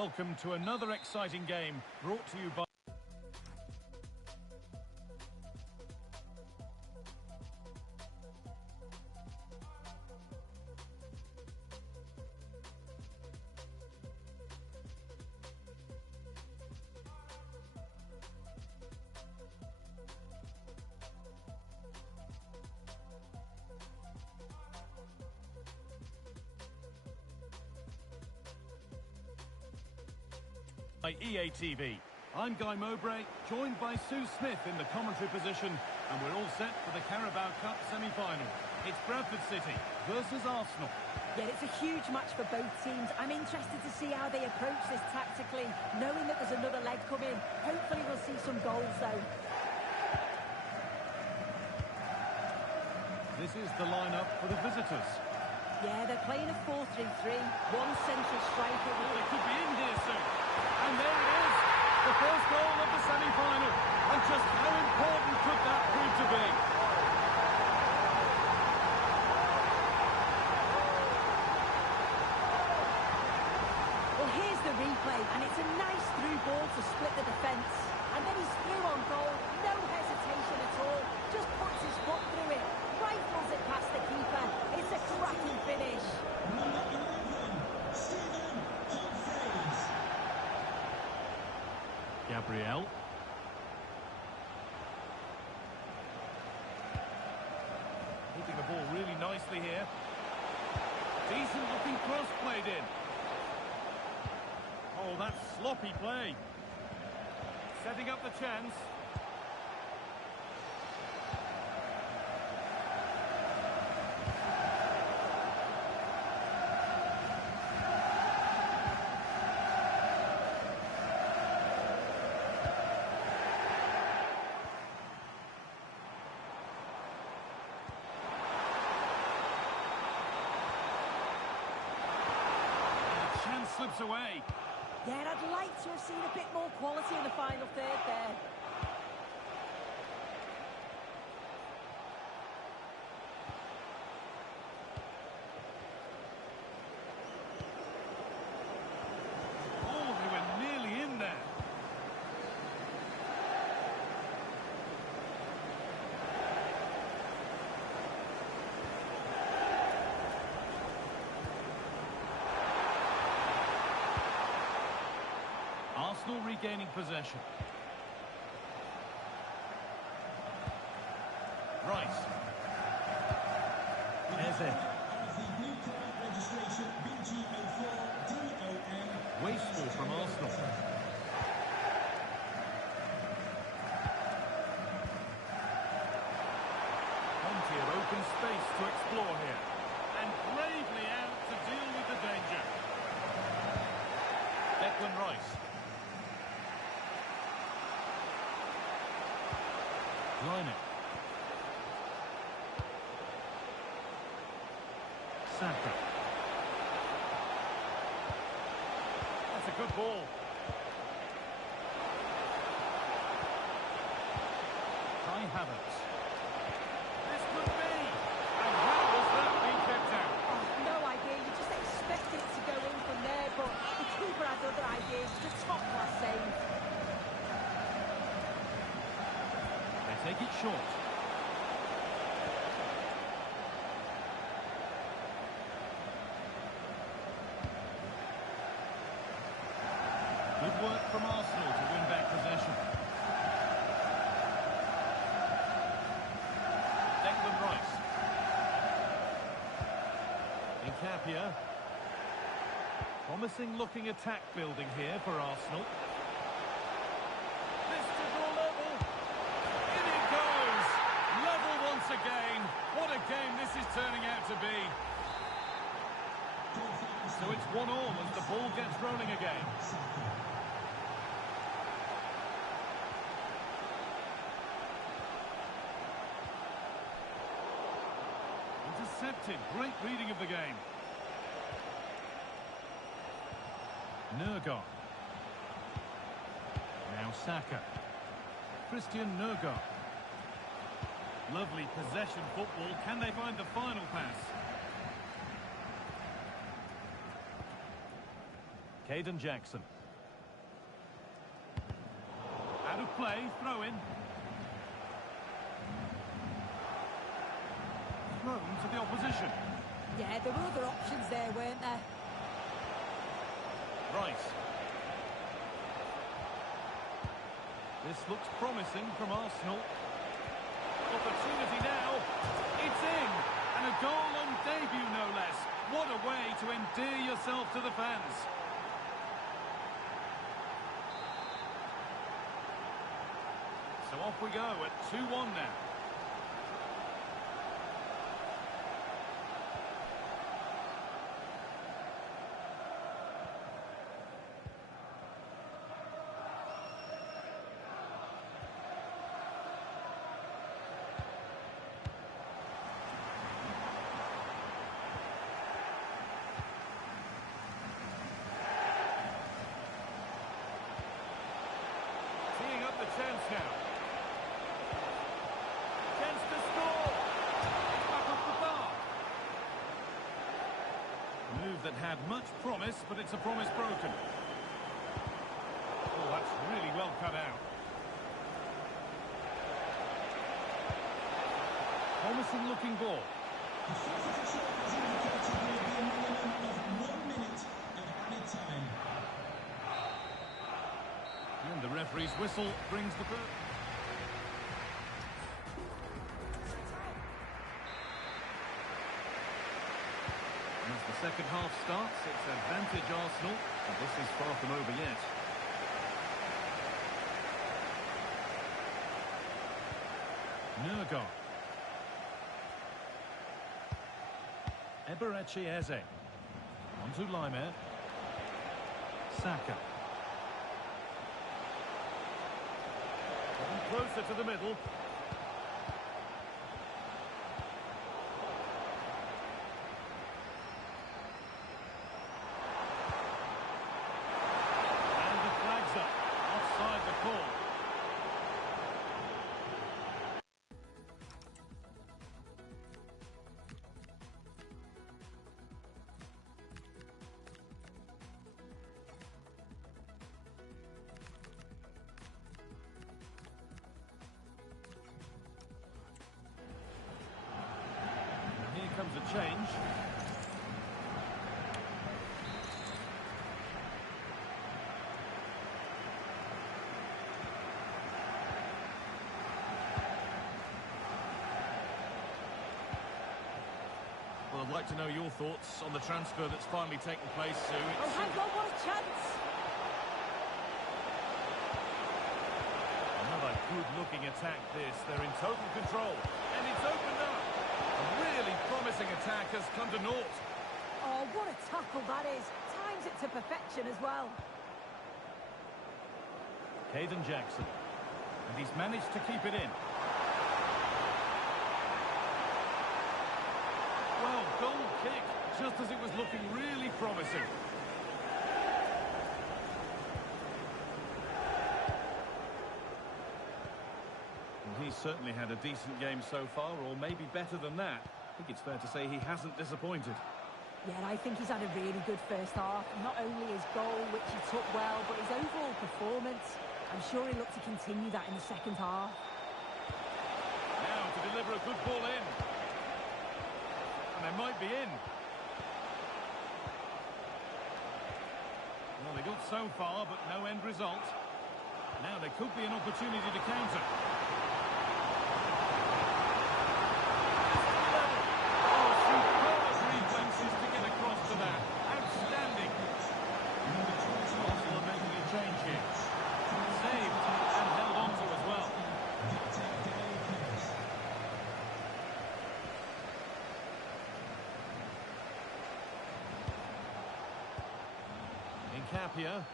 welcome to another exciting game brought to you by... EA TV. I'm Guy Mowbray, joined by Sue Smith in the commentary position, and we're all set for the Carabao Cup semi-final. It's Bradford City versus Arsenal. Yeah, it's a huge match for both teams. I'm interested to see how they approach this tactically, knowing that there's another leg coming. Hopefully we'll see some goals though. This is the lineup for the visitors. Yeah, they're playing a 4-3-3. One central striker. Oh, they could be in here soon. And there it is, the first goal of the semi-final. And just how important could that prove to be? Well, here's the replay, and it's a nice through ball to split the defence. And then he's through on goal, no hesitation at all. Just puts his foot through it, rifles it past the keeper. It's a cracking finish. Gabriel. Keeping the ball really nicely here. Decent looking cross played in. Oh, that's sloppy play. Setting up the chance. Slips away. Yeah, and I'd like to have seen a bit more quality in the final third there. Oh, they were nearly in there. Arsenal regaining possession. Rice. Eze. Wasteful from Arsenal. Plenty of open space to explore here. And bravely out to deal with the danger. Declan Rice. Line it. Saka. That's a good ball. Kai Havertz. This could be. And how was that being kept out? Oh, no idea. You just expect it to go in from there, but the keeper had other ideas. It's a top-class save. Take it short. Good work from Arsenal to win back possession. Declan Rice. Nkapia. Promising looking attack building here for Arsenal. Again, what a game this is turning out to be. So it's 1-1 as the ball gets rolling again. Intercepted, great reading of the game. Nurgar. Now Saka. Christian Nurgar. Lovely possession football. Can they find the final pass? Caden Jackson. Out of play, throw in. Thrown to the opposition. Yeah, there were other options there, weren't there? Rice. This looks promising from Arsenal. Opportunity now. It's in. And a goal on debut, no less. What a way to endear yourself to the fans. So off we go at 2-1 now. Teeing up the chance now. Chance to score. Back off the bar. Move that had much promise, but it's a promise broken. Oh, that's really well cut out. Promising looking ball. The fourth official has indicated there will be a minimum of 1 minute of added time. And the referee's whistle brings the bird. As the second half starts, it's advantage Arsenal, and this is far from over yet. Nurgar. Eberechi Eze. On to Laimer. Saka. Getting closer to the middle. And the flag's up. Offside the call. Here comes a change. Well, I'd like to know your thoughts on the transfer that's finally taken place, Sue. Oh, hang on, what a chance! Another good-looking attack, this. They're in total control. And it's opened up. A really promising attack has come to naught. Oh, what a tackle that is. Times it to perfection as well. Caden Jackson. And he's managed to keep it in. Well, goal kick, just as it was looking really promising. Well, he's certainly had a decent game so far, or maybe better than that. I think it's fair to say he hasn't disappointed. Yeah, I think he's had a really good first half. Not only his goal, which he took well, but his overall performance. I'm sure he'll look to continue that in the second half. Now to deliver a good ball in. And they might be in. Well, they got so far, but no end result. Now there could be an opportunity to counter. Oh, superb reflexes to get across to that. Outstanding. Arsenal are making a change here. Saved and held on to as well. Capia.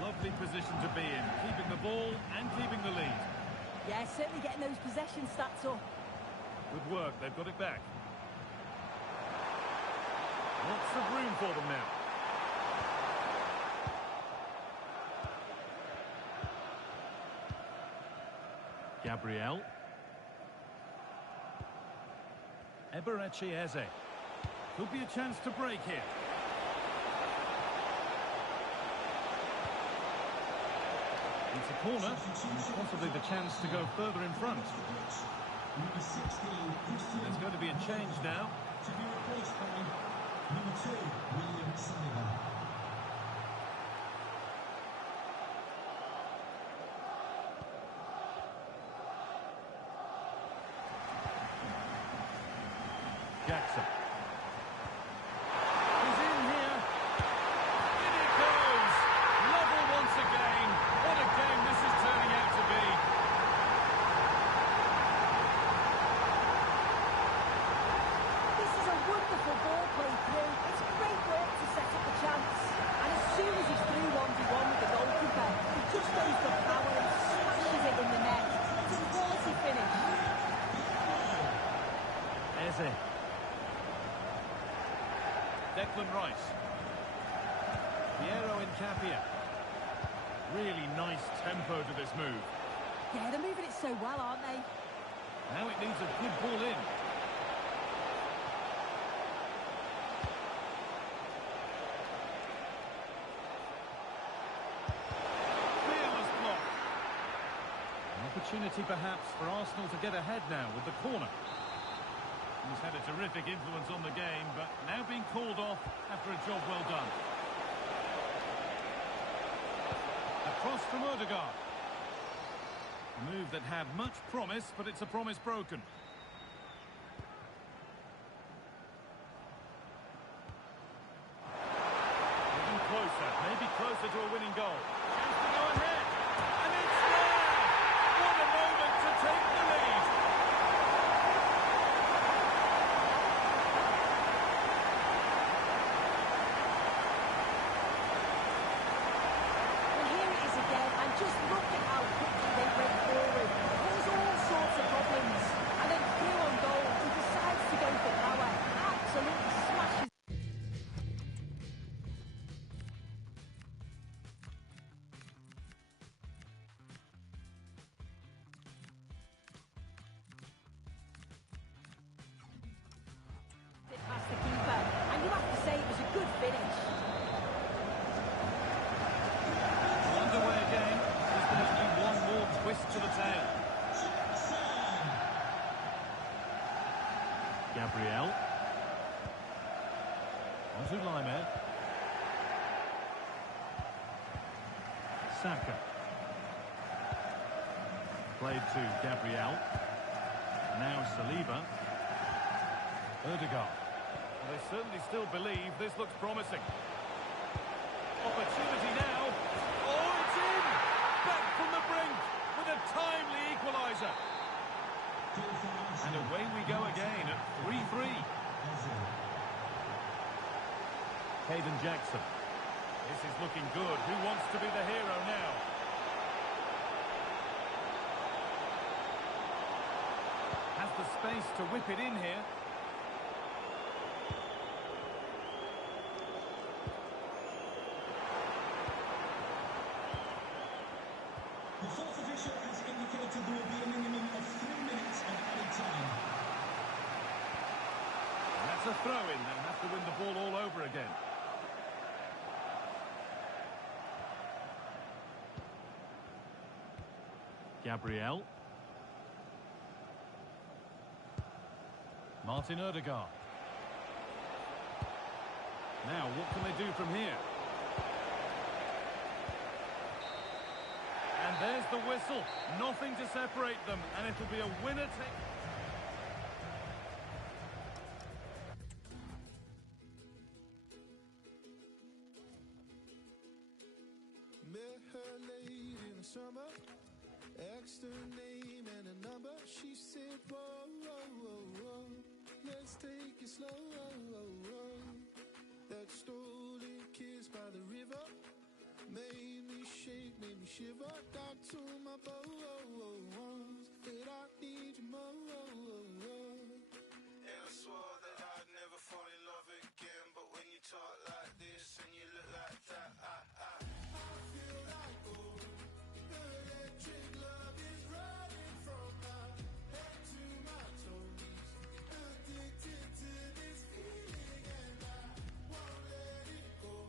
Lovely position to be in, keeping the ball and keeping the lead. Yeah, certainly getting those possession stats up. Good work, they've got it back. Lots of room for them now. Gabriel. Eberechi Eze. Could be a chance to break here. It's a corner, and possibly the chance to go further in front. Number 16, There's going to be a change now. to be replaced by number 2, William Saliba. Jackson. He's in here. In it goes. Level once again. What a game this is turning out to be. This is a wonderful ball played through. It's great work to set up the chance. And as soon as he's through 1v1 with the goalkeeper, he just goes for power and smashes it in the net. It's a quality finish. Eze. Declan Rice. Piero Incapia. Really nice tempo to this move. Yeah, they're moving it so well, aren't they? Now it needs a good ball in. Fearless block. An opportunity perhaps for Arsenal to get ahead now with the corner. He's had a terrific influence on the game, but now being called off after a job well done. A cross from Odegaard. A move that had much promise, but it's a promise broken. Even closer, maybe closer to a winning goal. Chance to go ahead, and it's there! What a moment to take the lead! Well, here it is again, and just look at how quickly they break forward. Cause all sorts of problems. And then through on goal, he decides to go for power. Absolutely smashes. It past the keeper, and you have to say it was a good finish. Underway again. There's going to be one more twist to the tail. Gabriel. Onto Laimer. Saka. Played to Gabriel. Now Saliba. Odegaard. Well, they certainly still believe this looks promising. Opportunity now. Oh, it's in! Back from the brink with a timely equaliser. And away we go again at 3-3. Caden Jackson. This is looking good. Who wants to be the hero now? Has the space to whip it in here. The fourth official has indicated there will be a minimum of 3 minutes of added time. And that's a throw-in. They'll have to win the ball all over again. Gabriel. Martin Odegaard. Now, what can they do from here? And there's the whistle. Nothing to separate them, and it'll be a winner take. Met her late in the summer, asked her name and a number. She said, whoa, whoa, whoa, whoa, let's take it slow, whoa, whoa, whoa. That stolen kiss by the river made me shake, made me shiver. Got to my bones, that I need you more. And I swore that I'd never fall in love again, but when you talk like this and you look like that, I feel like gold. The electric love is running from my head to my toes. Addicted to this feeling and I won't let it go.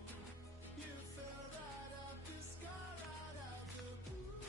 You fell right out the sky, right out the blue.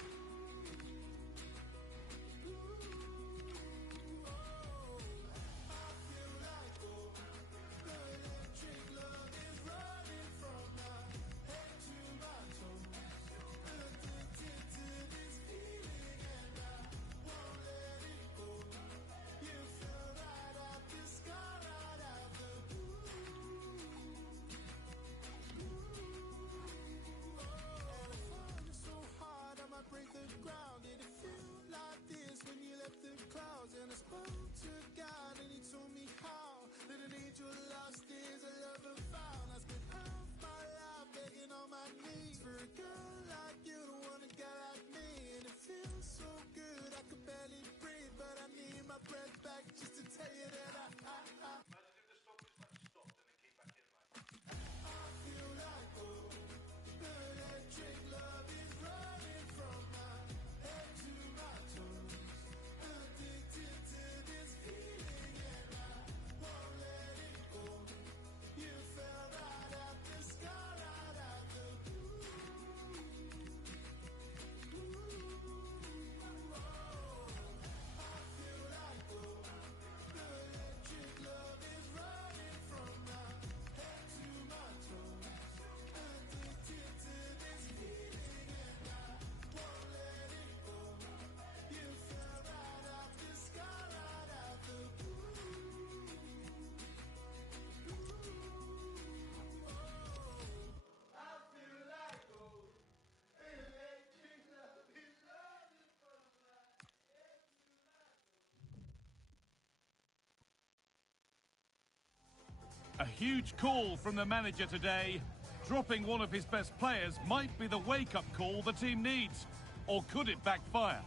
huge call from the manager today. Dropping one of his best players might be the wake-up call the team needs. Or could it backfire?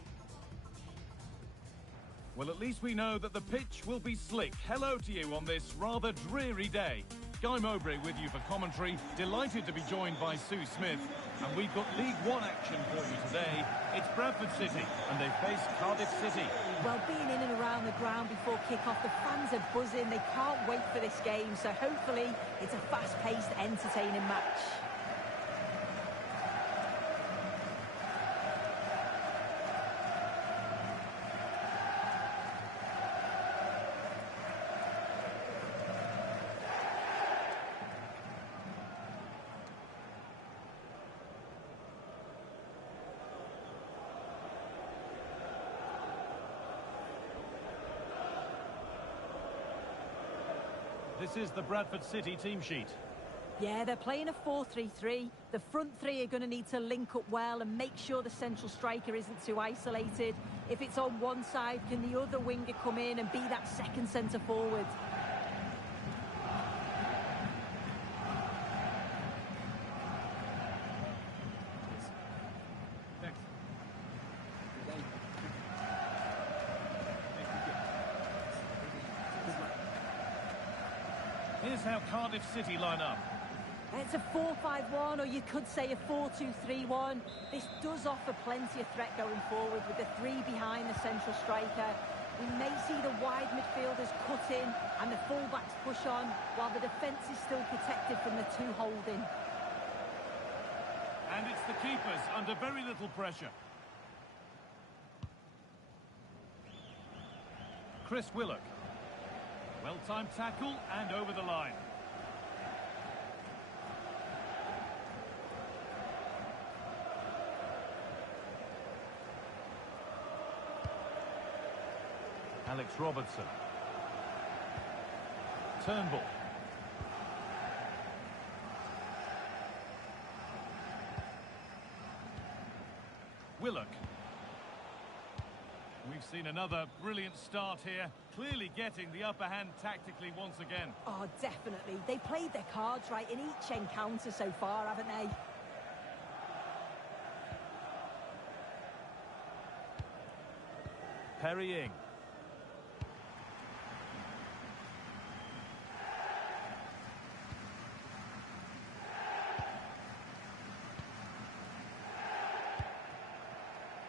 Well, at least we know that the pitch will be slick. Hello to you on this rather dreary day. Guy Mowbray with you for commentary. Delighted to be joined by Sue Smith. And we've got League One action for you today. It's Bradford City, and they face Cardiff City. Well, being in and around the ground before kick-off, the fans are buzzing. They can't wait for this game, so hopefully it's a fast-paced, entertaining match. This is the Bradford City team sheet. Yeah, they're playing a 4-3-3. The front three are going to need to link up well and make sure the central striker isn't too isolated. If it's on one side, can the other winger come in and be that second centre forward? Here's how Cardiff City line up. It's a 4-5-1, or you could say a 4-2-3-1. This does offer plenty of threat going forward with the three behind the central striker. We may see the wide midfielders cut in and the fullbacks push on, while the defence is still protected from the two holding. And it's the keepers under very little pressure. Chris Willock. Well-timed tackle and over the line. Alex Robertson. Turnbull. Willock. We've seen another brilliant start here, clearly getting the upper hand tactically once again. Oh, definitely. They played their cards right in each encounter so far, haven't they? Perrying.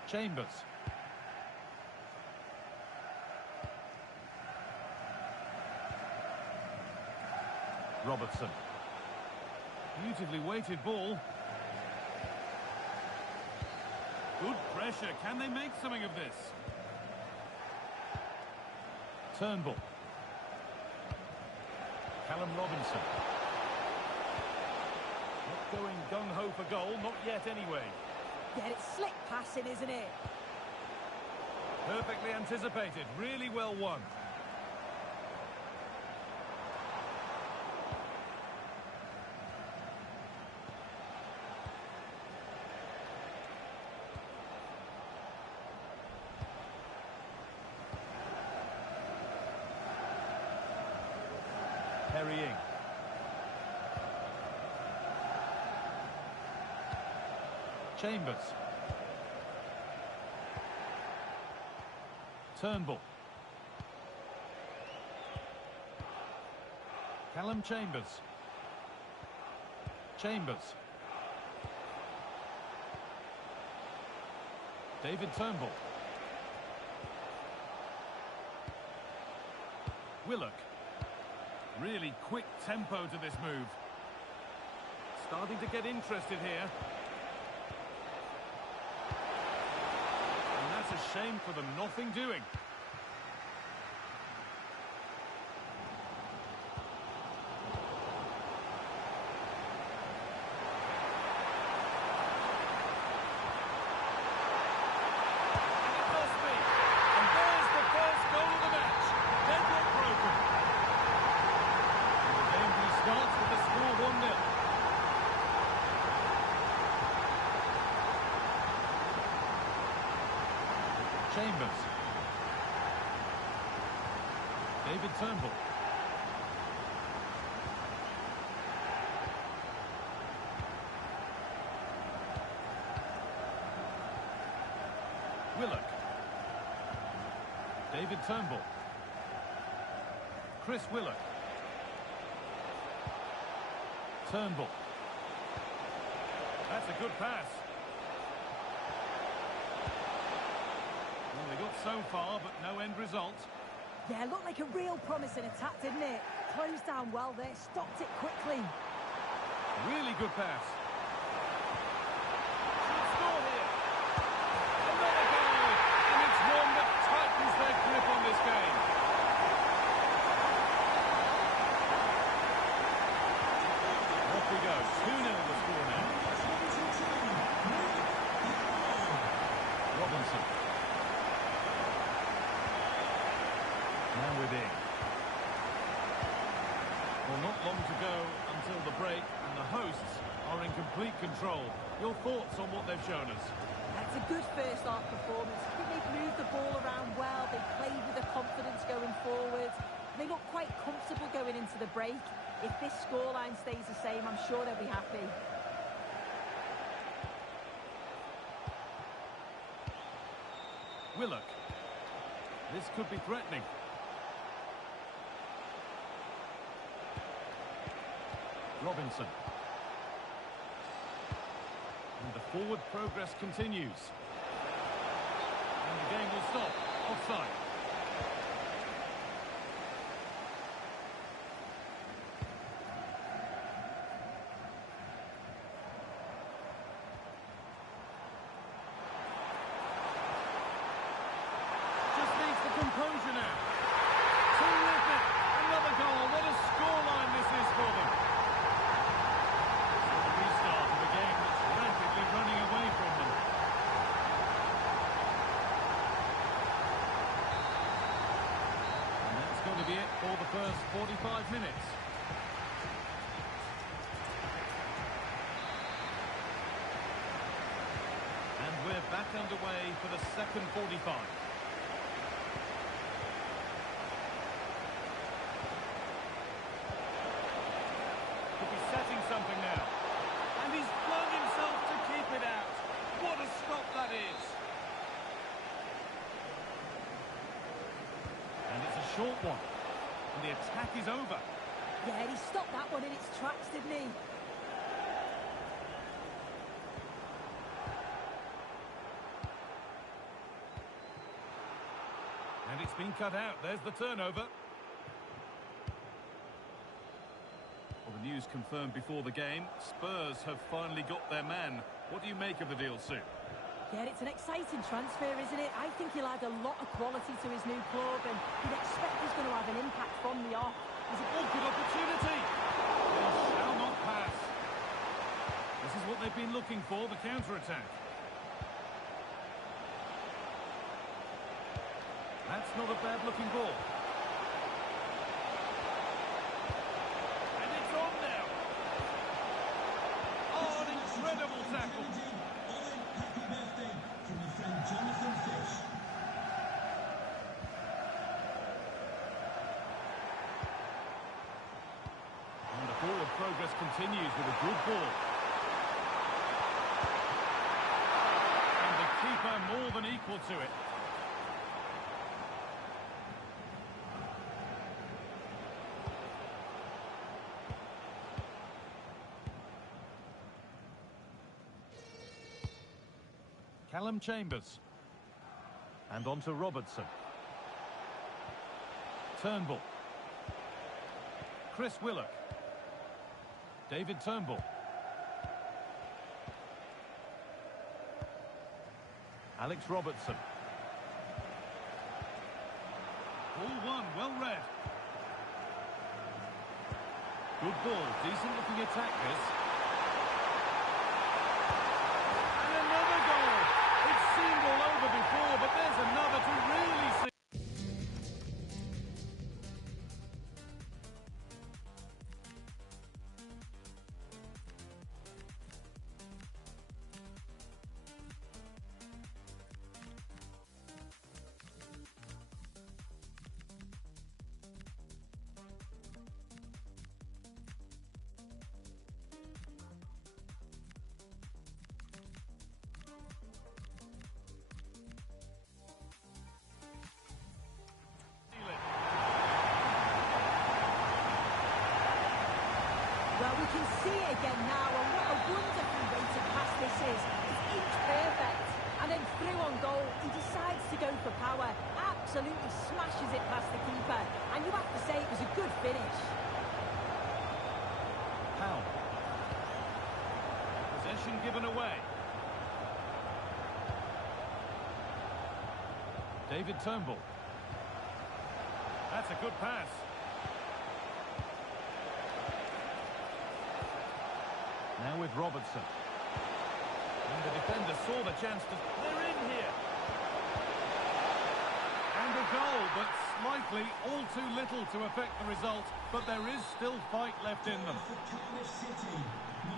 Chambers. Robertson. Beautifully weighted ball. Good pressure. Can they make something of this? Turnbull. Callum Robinson. Not going gung-ho for goal, not yet anyway. Yeah, it's slick passing, isn't it? Perfectly anticipated, really well won. Perrying. Chambers. Turnbull. Callum Chambers. Chambers. David Turnbull. Willock. Really quick tempo to this move. Starting to get interested here. And that's a shame for them, nothing doing. Chambers. David Turnbull. David Turnbull. Chris Willock. Turnbull. That's a good pass. Well, they got so far, but no end result. Yeah, looked like a real promising attack, didn't it? Closed down well there, stopped it quickly. Really good pass. Should score here. Another goal, and it's one that tightens their grip on this game. Off we go. 2-0 the score now. Robinson. Now within. Well, not long to go until the break, and the hosts are in complete control. Your thoughts on what they've shown us? That's a good first half performance. I think they've moved the ball around well. They played with the confidence going forward. They look quite comfortable going into the break. If this scoreline stays the same, I'm sure they'll be happy. Willock. This could be threatening. Robinson. And the forward progress continues. And the game will stop. Offside. Just needs the composure now. Terrific. Another goal. What a scoreline this is for them. Running away from them. And that's going to be it for the first 45 minutes. And we're back underway for the second 45. Could be setting something now. And he's flung himself to keep it out. What a stop that is. And it's a short one. And the attack is over. Yeah, he stopped that one in its tracks, didn't he? And it's been cut out. There's the turnover. Well, the news confirmed before the game. Spurs have finally got their man. What do you make of the deal, Sue? Yeah, it's an exciting transfer, isn't it? I think he'll add a lot of quality to his new club, and you'd expect he's going to have an impact from the off. There's a good opportunity. They shall not pass. This is what they've been looking for, the counter-attack. That's not a bad-looking ball. And it's on now. Oh, an incredible tackle. Happy birthday from your friend Jonathan Fish. And the forward progress continues with a good ball. And the keeper more than equal to it. Callum Chambers. And on to Robertson. Turnbull. Chris Willock. David Turnbull. Alex Robertson. Ball one, well read. Good ball, decent looking attack this. And another goal. It's seemed all over before, but there's another to really see. can see it again now, and what a wonderfully weighted pass this is. It's inch perfect. And then through on goal, he decides to go for power. Absolutely smashes it past the keeper. And you have to say it was a good finish. How? Possession given away. David Turnbull. That's a good pass. Now with Robertson. And the defender saw the chance to... They're in here! And a goal, but slightly all too little to affect the result. But there is still fight left in them.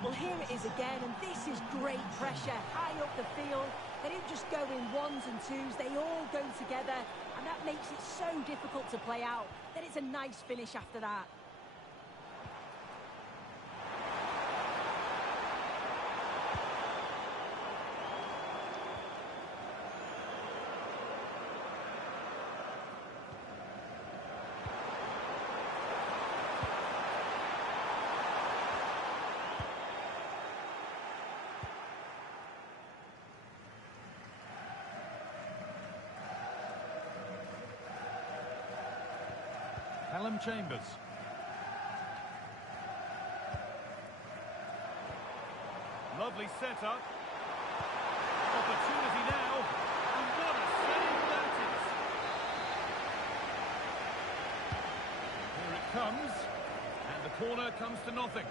Well, here it is again, and this is great pressure. High up the field. They don't just go in ones and twos, they all go together. And that makes it so difficult to play out. Then it's a nice finish after that. Callum Chambers. Lovely setup. Opportunity now. And what a save that is. Here it comes. And the corner comes to nothing.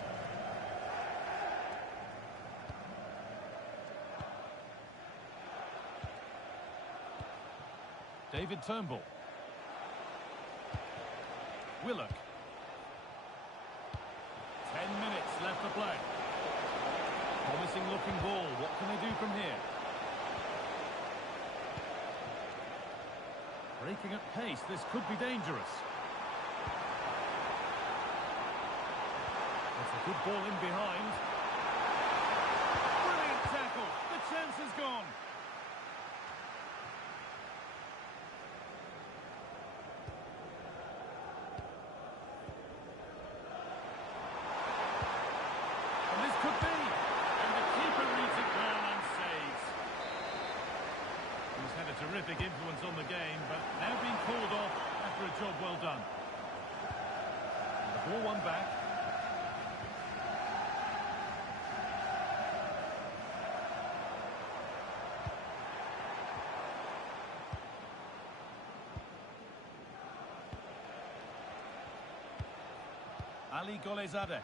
David Turnbull. Willock. 10 minutes left to play. Promising looking ball. What can they do from here? Breaking at pace. This could be dangerous. That's a good ball in behind. Brilliant tackle. The chance is gone. Terrific influence on the game, but now being called off after a job well done. And the ball won back. Ali Golezadeh.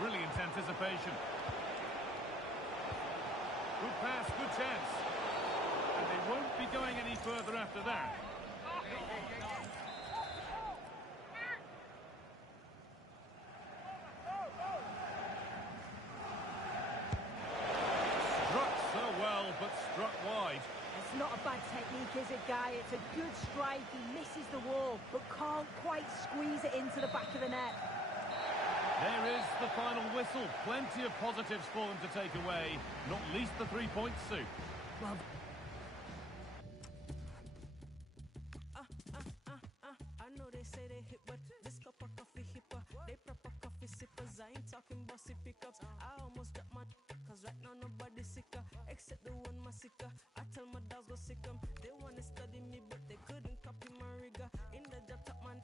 Brilliant anticipation. Good pass, good chance. And they won't be going any further after that. Struck so well, but struck wide. It's not a bad technique, is it, Guy? It's a good strike. He misses the wall, but can't quite squeeze it into the back of the net. There is the final whistle. Plenty of positives for them to take away, not least the 3 points, Sue. Well, I know they say they hit, but this cup of coffee hipper. They proper coffee sippers. I ain't talking bossy pickups. I almost dropped my cause right now nobody's sicker except the one my sicker. I tell my dogs go sick 'em. They wanna study me, but they couldn't copy my rigor. In the job top man,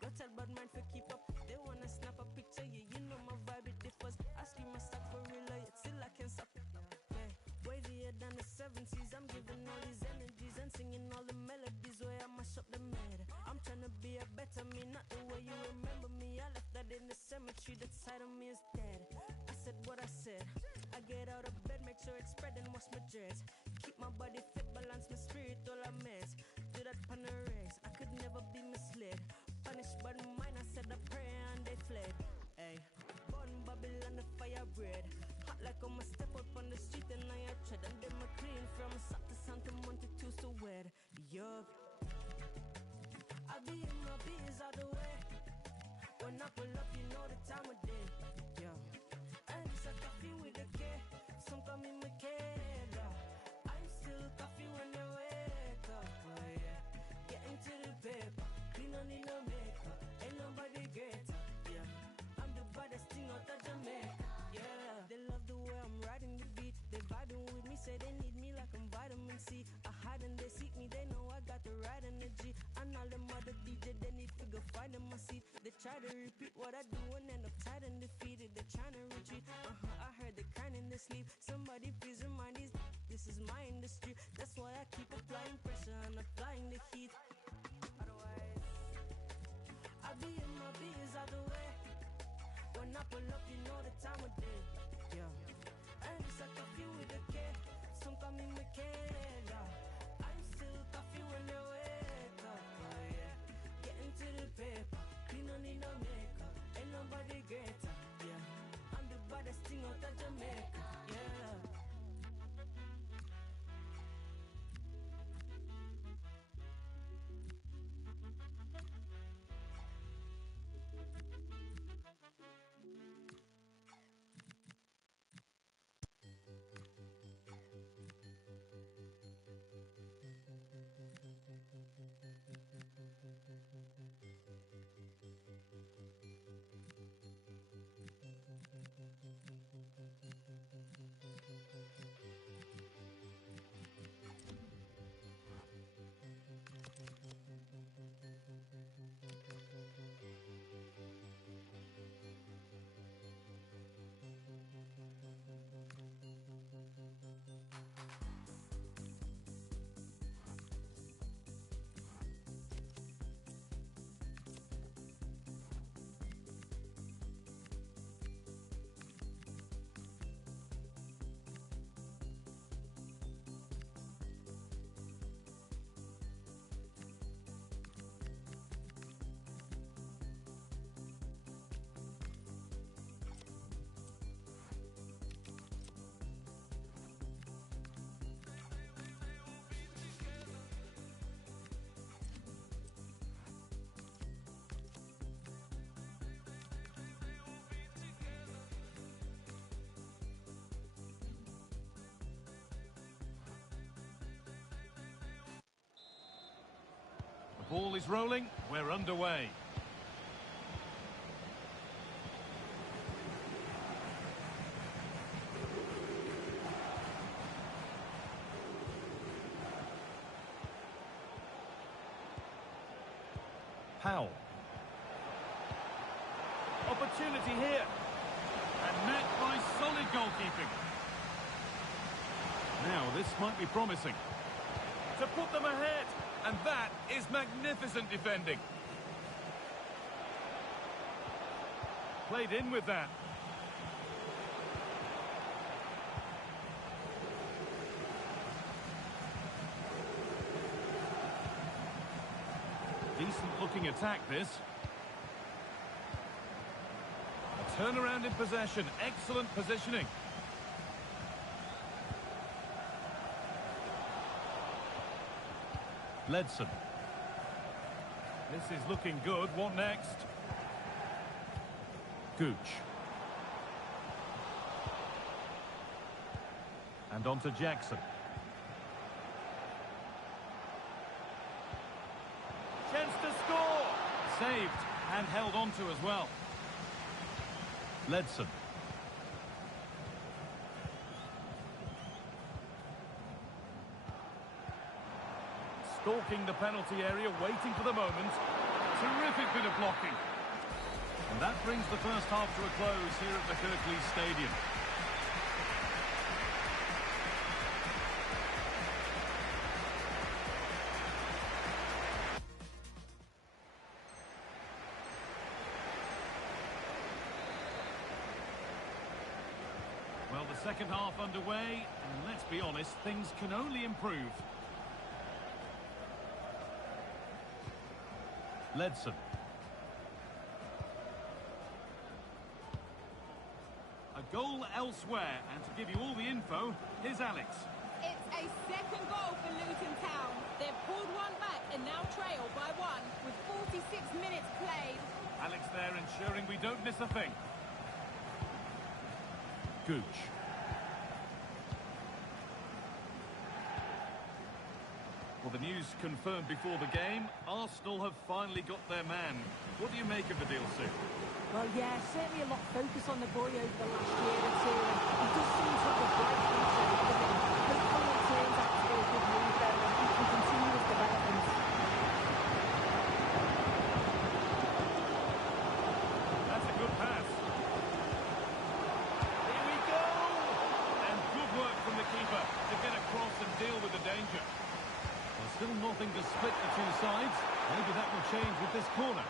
go tell bad man for keep up. They wanna snap a picture, yeah, you know my vibe it differs. I scream my stuff for real, yet still I can stop. Yeah, wavier than the 70s. I'm giving all these energies and singing all the melodies where I mash up the mad. I'm trying to be a better me, not the way you remember me. I left that in the cemetery, that side of me is dead. I said what I said. I get out of bed, make sure it's spread and wash my dreads. Keep my body fit, balance my spirit, all I mess. Do that pan a race, I could never be misled. Punished by the mind, I said a prayer and they fled. Hey, born Babylon, the fire bread. Hot like I'm a step up on the street and I tread. And then my clean from south to Santa Monte to so wed. Yup. I be in my biz all the way. When I pull up, you know the time of day. Yo, and it's a coffee with a K. Some call me Michaela. I'm still coffee when they wake up. Oh yeah, getting to the paper. my seat. I hide and they seek me, they know I got the right energy. And all them other DJ, they need to go find in my seat. They try to repeat what I do and end up tired and defeated. They're trying to retreat, I heard they crying in their sleep. Somebody please remind these, this is my industry. That's why I keep applying pressure and applying the heat. Otherwise, I'll be in my biz out the way. When I pull up, you know the time of day. Yeah, and it's like coffee with a K. Some call me Michaela. I'm still coffee when they wake up. Oh yeah, getting to the paper. Clean, no need no makeup. Ain't nobody greater. Yeah, I'm the baddest thing out of Jamaica. Yeah. The ball is rolling, we're underway. Powell. Opportunity here. And met by solid goalkeeping. Now, this might be promising. To put them ahead. And that is magnificent defending. Played in with that. Decent looking attack, this. A turnaround in possession. Excellent positioning. Ledson. This is looking good. What next? Gooch. And on to Jackson. Chance to score! Saved and held on to as well. Ledson. Stalking the penalty area, waiting for the moment. Terrific bit of blocking. And that brings the first half to a close here at the Kirklees Stadium. Well, the second half underway, and let's be honest, things can only improve. Ledson. A goal elsewhere, and to give you all the info, here's Alex. It's a second goal for Luton Town. They've pulled one back and now trail by one with 46 minutes played. Alex there ensuring we don't miss a thing. Gooch. Well, the news confirmed before the game, Arsenal have finally got their man. What do you make of the deal, Sue? Well, yeah, certainly a lot of focus on the boy over the last year or two, and he does seem to have a bright future ahead of him. Hopefully it turns out to be a good nothing to split the two sides. Maybe that will change with this corner.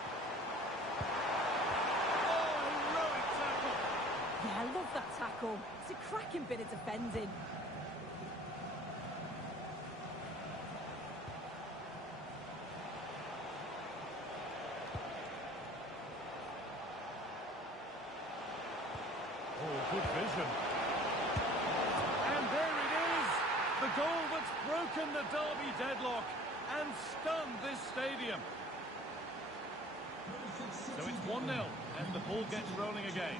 Oh, heroic tackle! Yeah, I love that tackle. It's a cracking bit of defending. Oh, good vision. And there it is! The goal that's broken the derby deadlock and stunned this stadium. So it's 1-0 as the ball gets rolling again.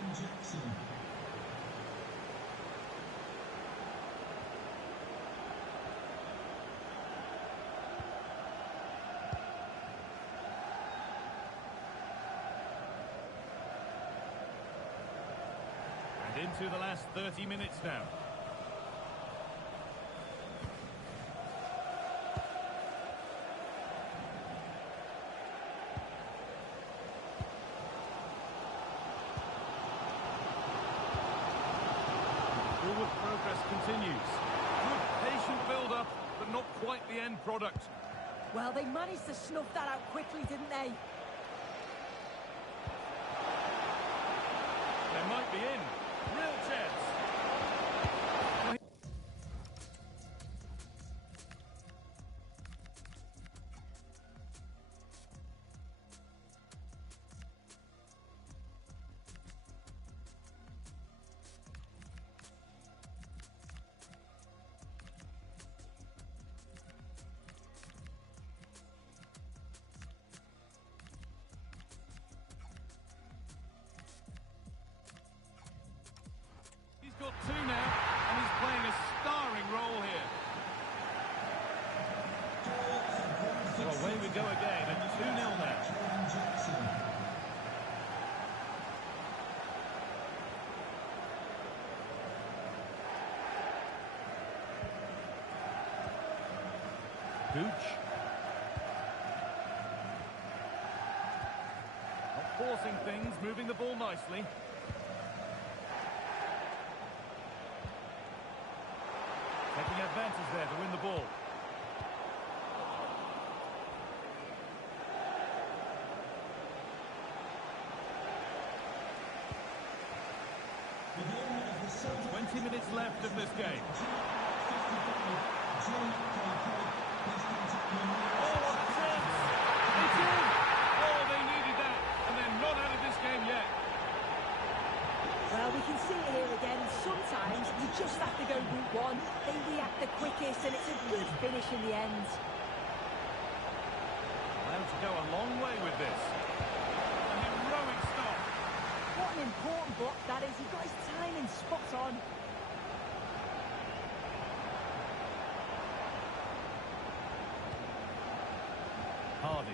And into the last 30 minutes now. Forward progress continues. Good patient build-up, but not quite the end product. Well, they managed to snuff that out quickly, didn't they? They might be in. Real chance. He's got two now, and he's playing a starring role here. So away we go again at 2-0 now. Gooch. Not forcing things, moving the ball nicely. Taking advantage there to win the ball. So 20 minutes left of this game. Oh, what a chance! It's in! Oh, they needed that, and they're not out of this game yet. Well, we can see it here again. Sometimes you just have to go route one. They react the quickest, and it's a good finish in the end. Allowed to go a long way with this. An heroic stop. What an important block that is. He got his timing spot on. Hardy.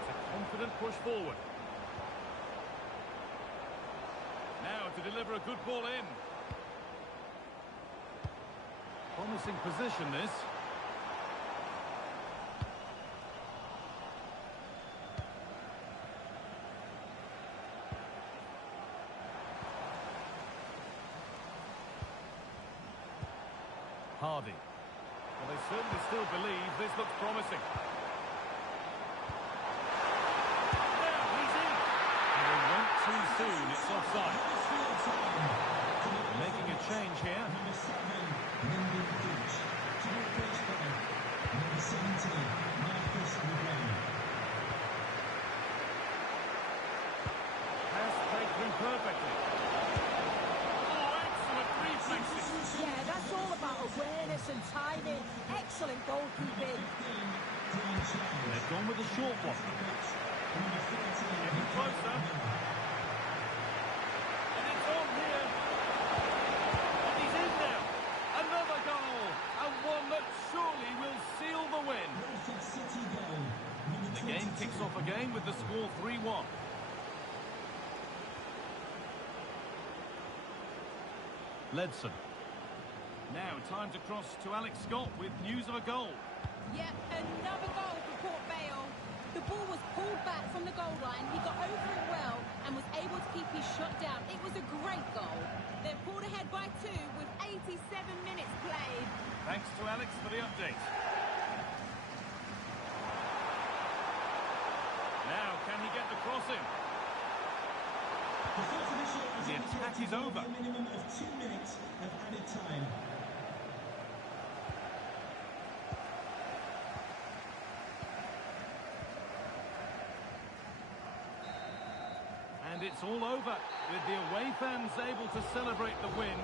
It's a confident push forward. Now to deliver a good ball in. Promising position, this. Hardy. Well, they certainly still believe this looks promising. Now he's in. And they went too soon. It's offside. Making a change here. Pass played through perfectly. Oh, excellent reflexes. Yeah, that's all about awareness and timing. Excellent goalkeeping. They've gone with a short one. Getting closer. And it's on here. And he's in now. Another goal. And one that surely will seal the win. The game kicks off again with the score 3-1. Ledson. Now time to cross to Alex Scott with news of a goal. Yep, another goal for Port Vale. The ball was pulled back from the goal line. He got over it well and was able to keep his shot down. It was a great goal. They're pulled ahead by 2 with 87 minutes played. Thanks to Alex for the update. Can he get the cross in? The fourth official has The attack is over. a minimum of 2 minutes of added time. And it's all over, with the away fans able to celebrate the win.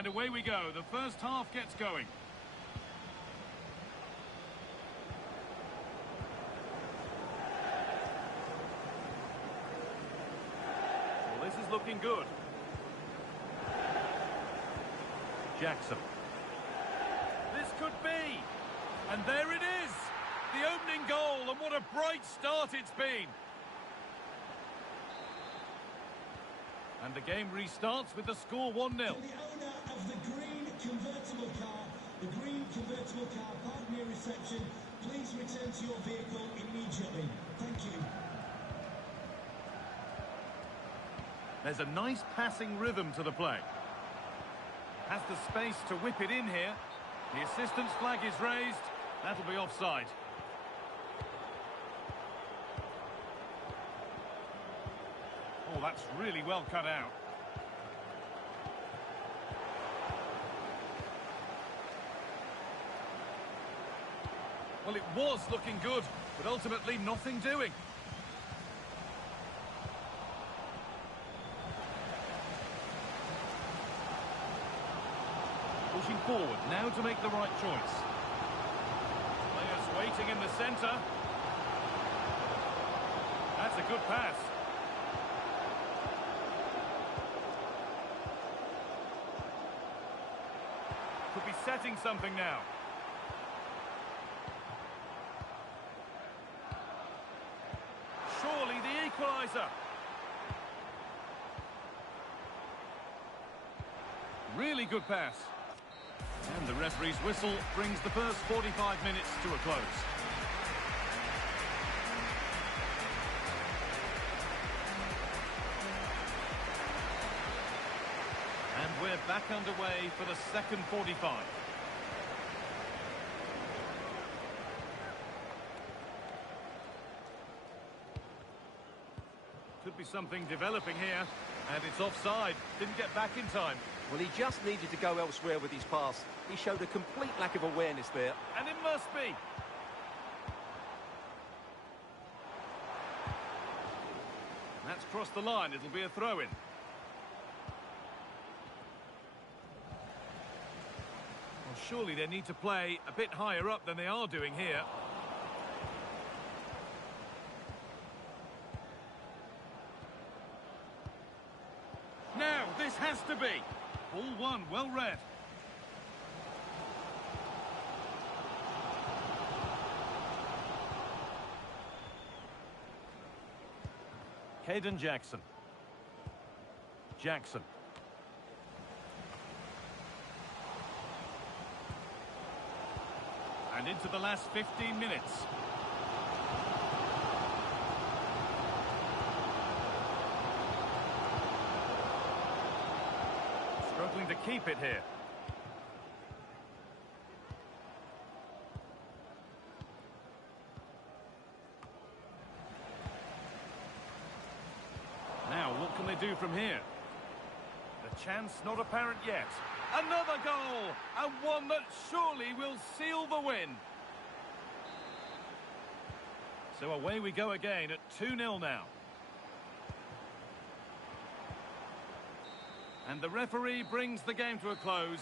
And away we go. The first half gets going. Well, this is looking good. Jackson. This could be. And there it is. The opening goal, and what a bright start it's been. And the game restarts with the score 1-0. The owner of the green convertible car, pardon your reception, please return to your vehicle immediately. Thank you. There's a nice passing rhythm to the play. Has the space to whip it in here. The assistant's flag is raised. That'll be offside. Oh, that's really well cut out. Well, it was looking good, but ultimately nothing doing. Pushing forward, now to make the right choice. Players waiting in the centre. That's a good pass. Could be setting something now. Surely the equaliser. Really good pass. And the referee's whistle brings the first 45 minutes to a close. And we're back underway for the second 45. Could be something developing here. And it's offside. Didn't get back in time. Well, he just needed to go elsewhere with his pass. He showed a complete lack of awareness there. And it must be. That's crossed the line. It'll be a throw-in. Well, surely they need to play a bit higher up than they are doing here. Now, this has to be. Ball one, well read. Caden Jackson. Jackson. And into the last 15 minutes. Struggling to keep it here. Now, what can they do from here? The chance not apparent yet. Another goal! And one that surely will seal the win. So away we go again at 2-0 now. And the referee brings the game to a close.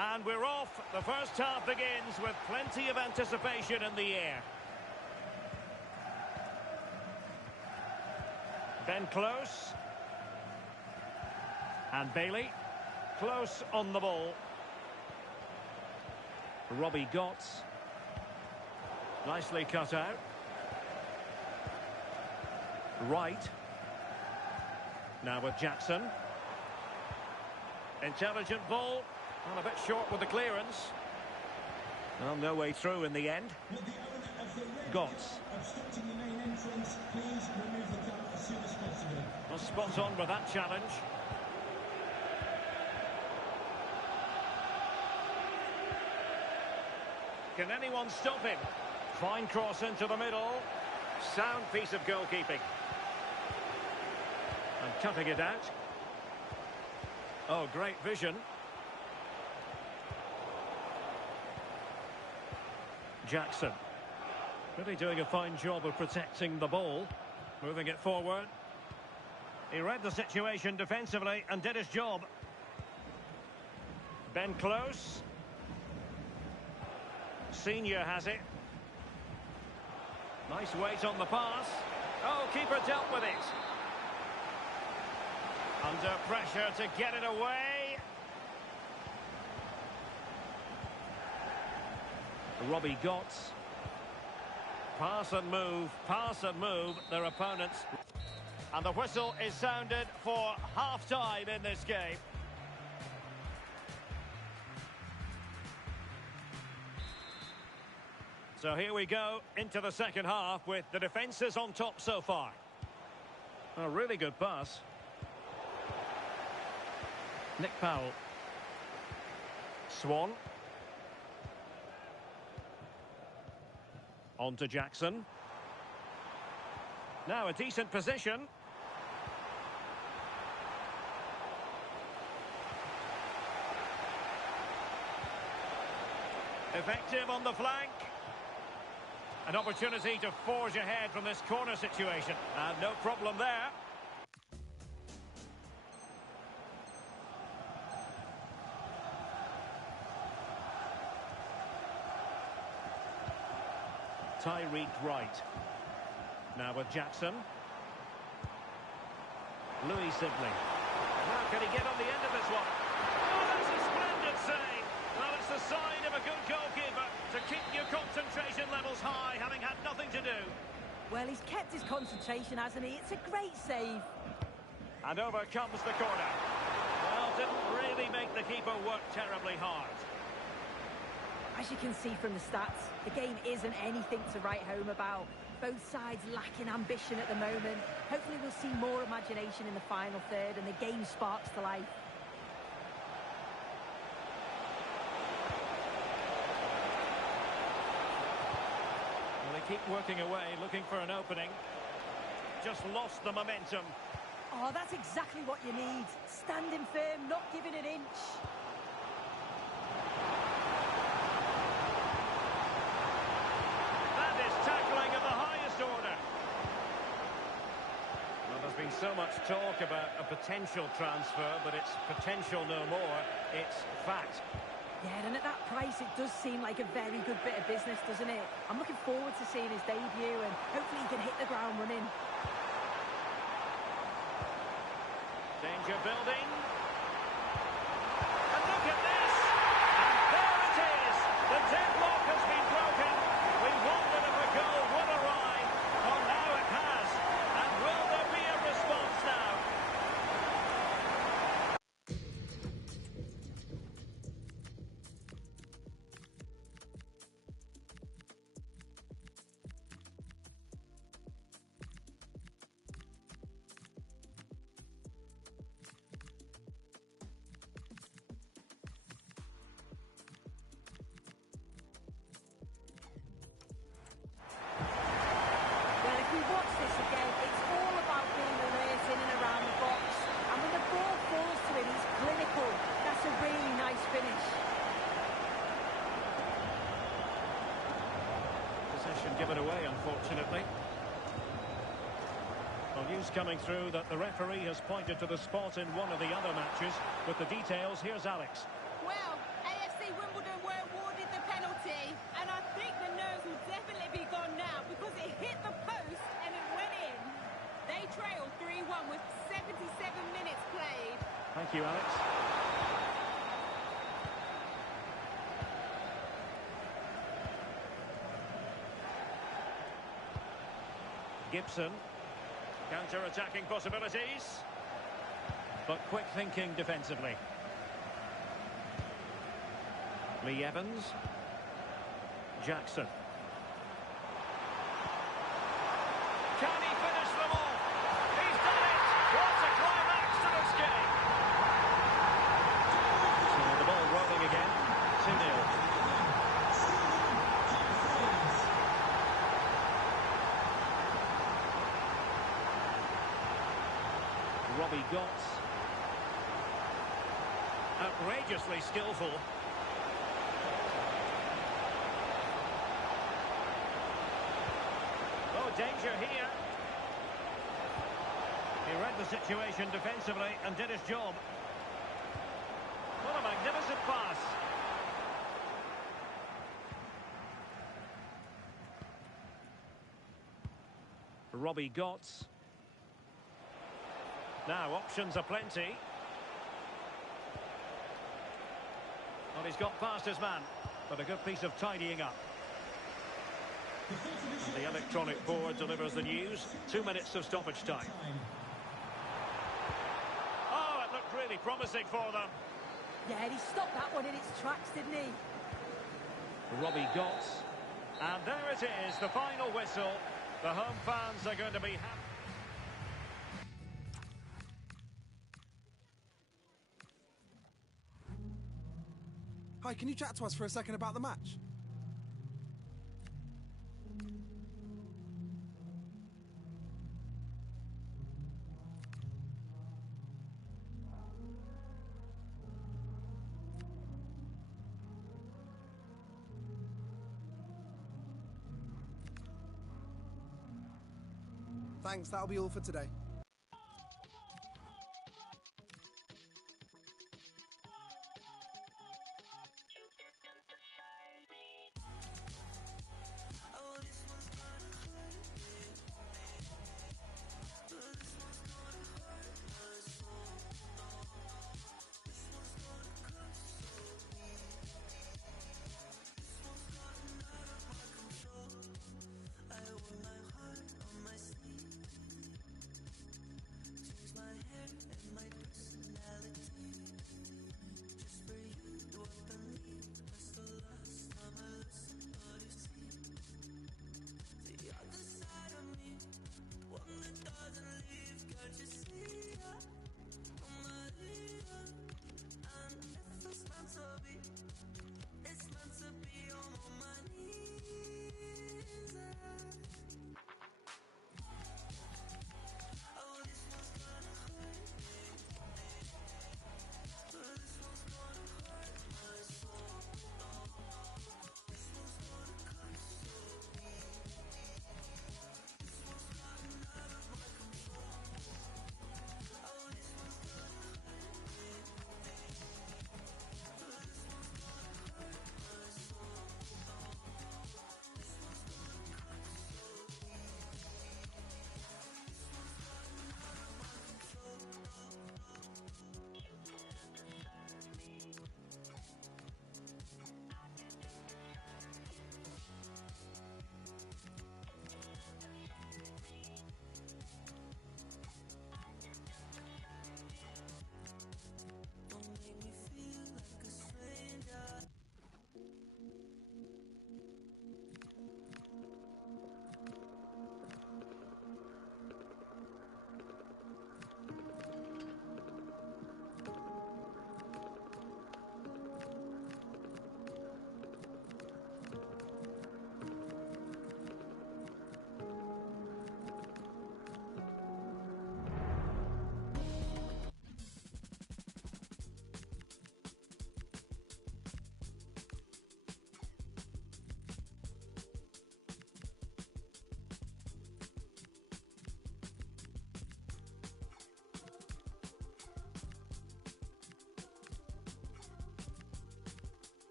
And we're off. The first half begins with plenty of anticipation in the air. Ben Close. And Bailey. Close on the ball. Robbie Gotts. Nicely cut out. Wright. Now with Jackson. Intelligent ball. Well, a bit short with the clearance. Well, no way through in the end. With the owner of the red Gotts. car obstructing the main entrance, please remove the car as soon as possible. Well, spot on with that challenge. Can anyone stop him? Fine cross into the middle. Sound piece of goalkeeping. And cutting it out. Oh, great vision. Jackson. Really doing a fine job of protecting the ball. Moving it forward. He read the situation defensively and did his job. Ben Close. Senior has it. Nice weight on the pass. Oh, keeper dealt with it. Under pressure to get it away. Robbie Gotts. Pass and move their opponents. And the whistle is sounded for half-time in this game. So here we go into the second half with the defences on top so far. A really good pass. Nick Powell. Swan. On to Jackson. Now a decent position. Effective on the flank. An opportunity to forge ahead from this corner situation. And no problem there. Tyreek Wright. Now with Jackson. Louis Sibley. Now can he get on the end of this one? Oh, that's a splendid save. Well, it's the sign of a good goalkeeper to keep your concentration levels high, having had nothing to do. Well, he's kept his concentration, hasn't he? It's a great save. And over comes the corner. Well, didn't really make the keeper work terribly hard. As you can see from the stats, the game isn't anything to write home about. Both sides lacking ambition at the moment. Hopefully we'll see more imagination in the final third and the game sparks to life. Well, they keep working away, looking for an opening. Just lost the momentum. Oh, that's exactly what you need. Standing firm, not giving an inch. Tackling of the highest order. Well, there's been so much talk about a potential transfer, but it's potential no more. It's fact. Yeah, and at that price, it does seem like a very good bit of business, doesn't it? I'm looking forward to seeing his debut, and hopefully he can hit the ground running. Danger building. And look at this! And there it is! The deadlock has been broken. We wondered if a goal would arrive. Well, now it has. And will there be a response now? Given away, unfortunately. Well, news coming through that the referee has pointed to the spot in one of the other matches. With the details, here's Alex. Well, AFC Thank you, Alex. Gibson. Counter-attacking possibilities. But quick thinking defensively. Lee Evans. Jackson. Can he finish them off? He's done it! What a climax to this game! So the ball rolling again. 2-0. Robbie Gotts. Outrageously skillful. Oh, danger here. He read the situation defensively and did his job. What a magnificent pass. Robbie Gotts. Now, options are plenty. Well, he's got past his man, but a good piece of tidying up. The electronic board delivers the news. 2 minutes of stoppage time. Oh, it looked really promising for them. Yeah, he stopped that one in its tracks, didn't he? Robbie Gotts. And there it is, the final whistle. The home fans are going to be happy. Hi, can you chat to us for a second about the match? Thanks, that'll be all for today.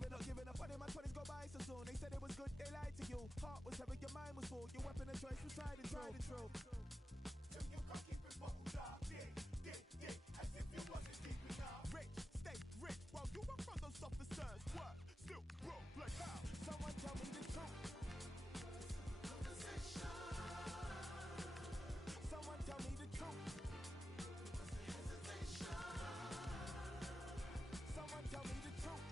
giving up. Funny, my 20s go by so soon. They said it was good, they lied to you. Heart was heavy, your mind was full. Your weapon of choice was tried and true. So you can't keep it bottled up. Dig, as if you wasn't deep enough. Rich, stay rich, while you run from those officers. Work, still broke, like how? Someone tell me the truth. Someone tell me the truth. Someone tell me the truth.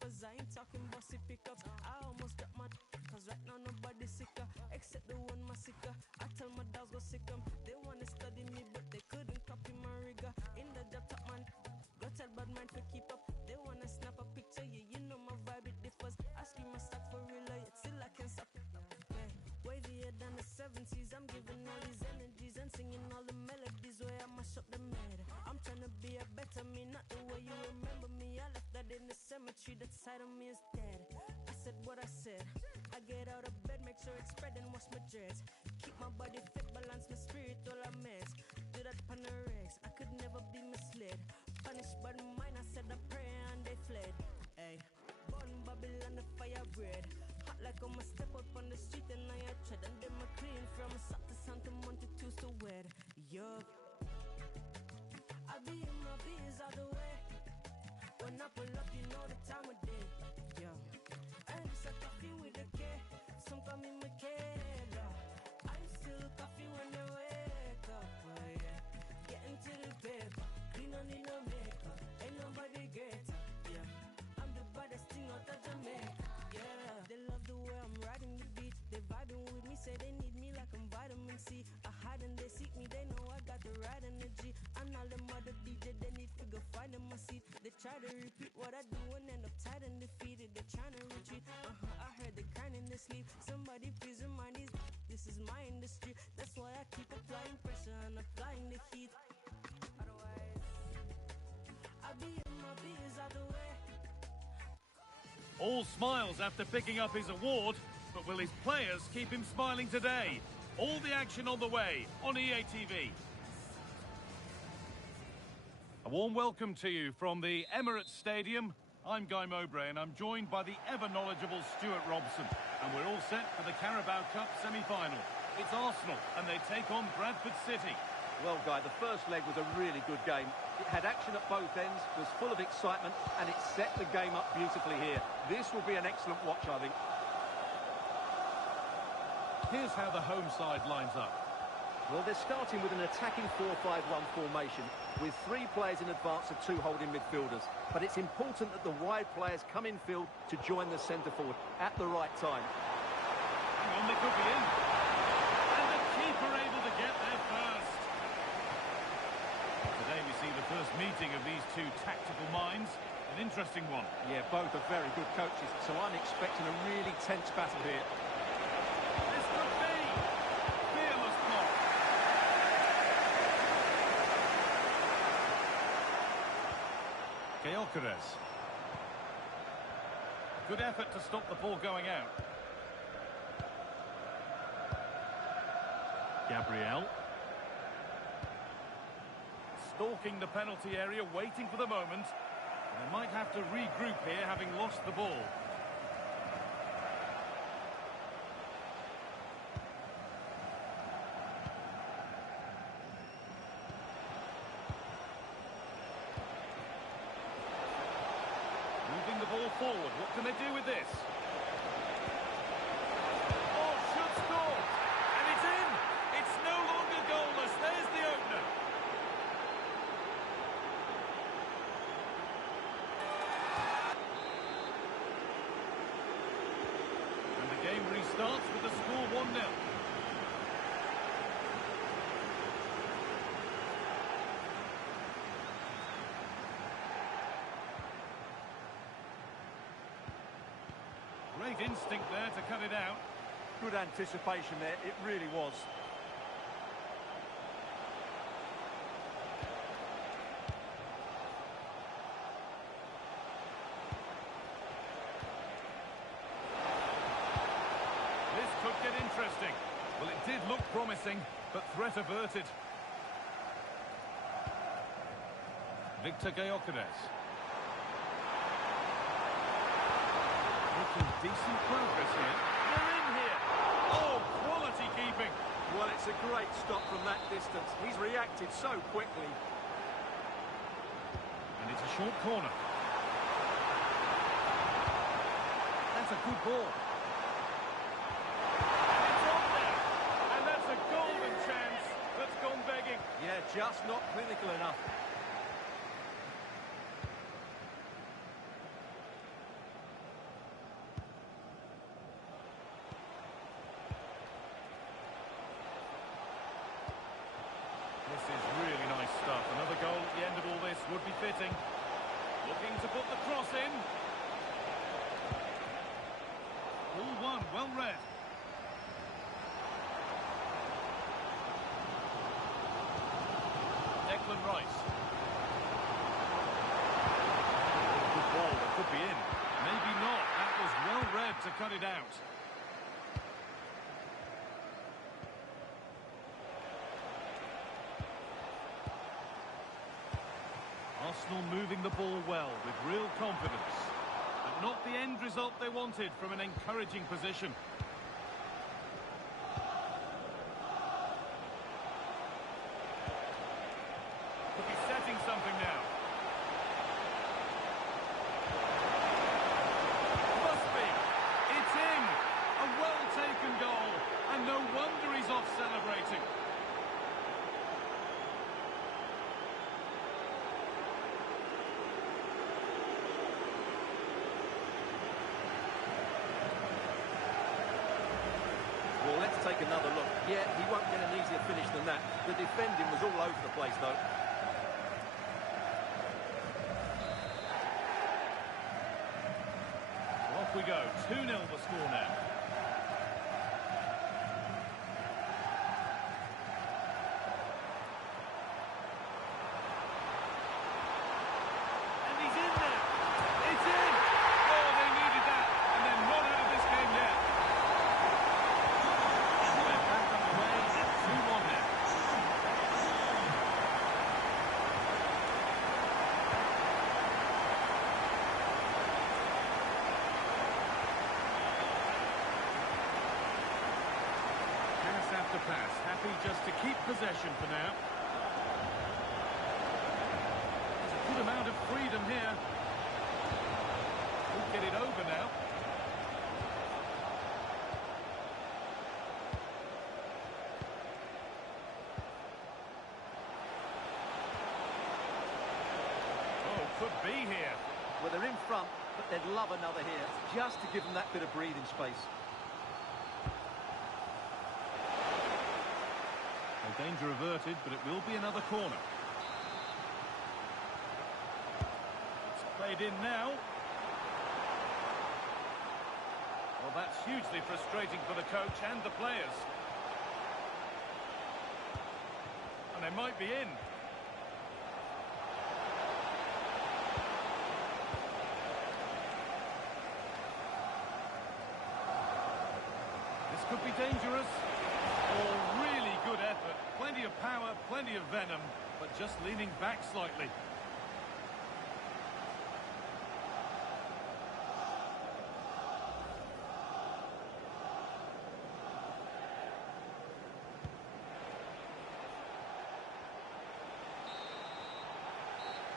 slippers. I ain't talking bossy pickups. I almost dropped my cause right now nobody's sicker except the one my sicker. I tell my dogs go sick 'em. They wanna study me but they couldn't copy my rigor. In the job top man, go tell bad mind to keep up. They wanna snap a picture, yeah, you know my vibe it differs. I scream my stuff for real, yet still I can't stop. Yeah, wavier than the 70s. I'm giving all these energies and singing all the melodies where I mash up the mad. I'm trying to be a better me, not the way you remember me. I left that in the cemetery, that side of me is dead. I said what I said. I get out of bed, make sure it's spread and wash my dreads. Keep my body fit, balance my spirit, all I mess. Do that pan the regs, I could never be misled. Punished by the mind, I said a prayer and they fled. Hey, born Babylon, the fire bread. Hot like I'ma step up on the street and I tread. And then I clean from south to Santa Monte to so wet. Yup, I be in my biz all the way. When I pull up, you know the time of day. Yo, and it's a coffee with a K. Some call me Michaela. I still coffee when I wake up. Oh yeah, getting to the paper. Clean, don't need no makeup. Ain't nobody greater. Yeah, I'm the baddest thing out of Jamaica. Yeah, they love the way I'm riding the beat. They vibing with me, say they need me like I'm vitamin C. I hide and they seek me, they know I got the right energy. And all them other DJ, they need to go find them my seat. They try to repeat what I do and end up tired and defeated. They're trying to retreat. I heard they crying in their sleep. Somebody please remind these. This is my industry. That's why I keep applying pressure and applying the heat. Otherwise, I'll be in my biz all the way. All smiles after picking up his award, but will his players keep him smiling today? All the action on the way on EA TV. A warm welcome to you from the Emirates Stadium. I'm Guy Mowbray and I'm joined by the ever-knowledgeable Stuart Robson. And we're all set for the Carabao Cup semi-final. It's Arsenal and they take on Bradford City. Well, Guy, the first leg was a really good game. It had action at both ends, was full of excitement, and it set the game up beautifully here. This will be an excellent watch, I think. Here's how the home side lines up. Well, they're starting with an attacking 4-5-1 formation, with 3 players in advance of 2 holding midfielders. But it's important that the wide players come in field to join the centre forward at the right time. Hang on, they could be in. And the keeper able to get there first. Today we see the first meeting of these two tactical minds. An interesting one. Yeah, both are very good coaches, so I'm expecting a really tense battle here. This could be fearless block. Gyökeres. Good effort to stop the ball going out. Gabriel. Stalking the penalty area, waiting for the moment. They might have to regroup here, having lost the ball. Moving the ball forward. What can they do with this? Oh, should score! And it's in! It's no longer goalless. There's the opener. And the game restarts with the score 1-0. Great instinct there to cut it out. Good anticipation there, it really was. This could get interesting. Well, it did look promising, but threat averted. Victor Gyökeres. Making decent progress here. They're in here. Oh, quality keeping. Well, it's a great stop from that distance. He's reacted so quickly. And it's a short corner. That's a good ball. And it's on there. And that's a golden chance that's gone begging. Yeah, just not clinical enough. pressing. Looking to put the cross in. All one, well read. Declan Rice. Good ball, that could be in. Maybe not. That was well read to cut it out. Arsenal moving the ball well with real confidence. But not the end result they wanted from an encouraging position. Could be setting something now. Must be. It's in. A well-taken goal. And no wonder he's off celebrating. Well, let's take another look. Yeah, he won't get an easier finish than that. The defending was all over the place, though. Off we go. 2-0 the score now. And he's in there. It's in. Oh, they needed that. And they're not out of this game yet. They're back on the way. 2-1 now. Pass after pass. Happy just to keep possession for now. There's a good amount of freedom here. Could get it over now. Oh, could be here. Well, they're in front, but they'd love another here, just to give them that bit of breathing space. Well, danger averted, but it will be another corner. It's played in now. Well, that's hugely frustrating for the coach and the players. And they might be in. This could be dangerous. Oh, really good effort. Plenty of power, plenty of venom, but just leaning back slightly.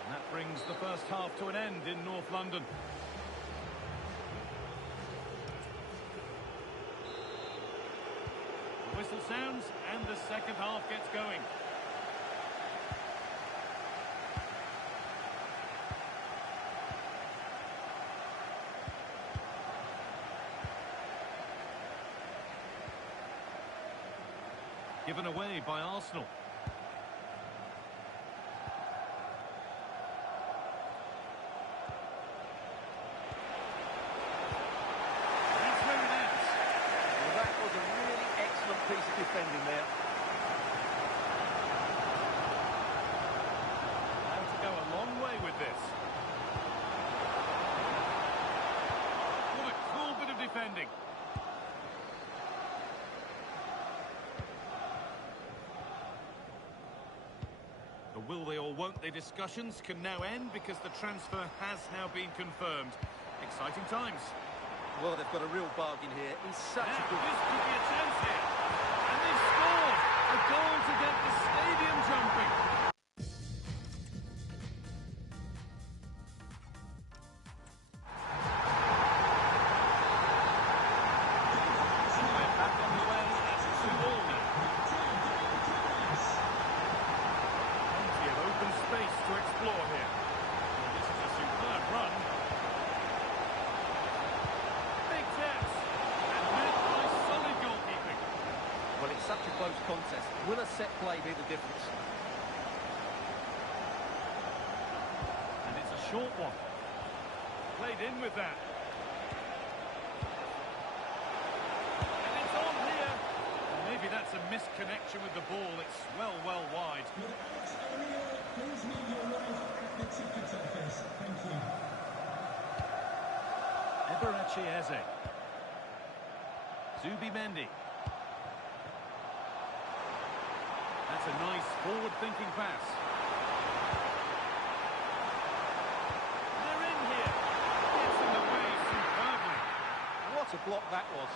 And that brings the first half to an end in North London. The whistle sounds and the second half gets going. Given away by Arsenal. That's where it ends. Well, that was a really excellent piece of defending there. How to go a long way with this. What a cool bit of defending. The will they or won't they discussions can now end because the transfer has now been confirmed. Exciting times. Well, they've got a real bargain here. He's such Now, a good... this could be a chance here. And they've scored! A goal to get the stadium jumping. We're back on the way at 2-2 now. Plenty of open space to explore here. Well, this is a superb run. Big taps. And met by solid goalkeeping. Well, it's such a close contest. Will a set play be the difference? short one. Played in with that. And it's on here. Maybe that's a misconnection with the ball. It's well wide. Please leave your wife at the ticket office. Thank you. Eberechi Eze. Zubimendi. That's a nice forward-thinking pass. They're in here. Gets in the way superbly. What a block that was.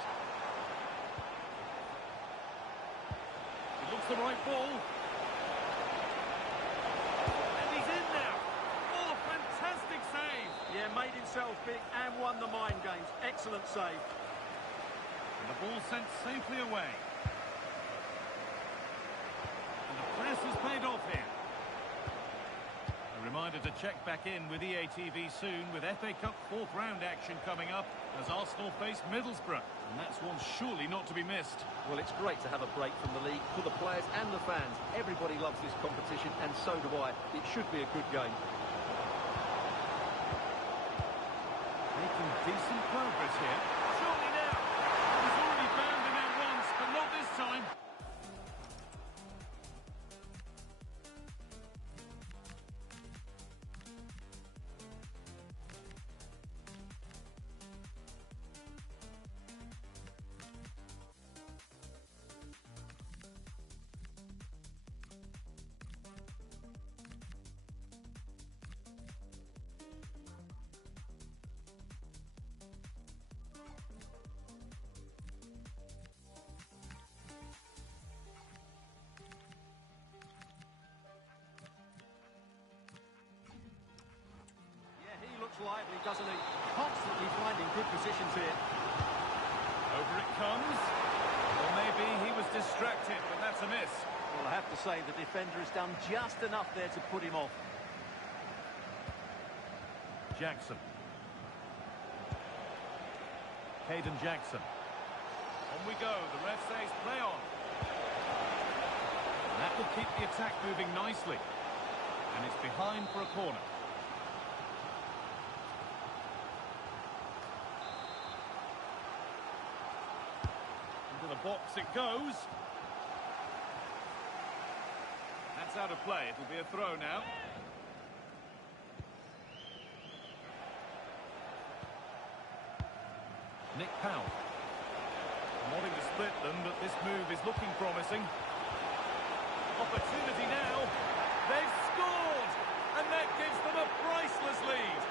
It looks the right ball. And he's in now. Oh, fantastic save. Yeah, made himself big and won the mind games. Excellent save. And the ball sent safely away. And the press has paid off here. A reminder to check back in with EA TV soon, with FA Cup fourth round action coming up as Arsenal face Middlesbrough. And that's one surely not to be missed. Well, it's great to have a break from the league for the players and the fans. Everybody loves this competition, and so do I. It should be a good game. Making decent progress here. Surely now. He's already found him out once, but not this time. Lively, doesn't he? Constantly finding good positions here. Over it comes. Or maybe he was distracted, but that's a miss. Well, I have to say the defender has done just enough there to put him off. Jackson. Caden Jackson. On we go. The ref says play on. And that will keep the attack moving nicely. And it's behind for a corner. Into the box it goes. That's out of play. It'll be a throw now. Nick Powell. Wanting to split them, but this move is looking promising. Opportunity now. They've scored! And that gives them a priceless lead.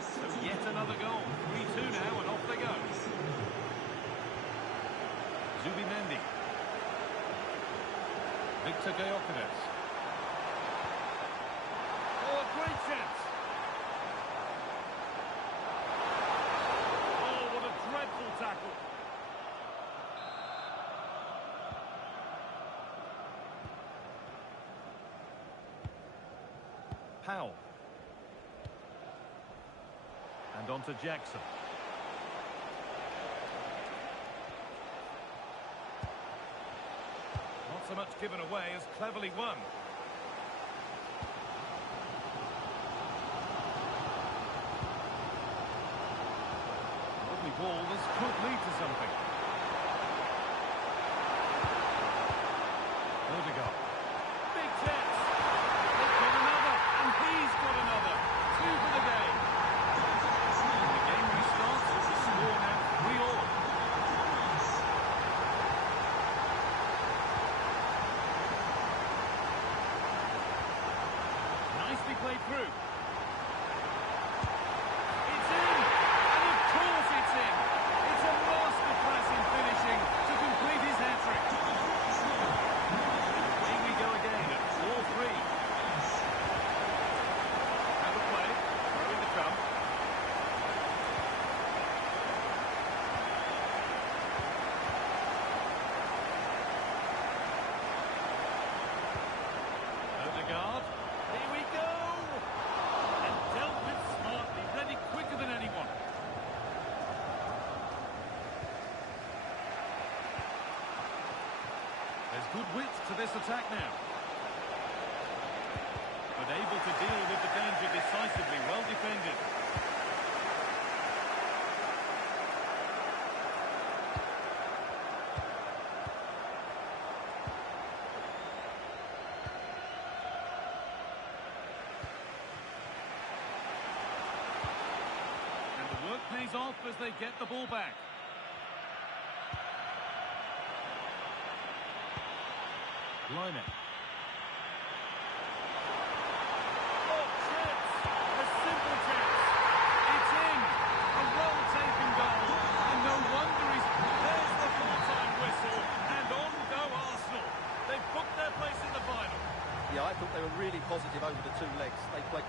So yet another goal. 3-2 now, and off they go. Zubimendi. Victor Gyökeres. Oh, a great chance. Oh, what a dreadful tackle. Powell. And on to Jackson. Not so much given away as cleverly won. Lovely ball, this could lead to something. Odegaard. Big chance. They've got another, and he's got another. 2 for the game. The game restarts with the score now 3-all. Nicely played through. It's in! And of course it's in! It's a masterclass in finishing to complete his hat-trick. Away we go again at 4-3. Have a play. Throw in to come. Odegaard. Here we go! good width to this attack now. But able to deal with the danger decisively, well defended. And the work pays off as they get the ball back. Line. Yeah, I thought they were really positive over the two legs. They played.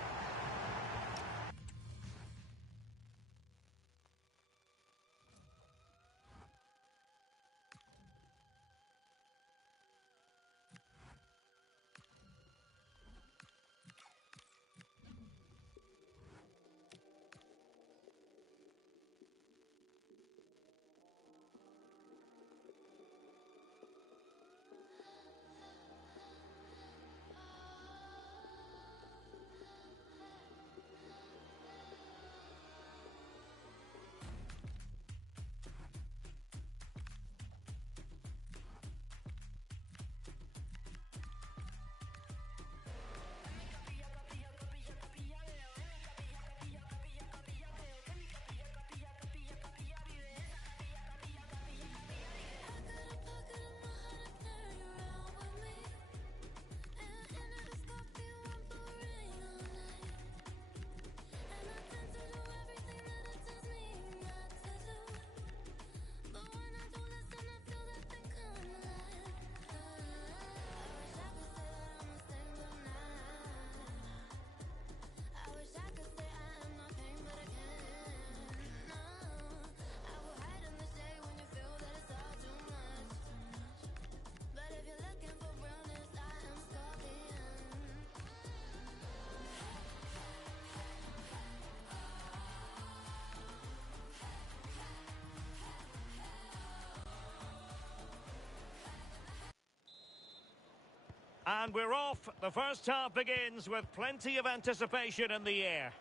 And we're off. The first half begins with plenty of anticipation in the air.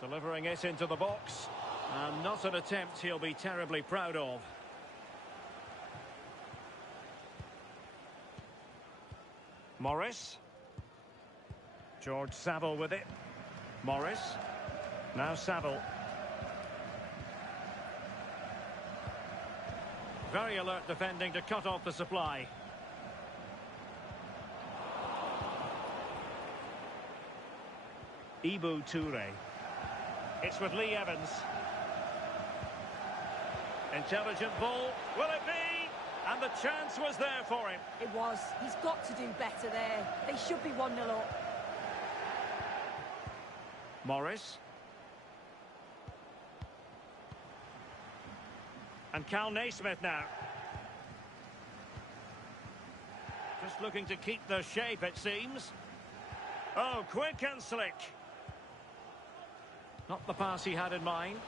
Delivering it into the box. And not an attempt he'll be terribly proud of. Morris. George Saville with it. Morris. Now Saville. Very alert defending to cut off the supply. Ibu Toure. It's with Lee Evans. Intelligent ball. Will it be? And the chance was there for him. It was. He's got to do better there. They should be 1-0 up. Morris. And Cal Naismith now. Just looking to keep the shape, it seems. Oh, quick and slick. Not the pass he had in mind.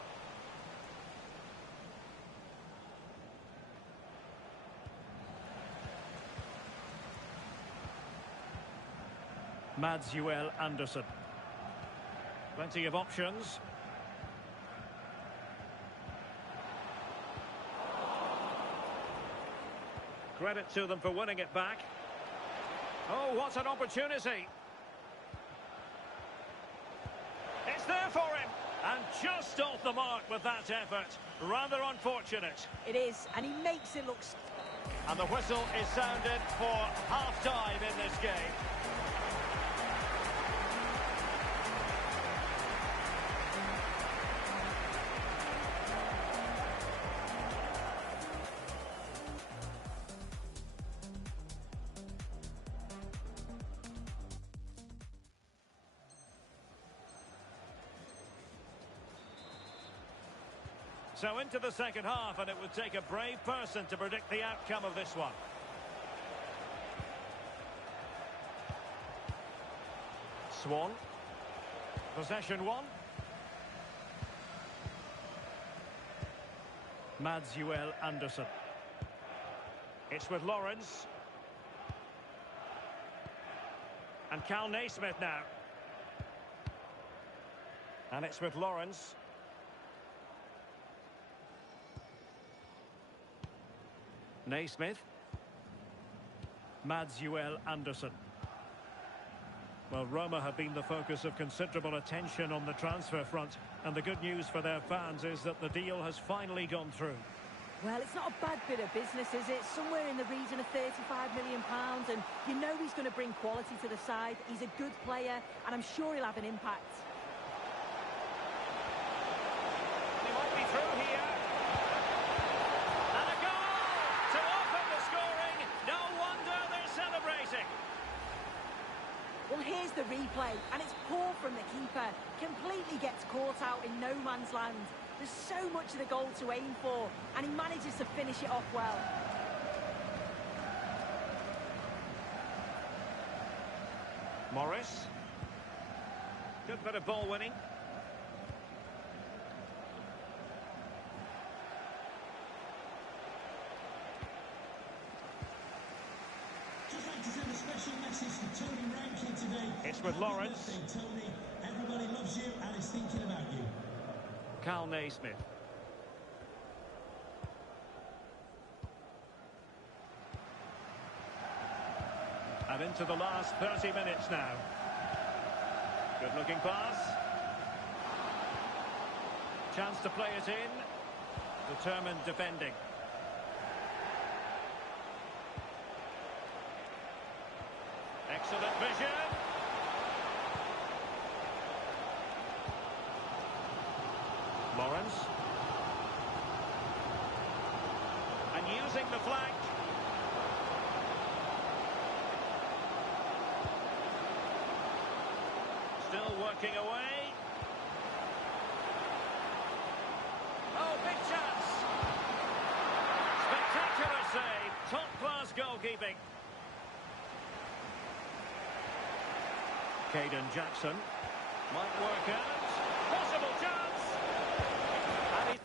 Madswell Anderson. Plenty of options. Credit to them for winning it back. Oh, what an opportunity. It's there for him. And just off the mark with that effort. Rather unfortunate. It is, and he makes it look... And the whistle is sounded for half-time in this game. So into the second half, and it would take a brave person to predict the outcome of this one. Swan. Possession one. Mads Anderson. It's with Lawrence. And Cal Naismith now. And it's with Lawrence. Naismith. Mads Anderson. Well, Roma have been the focus of considerable attention on the transfer front, and the good news for their fans is that the deal has finally gone through. Well, it's not a bad bit of business, is it? Somewhere in the region of £35 million, and you know he's going to bring quality to the side. He's a good player, and I'm sure he'll have an impact. He might be through here. And a goal to open the scoring. No wonder they're celebrating. Well, here's the replay, and it's poor from the keeper. Completely gets caught out in no man's land. There's so much of the goal to aim for, and he manages to finish it off well. Morris. Good bit of ball winning. Just like to send a special message to Tony Rankin today. It's with Lawrence. Happy birthday, Tony. Everybody loves you and is thinking about you. Cal Naismith. And into the last 30 minutes now. Good looking pass. Chance to play it in. Determined defending. Excellent vision. Lawrence. And using the flank. Still working away. Oh, big chance. Spectacular save. Top-class goalkeeping. Caden Jackson. Might work out. Possible chance. And he...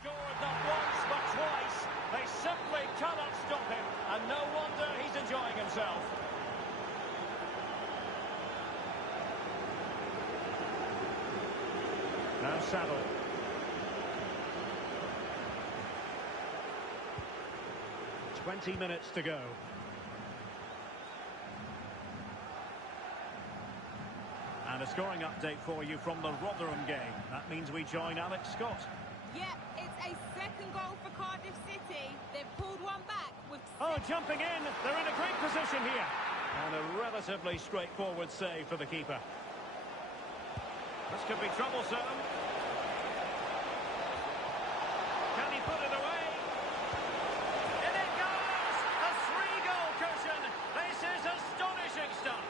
Scored not once but twice. They simply cannot stop him, and no wonder he's enjoying himself. Now Saddle. "20 minutes to go. And a scoring update for you from the Rotherham game. That means we join Alex Scott. Yep, it's a second goal for Cardiff City. They've pulled one back with... Oh, jumping in. They're in a great position here. And a relatively straightforward save for the keeper. This could be troublesome. Can he put it away? In it goes! A 3-goal cushion. This is astonishing stuff.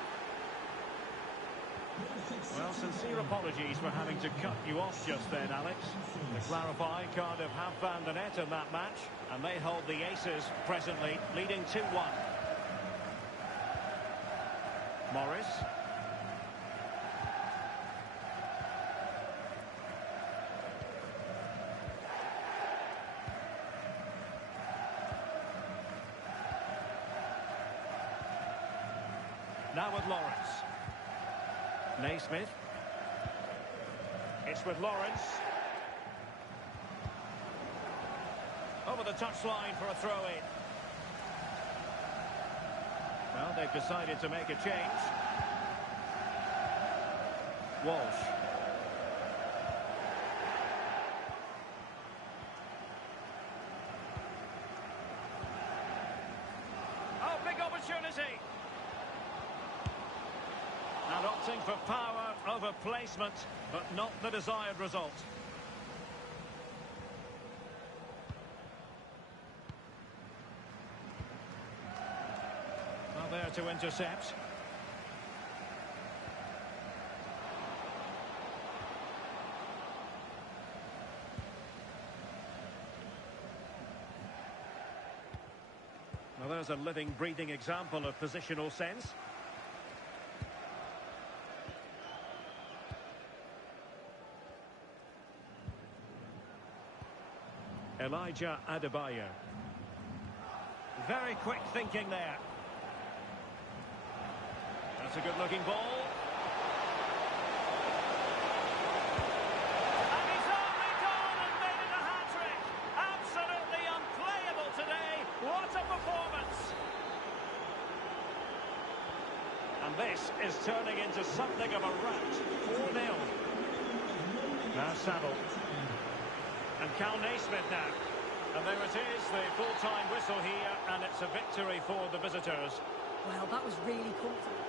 Well, sincere apologies for having to cut you off just then, Alex. To clarify, Cardiff have found the net in that match, and they hold the aces presently, leading 2-1. Morris. Now with Lawrence. Naismith. It's with Lawrence. Over the touchline for a throw-in. Well, they've decided to make a change. Walsh. Oh, big opportunity. And opting for power over placement, but not the desired result. to intercept. Well, there's a living, breathing example of positional sense. Elijah Adebayo. Very quick thinking there. That's a good-looking ball. And he's only gone and made it a hat-trick. Absolutely unplayable today. What a performance. And this is turning into something of a rout. 4-0. Now Saville. And Cal Naismith now. And there it is, the full-time whistle here, and it's a victory for the visitors. Well, that was really comfortable.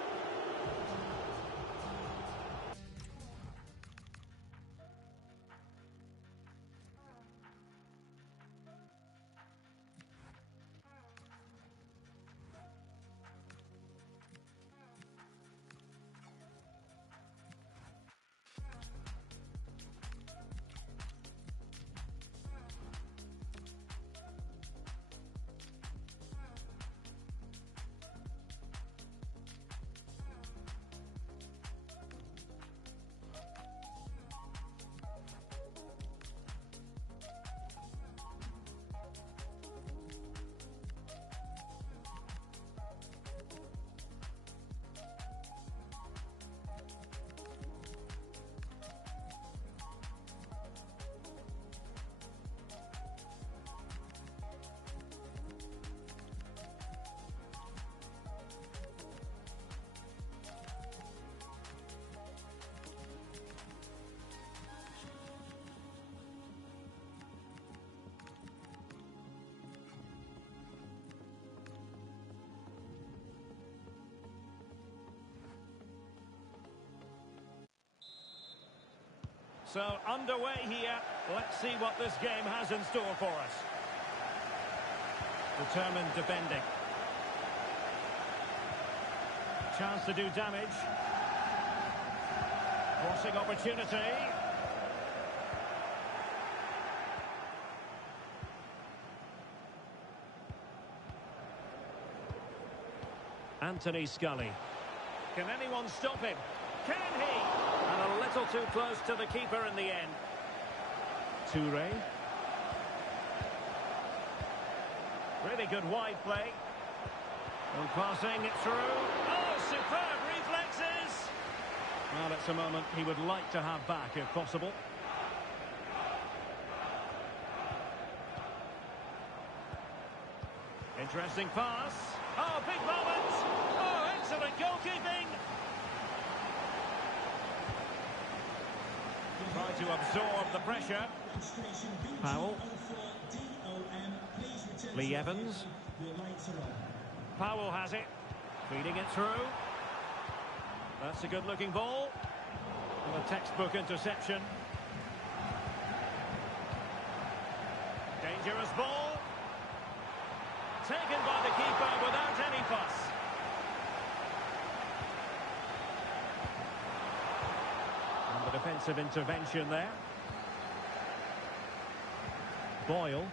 So underway here. Let's see what this game has in store for us. Determined defending. Chance to do damage. Crossing opportunity. Anthony Scully. Can anyone stop him? Can he? And a little too close to the keeper in the end. Toure. Really good wide play. And passing it through. Oh, superb reflexes! Well, it's a moment he would like to have back if possible. Interesting pass. Oh, big moment! Oh, excellent goalkeeping! Try to absorb the pressure. Powell. Lee Evans. Powell has it. Feeding it through. That's a good-looking ball. And a textbook interception. Dangerous ball. Taken by the keeper without any fuss. And the defensive intervention there. Boyle.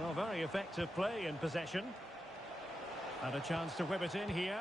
Well, very effective play in possession. And a chance to whip it in here.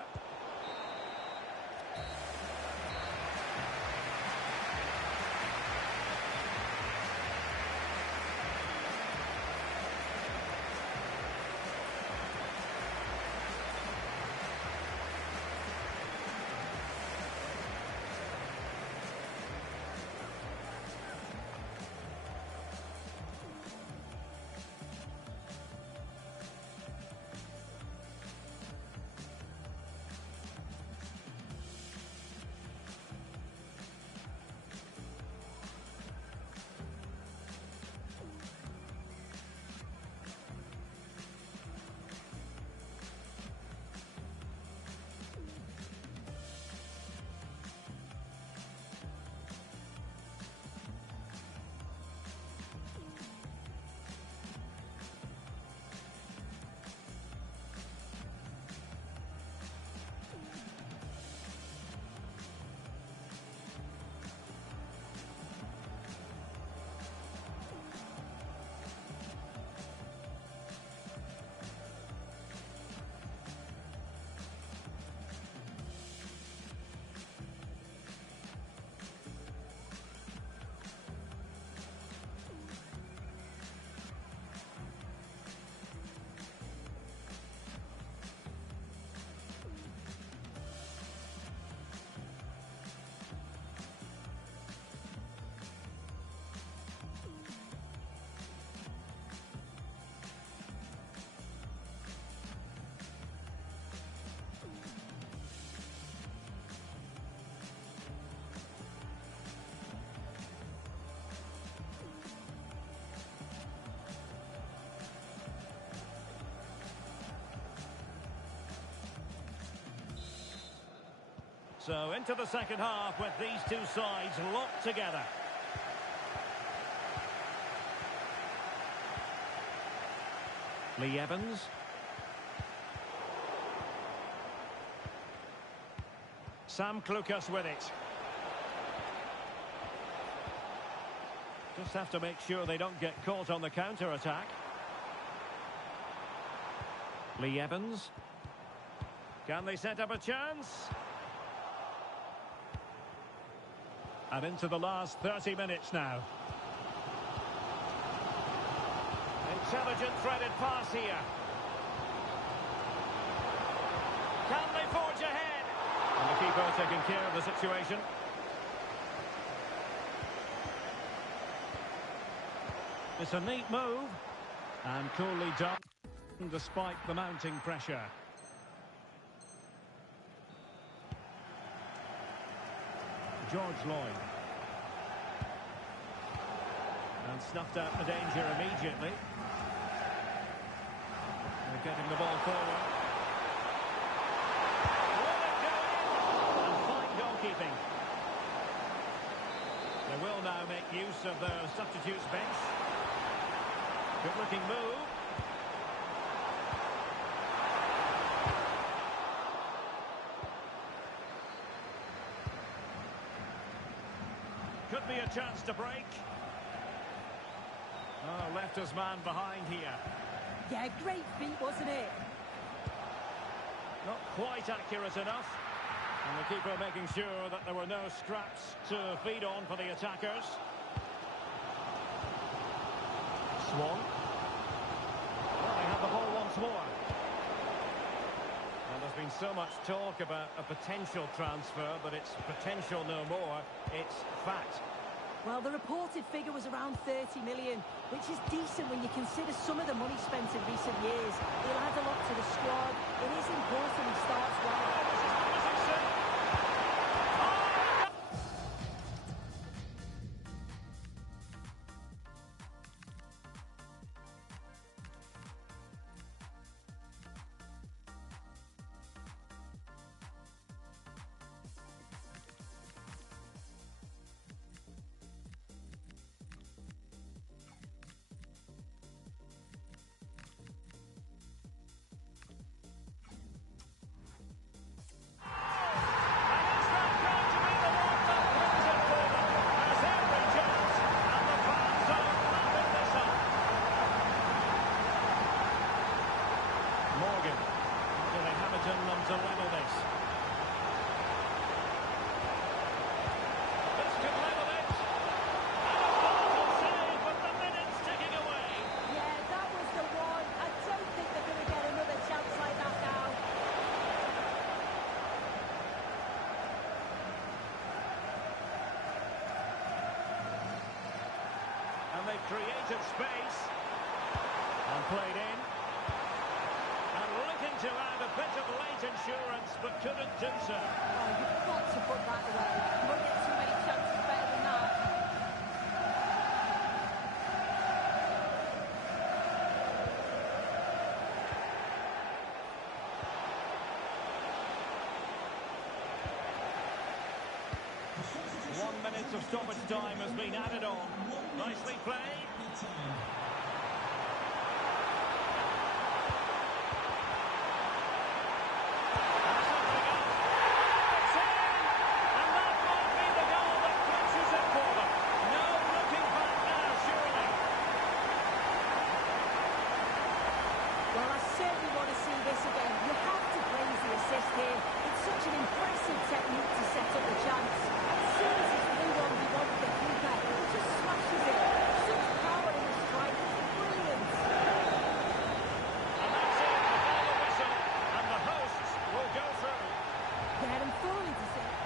So into the second half with these two sides locked together. Lee Evans. Sam Klukas with it. Just have to make sure they don't get caught on the counter-attack. Lee Evans. Can they set up a chance? And into the last 30 minutes now. Intelligent threaded pass here. Can they forge ahead? And the keeper taking care of the situation. It's a neat move. And coolly done, despite the mounting pressure. George Lloyd. And snuffed out the danger immediately. They're getting the ball forward. Will it go in? And fine goalkeeping. They will now make use of their substitutes bench. Good looking move. Could be a chance to break. Oh, left his man behind here. Yeah, great feat, wasn't it? Not quite accurate enough. And the keeper making sure that there were no scraps to feed on for the attackers. Swan. Well, they have the ball once more. And there's been so much talk about a potential transfer, but it's potential no more. It's fact. Well, the reported figure was around 30 million, which is decent when you consider some of the money spent in recent years. He'll add a lot to the squad. It is important he starts well. To level this. This could level it. And a vital save with the minutes ticking away. Yeah, that was the one. I don't think they're going to get another chance like that now. And they created space. And played in. To add a bit of late insurance, but couldn't do so. Oh, you've got to put that away. You won't get too many chances better than that. One minute of stoppage time has been added on. Nicely played. It's such an impressive technique to set up the chance. As soon as it's through on beyond the keeper, he just smashes it. Such power in the strike. It's brilliant. And that's it, the final whistle. And the hosts will go through. Yeah, I'm thoroughly deceived.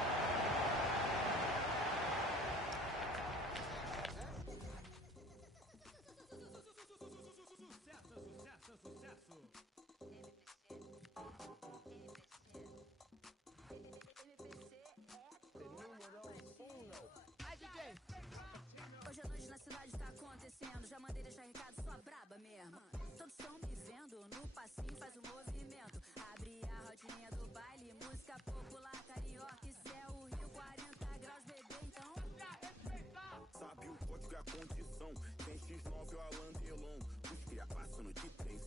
condição. Tem X9 o Alan Delon. Os cria passando de trens.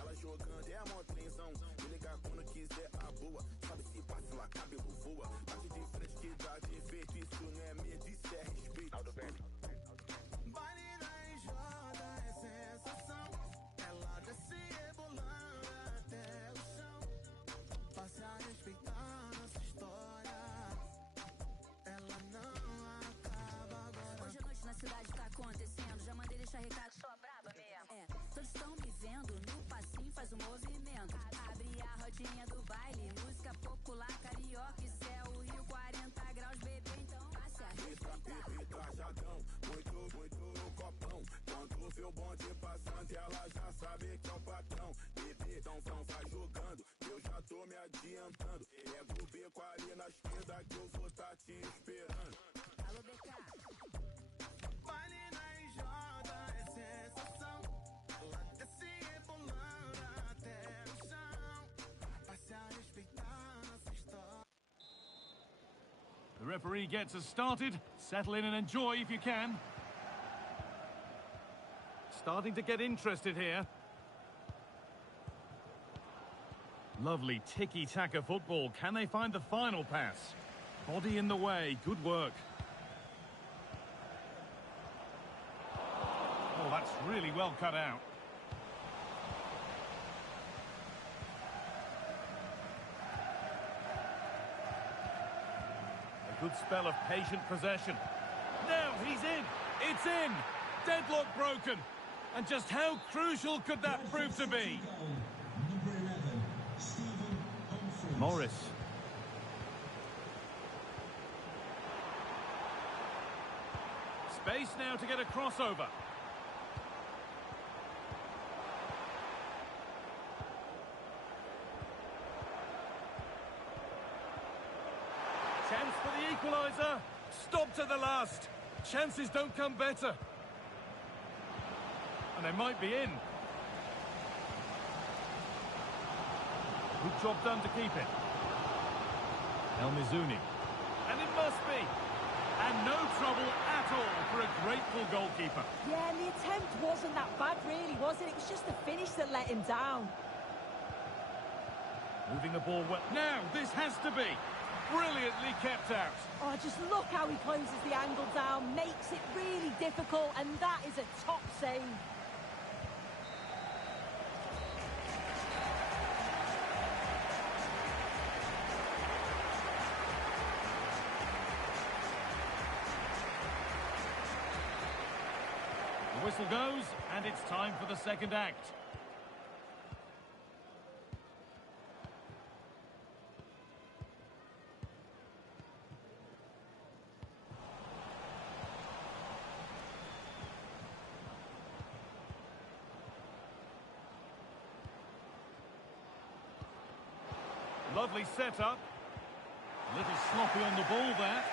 Ela jogando, é a mó trenzão. Me ligar quando quiser a boa. Sabe se passa lá, cabelo voa. Bate de frente que dá defeito. Isso não é medo, isso é respeito. Baile na enxada é sensação. Ela desce rebolando até o chão. Passe a respeitar nossa história. Ela não acaba agora. Hoje à noite na cidade tá acontecendo. Já mandei deixar recado, só braba mesmo. É, todos estão me vendo. No passinho faz um movimento. Abre a rodinha do baile. Música popular, carioca e céu. Rio 40 graus, bebê, então passe a respeitar. Bebê trajadão, muito copão. Quando vê o bonde passando, ela já sabe que é o patrão. Bebê, então vai jogando, eu já tô me adiantando. Pega o beco ali na esquerda que eu vou tá te esperando. Alô, BK. Baile na enxada é sensação. Ela desce rebolando até o chão. Passe a respeitar nossa história. The referee gets us started. Settle in and enjoy if you can. Starting to get interested here. Lovely tiki-taka football. Can they find the final pass? Body in the way. Good work. Oh, that's really well cut out. A good spell of patient possession. Now he's in. It's in. Deadlock broken. And just how crucial could that prove to be? Number 11, Stephen Humphries. Morris. Space now to get a crossover. Chance for the equaliser. Stopped at the last. Chances don't come better. And they might be in. Good job done to keep it. El Mizuni. And it must be. And no trouble at all for a grateful goalkeeper. Yeah, and the attempt wasn't that bad, really, was it? It was just the finish that let him down. Moving the ball well. Now, this has to be. Brilliantly kept out. Oh, just look how he closes the angle down, makes it really difficult, and that is a top save. The whistle goes, and it's time for the second act. Lovely setup. A little sloppy on the ball there.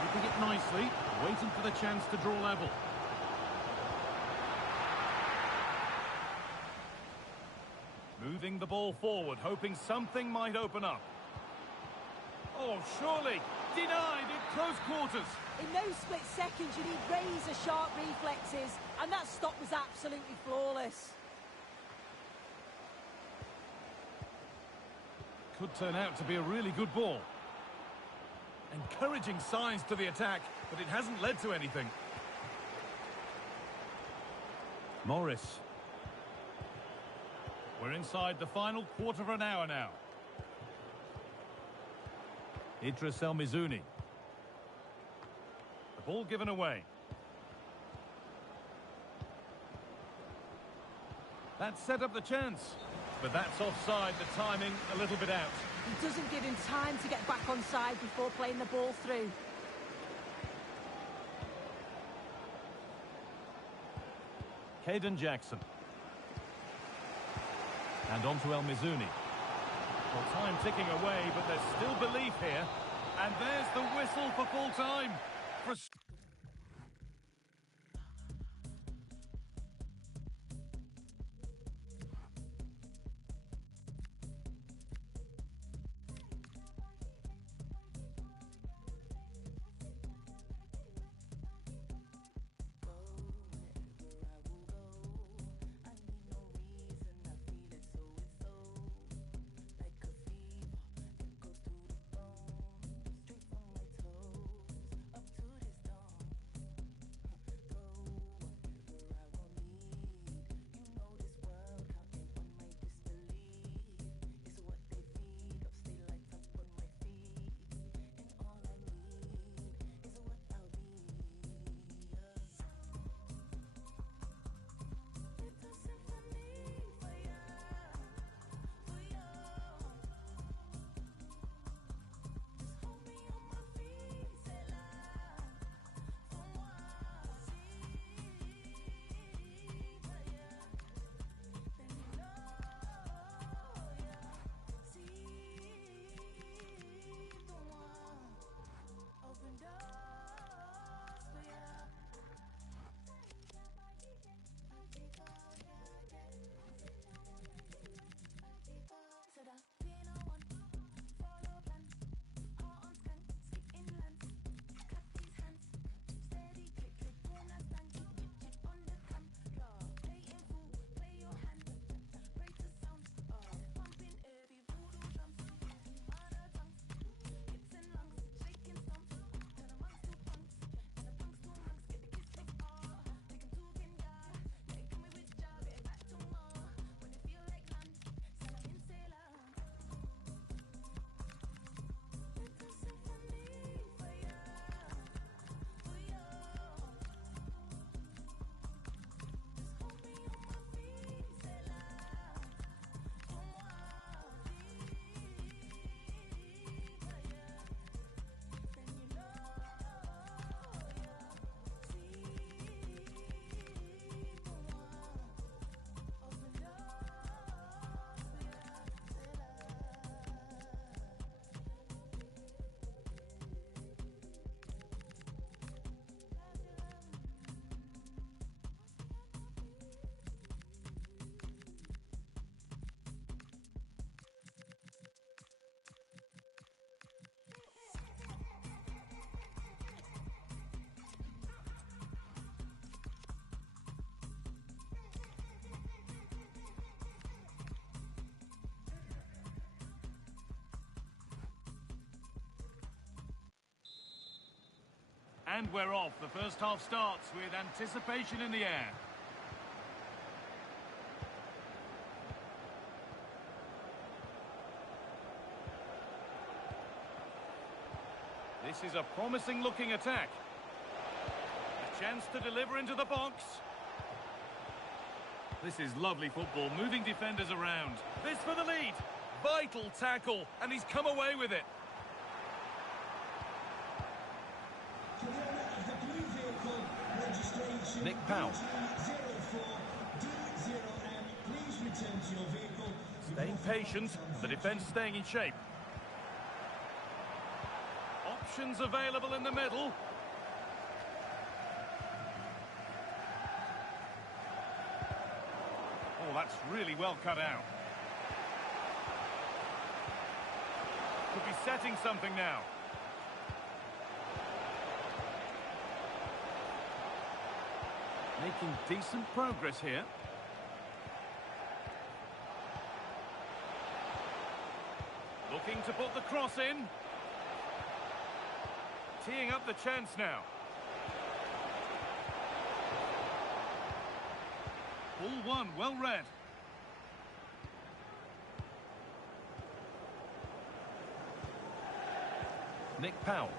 Keeping it nicely, waiting for the chance to draw level. Moving the ball forward, hoping something might open up. Oh, surely. Denied at close quarters. In those split seconds, you need razor-sharp reflexes, and that stop was absolutely flawless. Could turn out to be a really good ball. Encouraging signs to the attack, but it hasn't led to anything. Morris. We're inside the final quarter of an hour now. Idris El Mizuni. The ball given away. That set up the chance. But that's offside, the timing a little bit out. He doesn't give him time to get back on side before playing the ball through. Caden Jackson. And on to El Mizuni. Well, time ticking away, but there's still belief here. And there's the whistle for full time. And we're off. The first half starts with anticipation in the air. This is a promising looking attack. A chance to deliver into the box. This is lovely football, moving defenders around. This for the lead. Vital tackle, and he's come away with it. Nick Powell. Staying patient, the defence staying in shape. Options available in the middle. Oh, that's really well cut out. Could be setting something now. Making decent progress here. Looking to put the cross in. Teeing up the chance now. Ball one, well read. Nick Powell.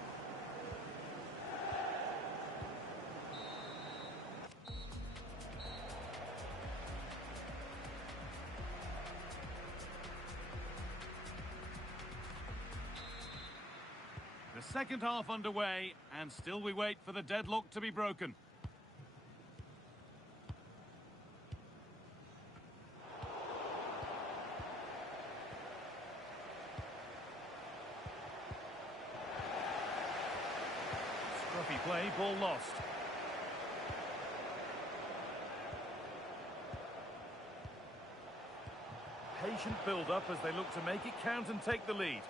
The second half underway, and still we wait for the deadlock to be broken. Scruffy play, ball lost. Patient build-up as they look to make it count and take the lead.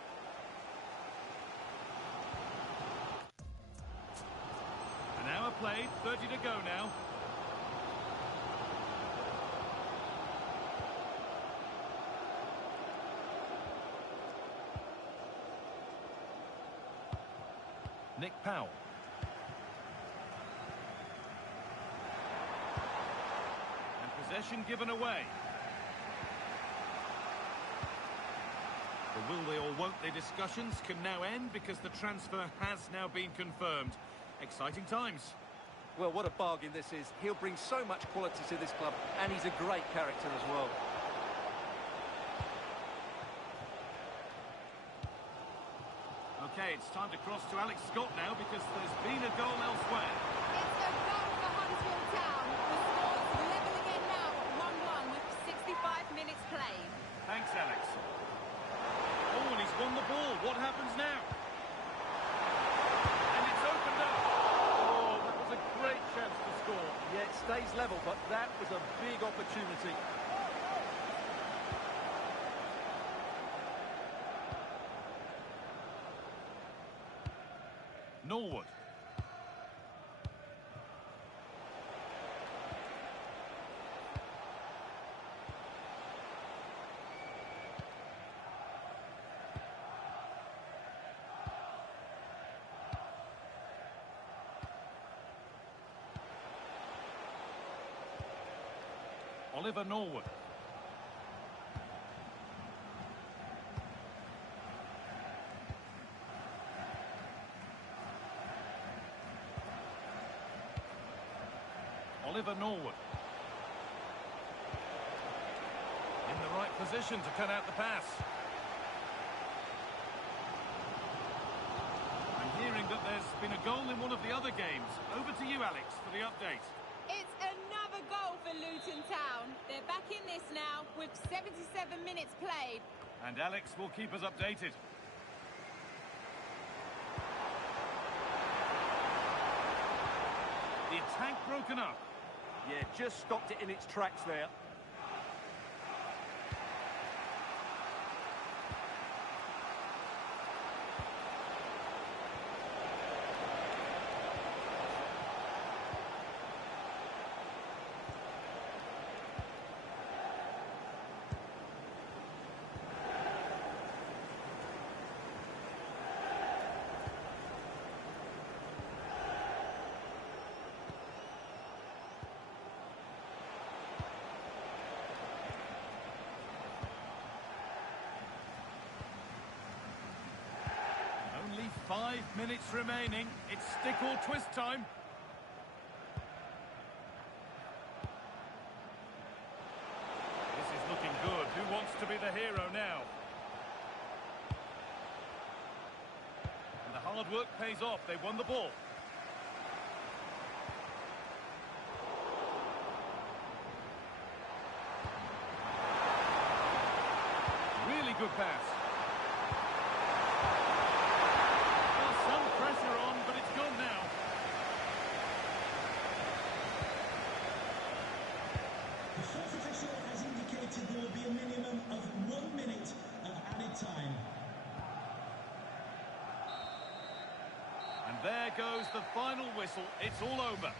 An hour played, 30 to go now. Nick Powell. And possession given away. The will they or won't they discussions can now end because the transfer has now been confirmed. Exciting times. Well, what a bargain this is. He'll bring so much quality to this club, and he's a great character as well. Okay, it's time to cross to Alex Scott now because there's been a goal elsewhere. It's a goal for Huddersfield Town. The score's level again now at 1-1 with 65 minutes played. Thanks, Alex. Oh, and he's won the ball. What happens now? And it's opened up. Oh, that was a great chance to score. Yeah, it stays level, but that was a big opportunity. Norwood. Oliver Norwood. Oliver Norwood. In the right position to cut out the pass. I'm hearing that there's been a goal in one of the other games. Over to you, Alex, for the update. It's another goal for Luton Town. They're back in this now with 77 minutes played. And Alex will keep us updated. The attack broken up. Yeah, just stopped it in its tracks there. 5 minutes remaining. It's stick or twist time. This is looking good. Who wants to be the hero now? And the hard work pays off. They won the ball. Really good pass. Well, some pressure on, but it's gone now. The fourth official has indicated there will be a minimum of 1 minute of added time. And there goes the final whistle. It's all over.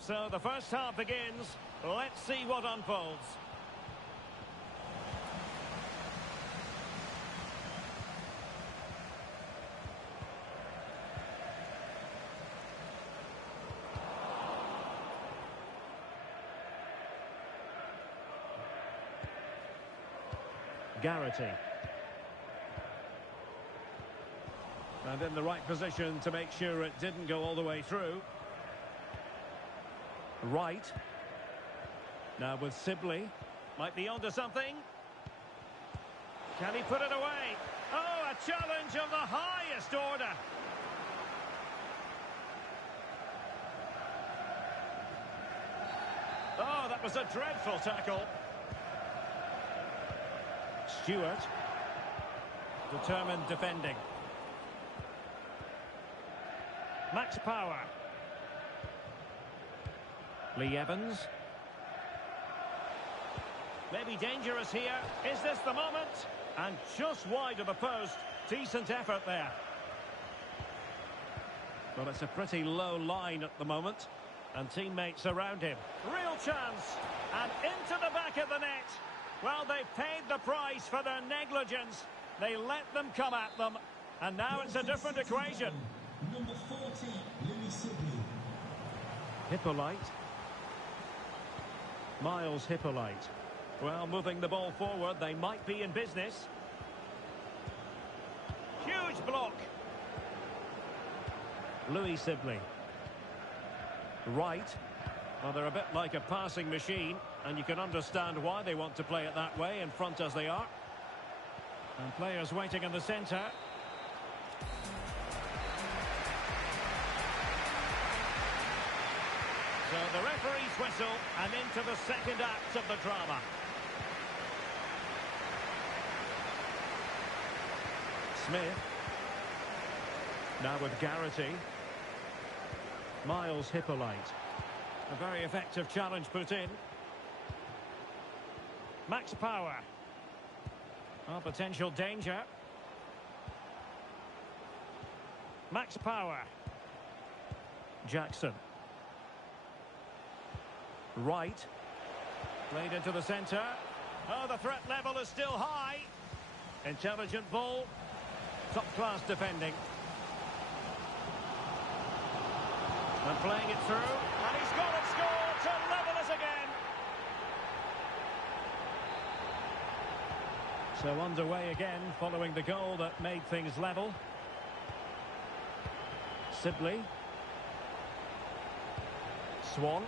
So the first half begins. Let's see what unfolds. Garrity. And in the right position to make sure it didn't go all the way through. Right. Now with Sibley. Might be onto something. Can he put it away? Oh, a challenge of the highest order. Oh, that was a dreadful tackle. Stewart. Determined defending. Max Power. Lee Evans. Maybe dangerous here. Is this the moment? And just wide of the post. Decent effort there. Well, it's a pretty low line at the moment. And teammates around him. Real chance. And into the back of the net. Well, they've paid the price for their negligence. They let them come at them. And now it's a different equation. Number 40, Louis Sibley. Hippolyte. Miles Hippolyte. Well, moving the ball forward, they might be in business. Huge block. Louis Sibley. Right. Well, they're a bit like a passing machine, and you can understand why they want to play it that way, in front as they are. And players waiting in the centre. So the referee's whistle, and into the second act of the drama. Smith. Now with Garrity. Miles Hippolyte. A very effective challenge put in. Max Power. Oh, potential danger. Max Power. Jackson. Wright. Played into the centre. Oh, the threat level is still high. Intelligent ball. Top-class defending. And playing it through. And he's got it scored to level us again. So underway again following the goal that made things level. Sibley. Swan.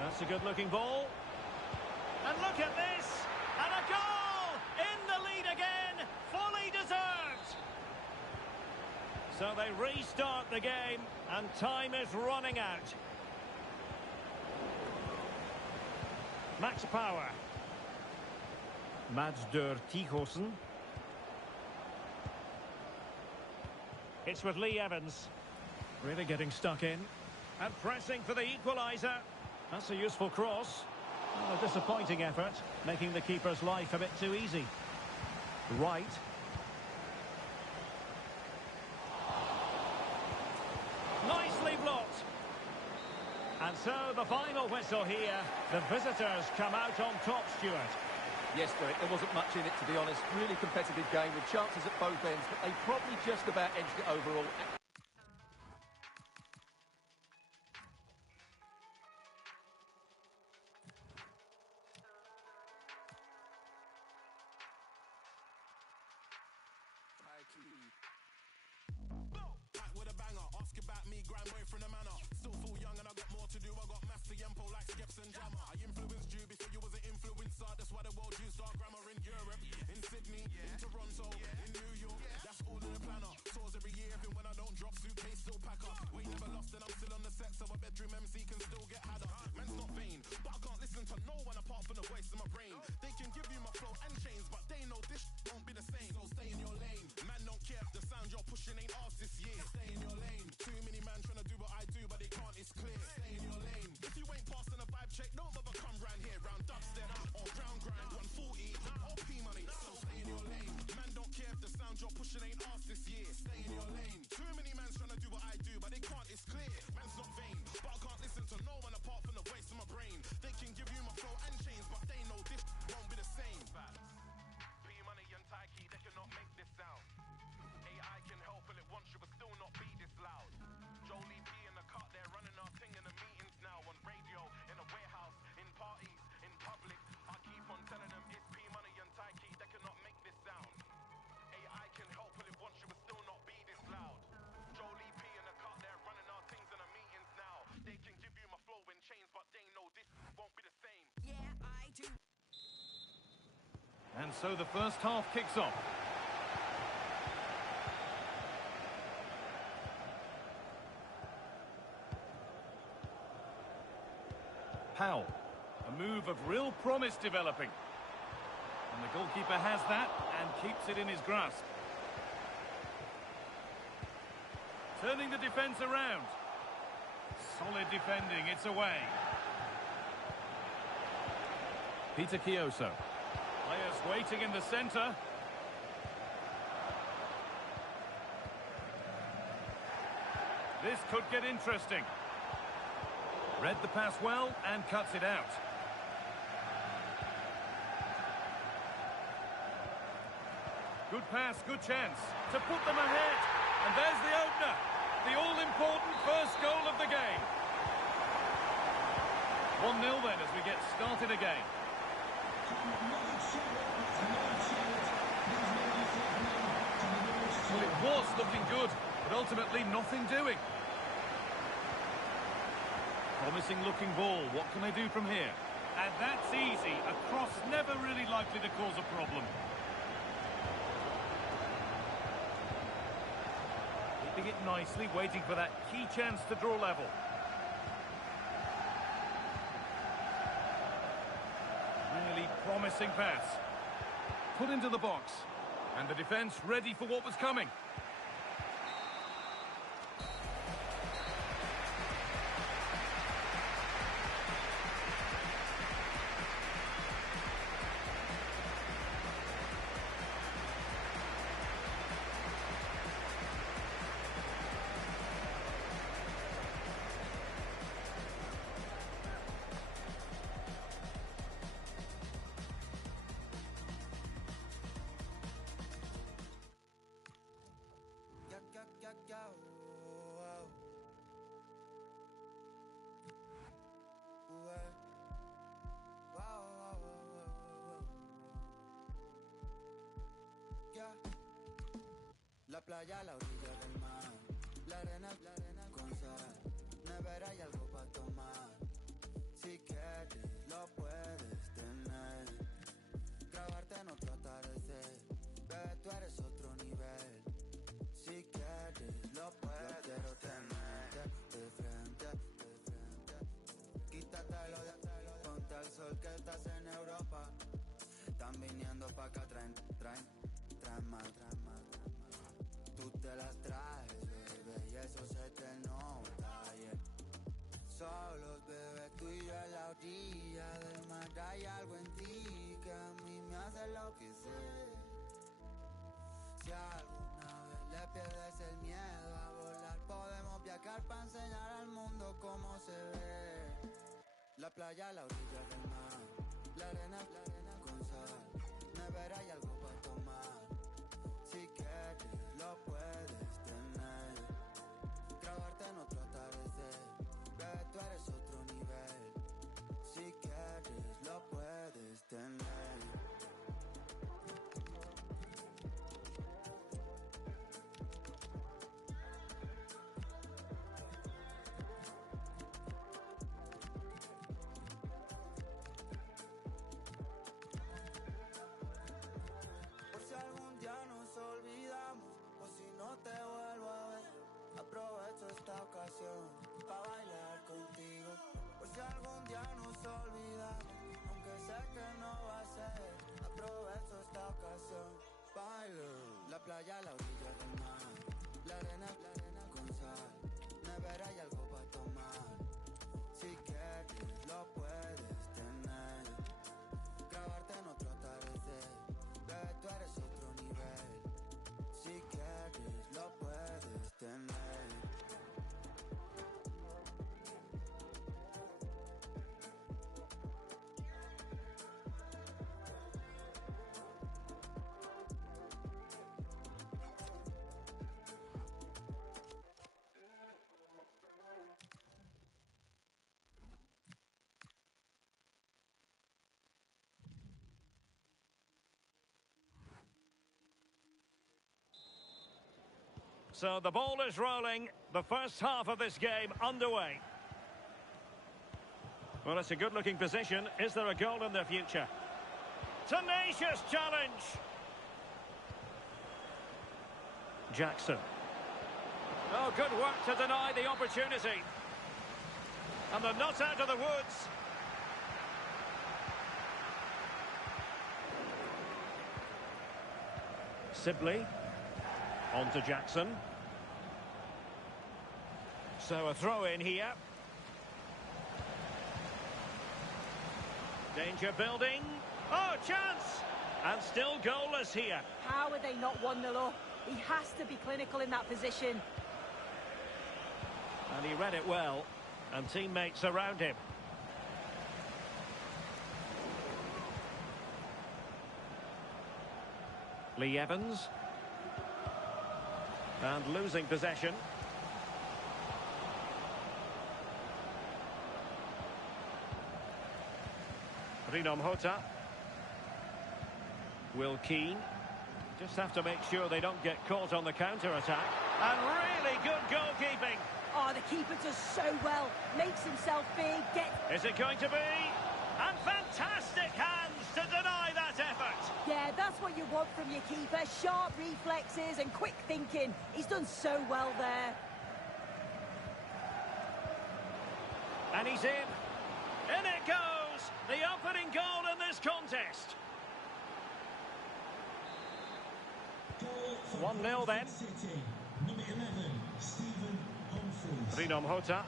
That's a good-looking ball. And look at this! And a goal! In the lead again! Fully deserved! So they restart the game, and time is running out. Max Power. Mads Deur Tigosen. It's with Lee Evans. Really getting stuck in. And pressing for the equaliser. That's a useful cross. Well, a disappointing effort, making the keeper's life a bit too easy. Wright. Nicely blocked. And so the final whistle here. The visitors come out on top, Stuart. Yes, Derek, there wasn't much in it, to be honest. Really competitive game with chances at both ends, but they probably just about edged it overall. Back with a banger, ask about me, grind way from the manor. Still full young and I got more to do. I got maths to yempo like Skips and Jammer. I influenced you before you was an influencer. That's why the world used our grammar in Europe, in Sydney, in Toronto, in New York. That's all in the planner. Tours every year, even when I don't drop, suitcase still pack up. We never lost and I'm still on the set, so a bedroom MC can still get had up. Man's not vain, but I can't listen to no one apart from the voice in my brain. They can give you my flow and chains, but they know this won't be the same. So stay in your lane. Man don't care if the sound you're pushing ain't ours this year. Stay in your lane. Too many man trying to do what I do, but they can't, it's clear. Stay in your lane. If you ain't passing a vibe check, don't ever come round here. Round dubstep or ground grind, 140 or P money. So stay in your lane. Man don't care if the sound you're pushing ain't ours this year. Stay in your lane. Too many man trying to do what I do, but they can't, it's clear. Man's not vain, but I can't listen to no one apart from the voice in my brain. They can give you my flow and chains, but they know this won't be the same. P money and Taiki, they cannot make this sound. AI can help, but it wants you, but still not be this loud. Jolie P in the cut, they're running our thing in the meetings now. On radio, in a warehouse, in parties, in public. I keep on telling them it's P money and Taiki, they cannot make this sound. AI can help, but it wants you, but still not be this loud. Jolie P in the cut, they're running our things in the meetings now. They can give you my flow in chains, but they know this won't be the same. Yeah, I do. And so the first half kicks off. Powell. A move of real promise developing. And the goalkeeper has that and keeps it in his grasp. Turning the defence around. Solid defending, it's away. Peter Kioso. Players waiting in the centre. This could get interesting. Read the pass well and cuts it out. Good pass, good chance to put them ahead. And there's the opener. The all-important first goal of the game. 1-0 then as we get started again. Well, it was looking good, but ultimately nothing doing. Promising looking ball. What can they do from here? And that's easy. A cross never really likely to cause a problem. Keeping it nicely, waiting for that key chance to draw level. Really promising pass. Put into the box. And the defence ready for what was coming. playa a la orilla del mar, la arena con sal, nevera y algo para tomar. Si quieres lo puedes tener, grabarte en otro atardecer, bebé tú eres otro nivel. Si quieres lo puedes, yo quiero tenerte de frente, quítatelo de ponte al sol que estás en Europa. Están viniendo pa' acá, traen más. Tú te las traes, bebé, y eso se te nota, yeah. Solos, bebé, tú y yo en la orilla del mar. Hay algo en ti que a mí me hace enloquecer. Si alguna vez le pierdes el miedo a volar, podemos viajar para enseñar al mundo cómo se ve. La playa a la orilla del mar, la arena con sal, nevera y algo para tomar. Si quieres lo puedes tener, grabarte en otro atardecer, bebé tú eres otro nivel. Si quieres lo puedes tener. Te vuelvo a ver, aprovecho esta ocasión para bailar contigo. Por si algún día nos olvidamos, aunque sé que no va a ser, aprovecho esta ocasión. Bailo, la playa a la orilla del mar, la arena con sal, nevera y algo para tomar. Si quieres lo puedes tener, grabarte en otro atardecer, bebé tú eres otro nivel. Si quieres lo puedes tener. So the ball is rolling. The first half of this game underway. Well, it's a good-looking position. Is there a goal in the future? Tenacious challenge. Jackson. Oh, good work to deny the opportunity. And they're not out of the woods. Sibley. On to Jackson. So a throw in here. Danger building. Oh, chance! And still goalless here. How are they not 1-0 up? He has to be clinical in that position. And he read it well. And teammates around him. Lee Evans. And losing possession. Hota. Will Keane. Just have to make sure they don't get caught on the counter-attack. And really good goalkeeping. Oh, the keeper does so well. Makes himself big. Is it going to be? And fantastic hands to deny that effort. Yeah, that's what you want from your keeper. Sharp reflexes and quick thinking. He's done so well there. And he's in. In it goes. The opening goal in this contest. 1-0 then. City, number 11, Stephen Humphreys. Hota.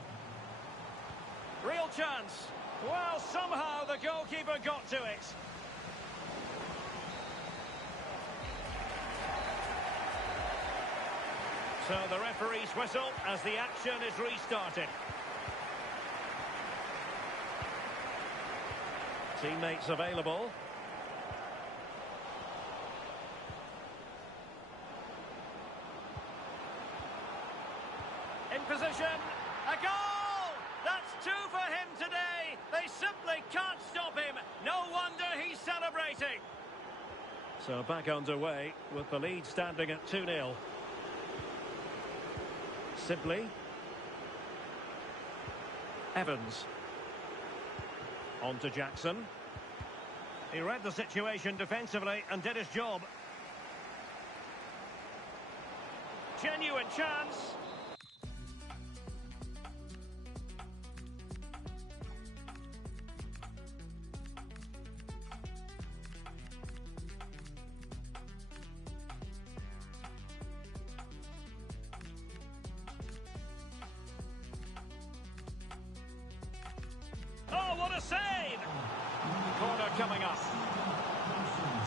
Real chance. Well, somehow the goalkeeper got to it. So the referee's whistle as the action is restarted. Teammates available. In position. A goal! That's 2 for him today. They simply can't stop him. No wonder he's celebrating. So back underway with the lead standing at 2-0. Simply. Evans. On to Jackson. He read the situation defensively and did his job. Genuine chance. Oh, what a save! Corner coming up.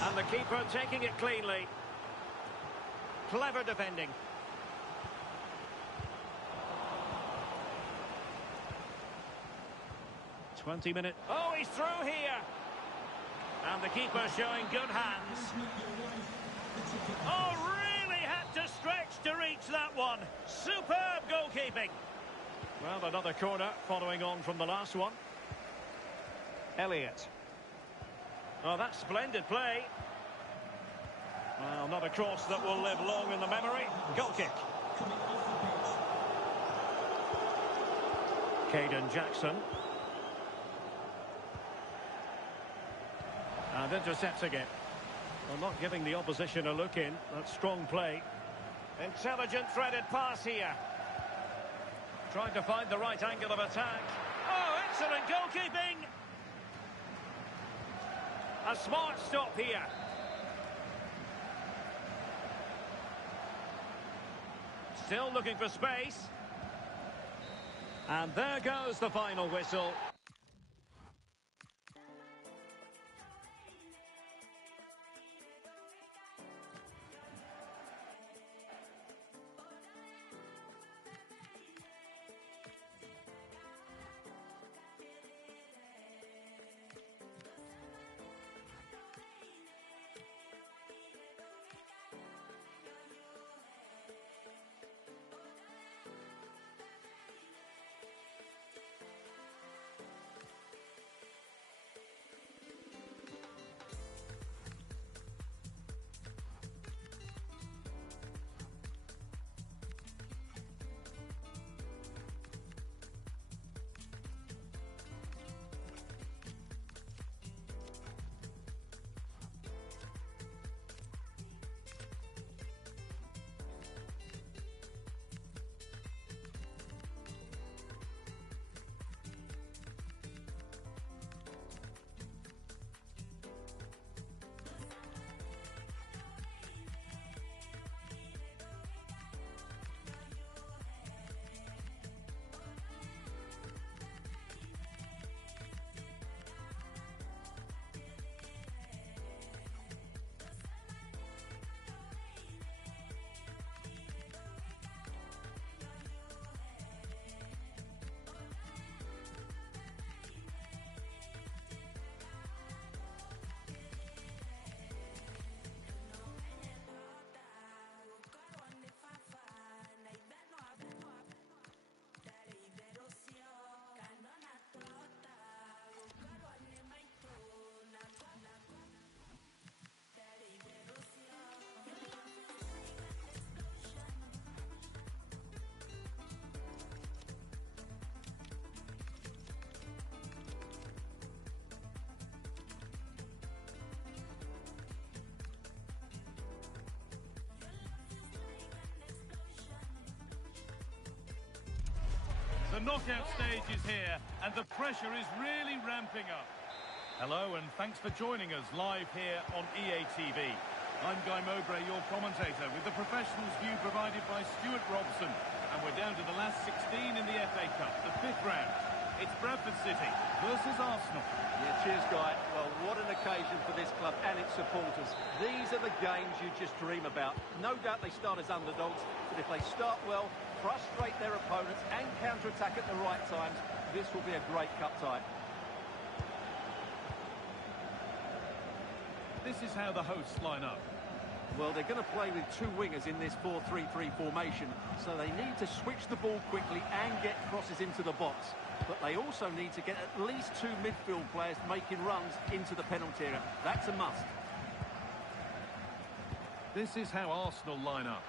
And the keeper taking it cleanly. Clever defending. -20-minute. Oh, he's through here. And the keeper showing good hands. Oh, really had to stretch to reach that one. Superb goalkeeping. Well, another corner following on from the last one. Elliott. Oh, that's splendid play. Well, not a cross that will live long in the memory. Goal kick. Caden Jackson. And intercepting it. Well, not giving the opposition a look in. That's strong play. Intelligent threaded pass here. Trying to find the right angle of attack. Oh, excellent goalkeeping. A smart stop here. Still looking for space. And there goes the final whistle. The knockout stage is here, and the pressure is really ramping up. Hello, and thanks for joining us live here on EA TV. I'm Guy Mowbray, your commentator, with the professionals' view provided by Stuart Robson. And we're down to the last 16 in the FA Cup, the 5th round. It's Bradford City versus Arsenal. Yeah, cheers, Guy. Well, what an occasion for this club and its supporters. These are the games you just dream about. No doubt they start as underdogs, but if they start well, frustrate their opponents and counter-attack at the right times, this will be a great cup tie. This is how the hosts line up. Well, they're going to play with two wingers in this 4-3-3 formation, so they need to switch the ball quickly and get crosses into the box. But they also need to get at least two midfield players making runs into the penalty area. That's a must. This is how Arsenal line up.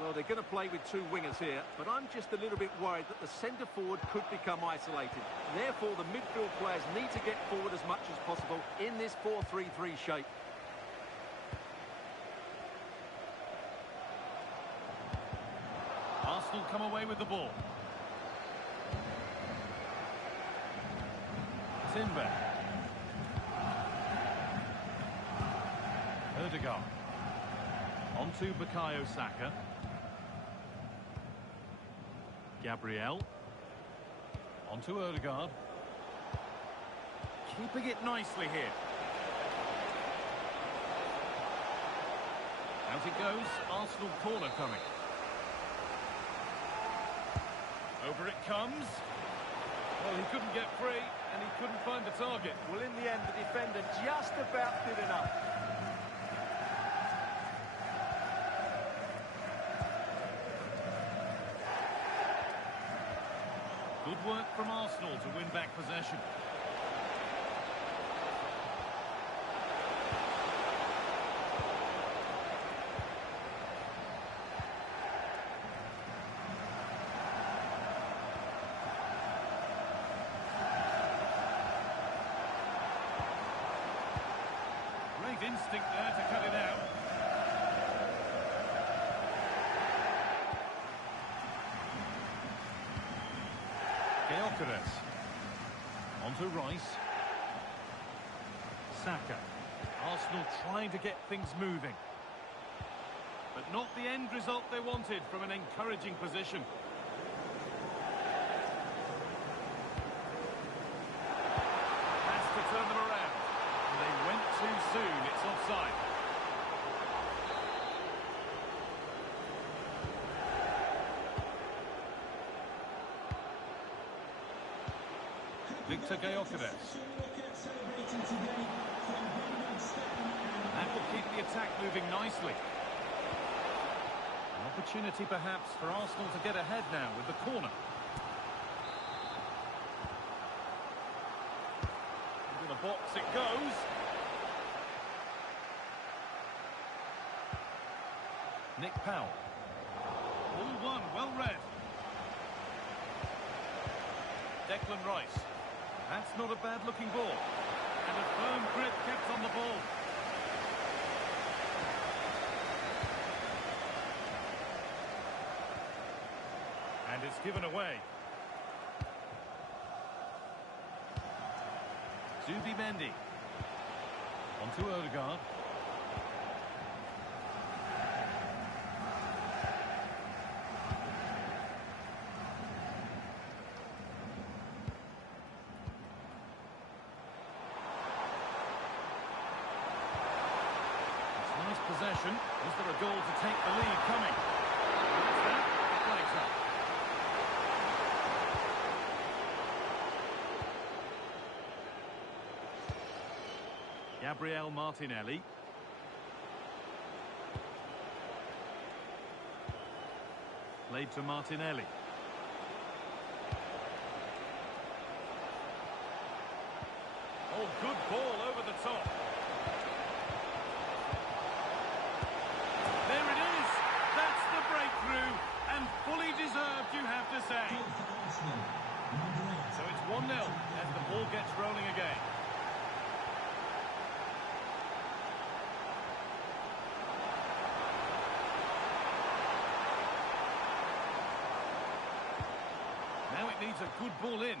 Well, they're going to play with two wingers here, but I'm just a little bit worried that the centre-forward could become isolated. Therefore, the midfield players need to get forward as much as possible in this 4-3-3 shape. Arsenal come away with the ball. Timber. Ødegaard. On to Bukayo Saka. Gabriel. On to Ødegaard. Keeping it nicely here. Out it goes. Arsenal corner coming. Over it comes. Well, he couldn't get free, and he couldn't find the target. Well, in the end, the defender just about did enough. Good work from Arsenal to win back possession. Great instinct there to cut it out. Gyökeres. On to Rice. Saka. Arsenal trying to get things moving. But not the end result they wanted from an encouraging position. Has to turn them around. They went too soon. It's offside. Victor Gyökeres. That will keep the attack moving nicely. An opportunity perhaps for Arsenal to get ahead now with the corner. Into the box it goes. Nick Powell. All one, well read. Declan Rice. That's not a bad-looking ball. And a firm grip kept on the ball. And it's given away. Zubimendi. On to Ødegaard. Possession. Is there a goal to take the lead coming? That's that. It breaks up. Gabriel Martinelli. Played to Martinelli. Oh, good ball over the top. There it is. That's the breakthrough. And fully deserved, you have to say. So it's 1-0 as the ball gets rolling again. Now it needs a good ball in.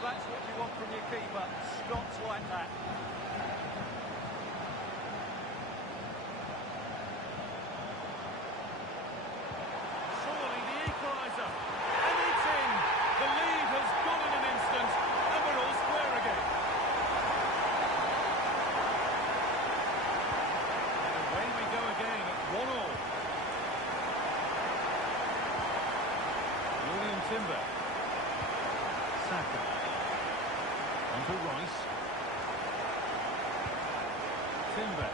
That's what you want from your keeper. Stops like that. Surely the equaliser. And it's in. The lead has gone in an instant. And we're all square again. And away we go again at 1-1. Julian Timber. Saka. On to Rice. Timber.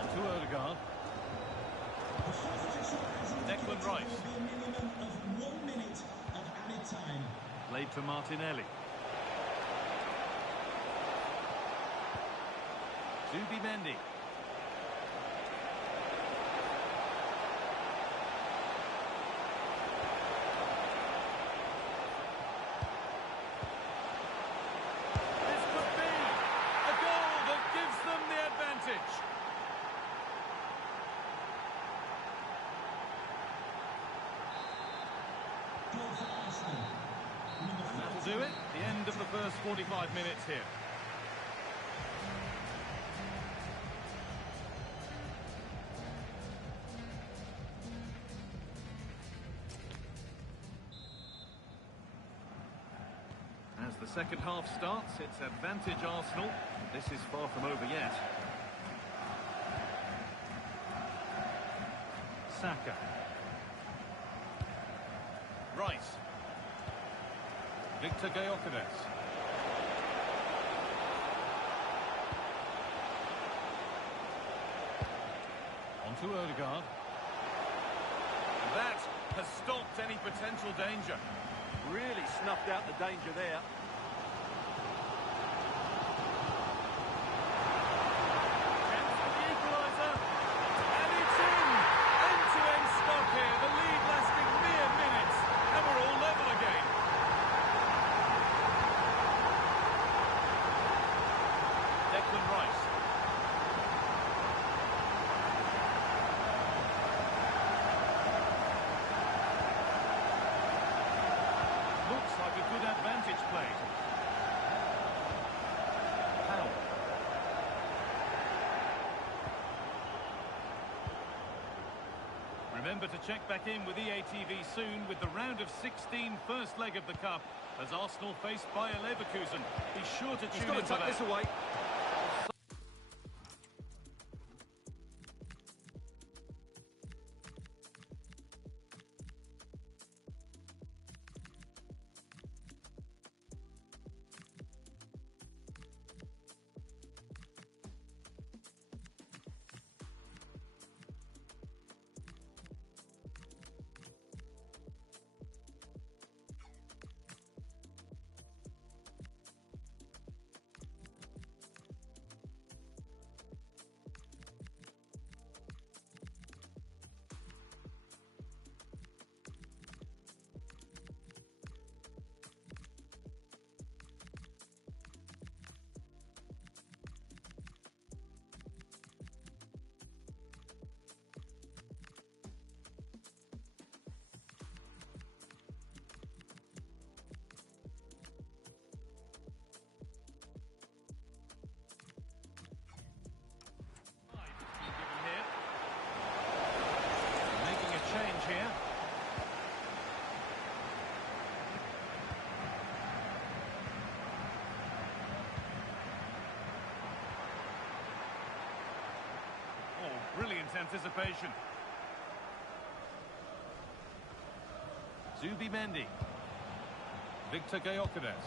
On to Ødegaard. Declan Rice. There will be a minimum of 1 minute of added time. Played to Martinelli. Zubimendi. This could be a goal that gives them the advantage. Goal for Arsenal. And that'll do it. The end of the first 45 minutes here. As the second half starts, it's advantage Arsenal. This is far from over yet. Saka. Rice. Victor Gyökeres. On to Odegaard. That has stopped any potential danger. Really snuffed out the danger there. Chance for the equaliser. And it's in! End-to-end stop here. The lead lasting mere minutes. And we're all level again. Declan Rice. Looks like a good advantage played. Powell. Remember to check back in with EATV soon with the round of 16 first leg of the Cup as Arsenal face Bayer Leverkusen. Be sure to He's tune got in to for tuck that. this away. Making a change here. Oh, brilliant anticipation. Zubimendi. Victor Gyökeres.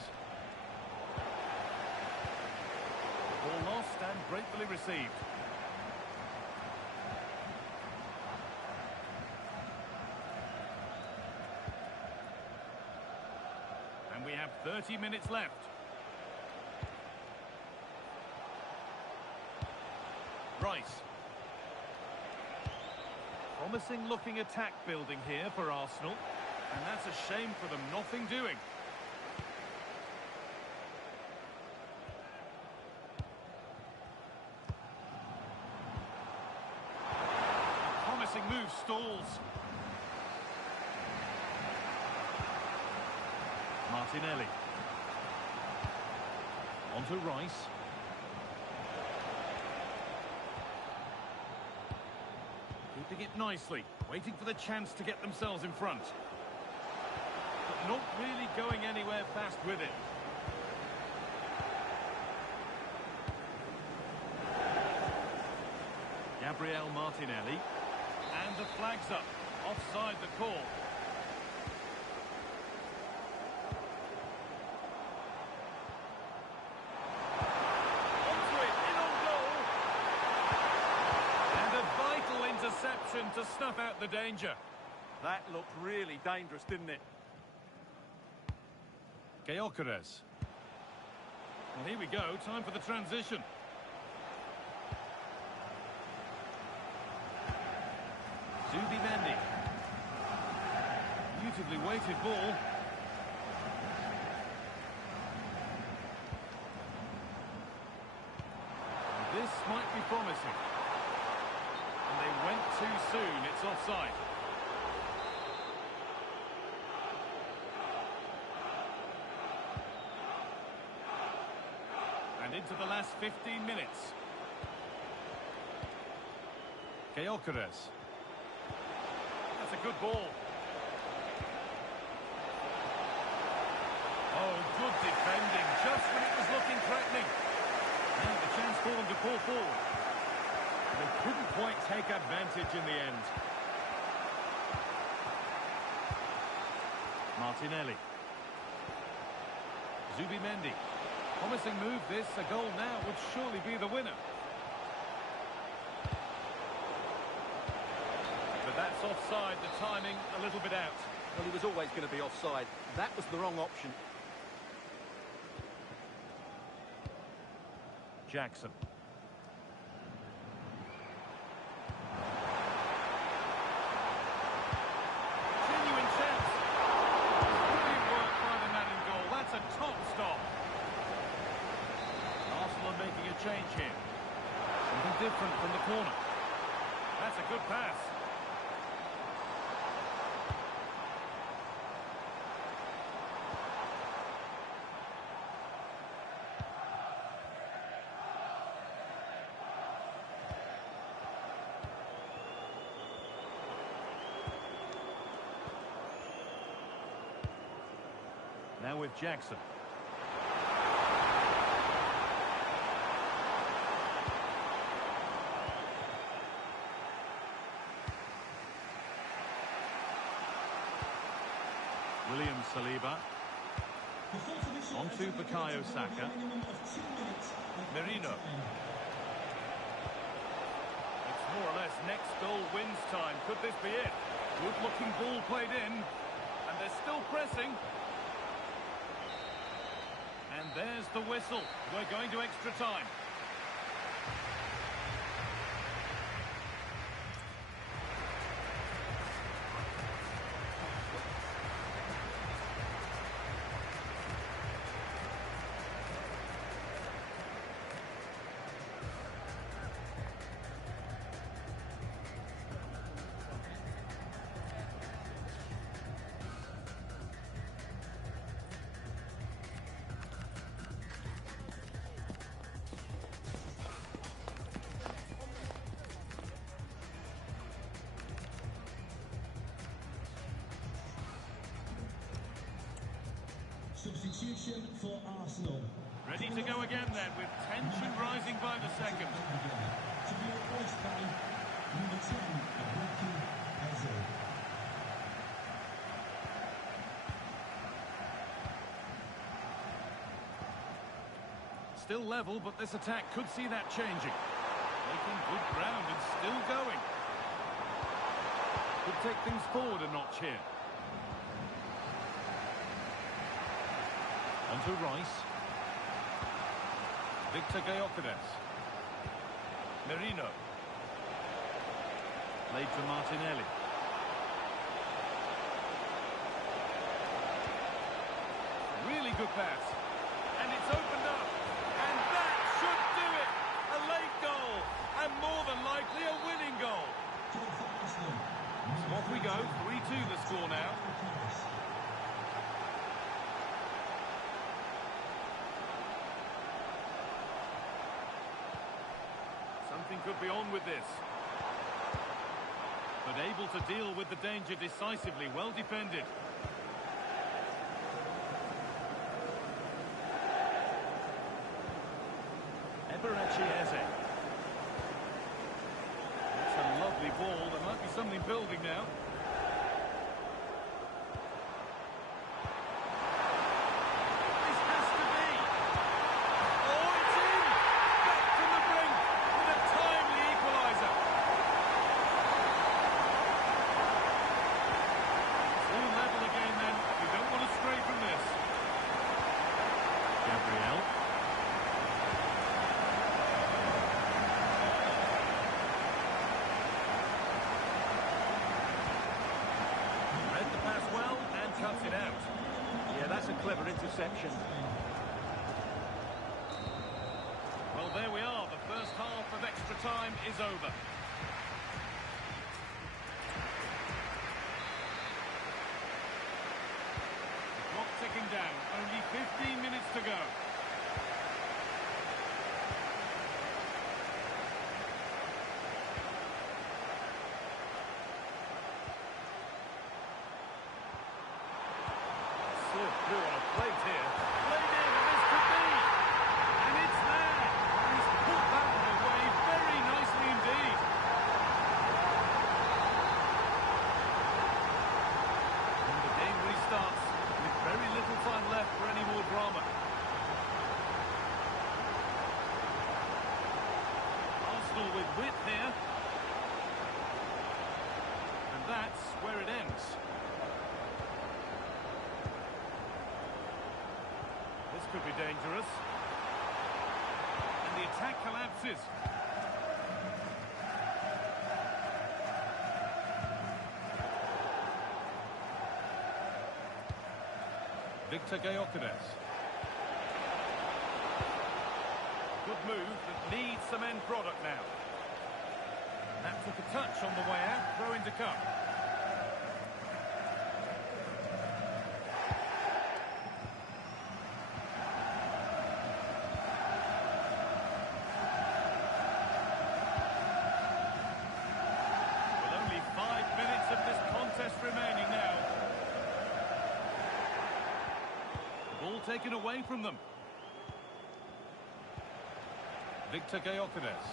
Ball lost and gratefully received. And we have 30 minutes left. Rice. Promising looking attack building here for Arsenal. And that's a shame for them, nothing doing. Promising move stalls. Martinelli. On to Rice. Keeping it nicely, waiting for the chance to get themselves in front. But not really going anywhere fast with it. Gabriel Martinelli. And the flag's up. Offside the call. Interception to snuff out the danger. That looked really dangerous, didn't it? Gyökeres. Well, here we go, time for the transition. Zubimendi. Beautifully weighted ball. And this might be promising. And they went too soon, it's offside. And into the last 15 minutes. Gyökeres. That's a good ball. Oh, good defending, just when it was looking threatening. Now the chance for them to pull forward. They couldn't quite take advantage in the end. Martinelli. Zubimendi. Promising move this, a goal now would surely be the winner. But that's offside, the timing a little bit out. Well, he was always going to be offside. That was the wrong option. Jackson. Genuine chance. Brilliant work by the man in goal. That's a top stop. Arsenal are making a change here. Something different from the corner. That's a good pass. Now with Jackson. William Saliba. On to Bukayo Saka. Merino. It's more or less next goal wins time. Could this be it? Good looking ball played in. And they're still pressing. And there's the whistle. We're going to extra time. Substitution for Arsenal. Ready to go again then, with tension rising by the second. To be replaced by number 10, Ibrahim Eze. Still level, but this attack could see that changing. Making good ground and still going. Could take things forward a notch here. On to Rice. Victor Gyökeres. Merino. Played to Martinelli. Really good pass. And it's opened up. And that should do it. A late goal. And more than likely a winning goal. So off we go. 3-2 the score now. Something could be on with this. But able to deal with the danger decisively. Well defended. Eze. It's a lovely ball. There might be something building now. This has to be. Oh, it's in! Back from the brink with a timely equaliser. It's all level again then. We don't want to stray from this. clever interception. Well, there we are. The first half of extra time is over. The clock ticking down. Only 15 minutes to go. Slipped through on a plate here. Played in, and this could be. And it's there. He's put that one away very nicely indeed. And the game restarts with very little time left for any more drama. Arsenal with width here. And that's where it ends. This could be dangerous. And the attack collapses. Victor Gyökeres. Good move that needs some end product now. That took a touch on the way out. Throw in to come. Remaining now. Ball taken away from them. Victor Gyökeres.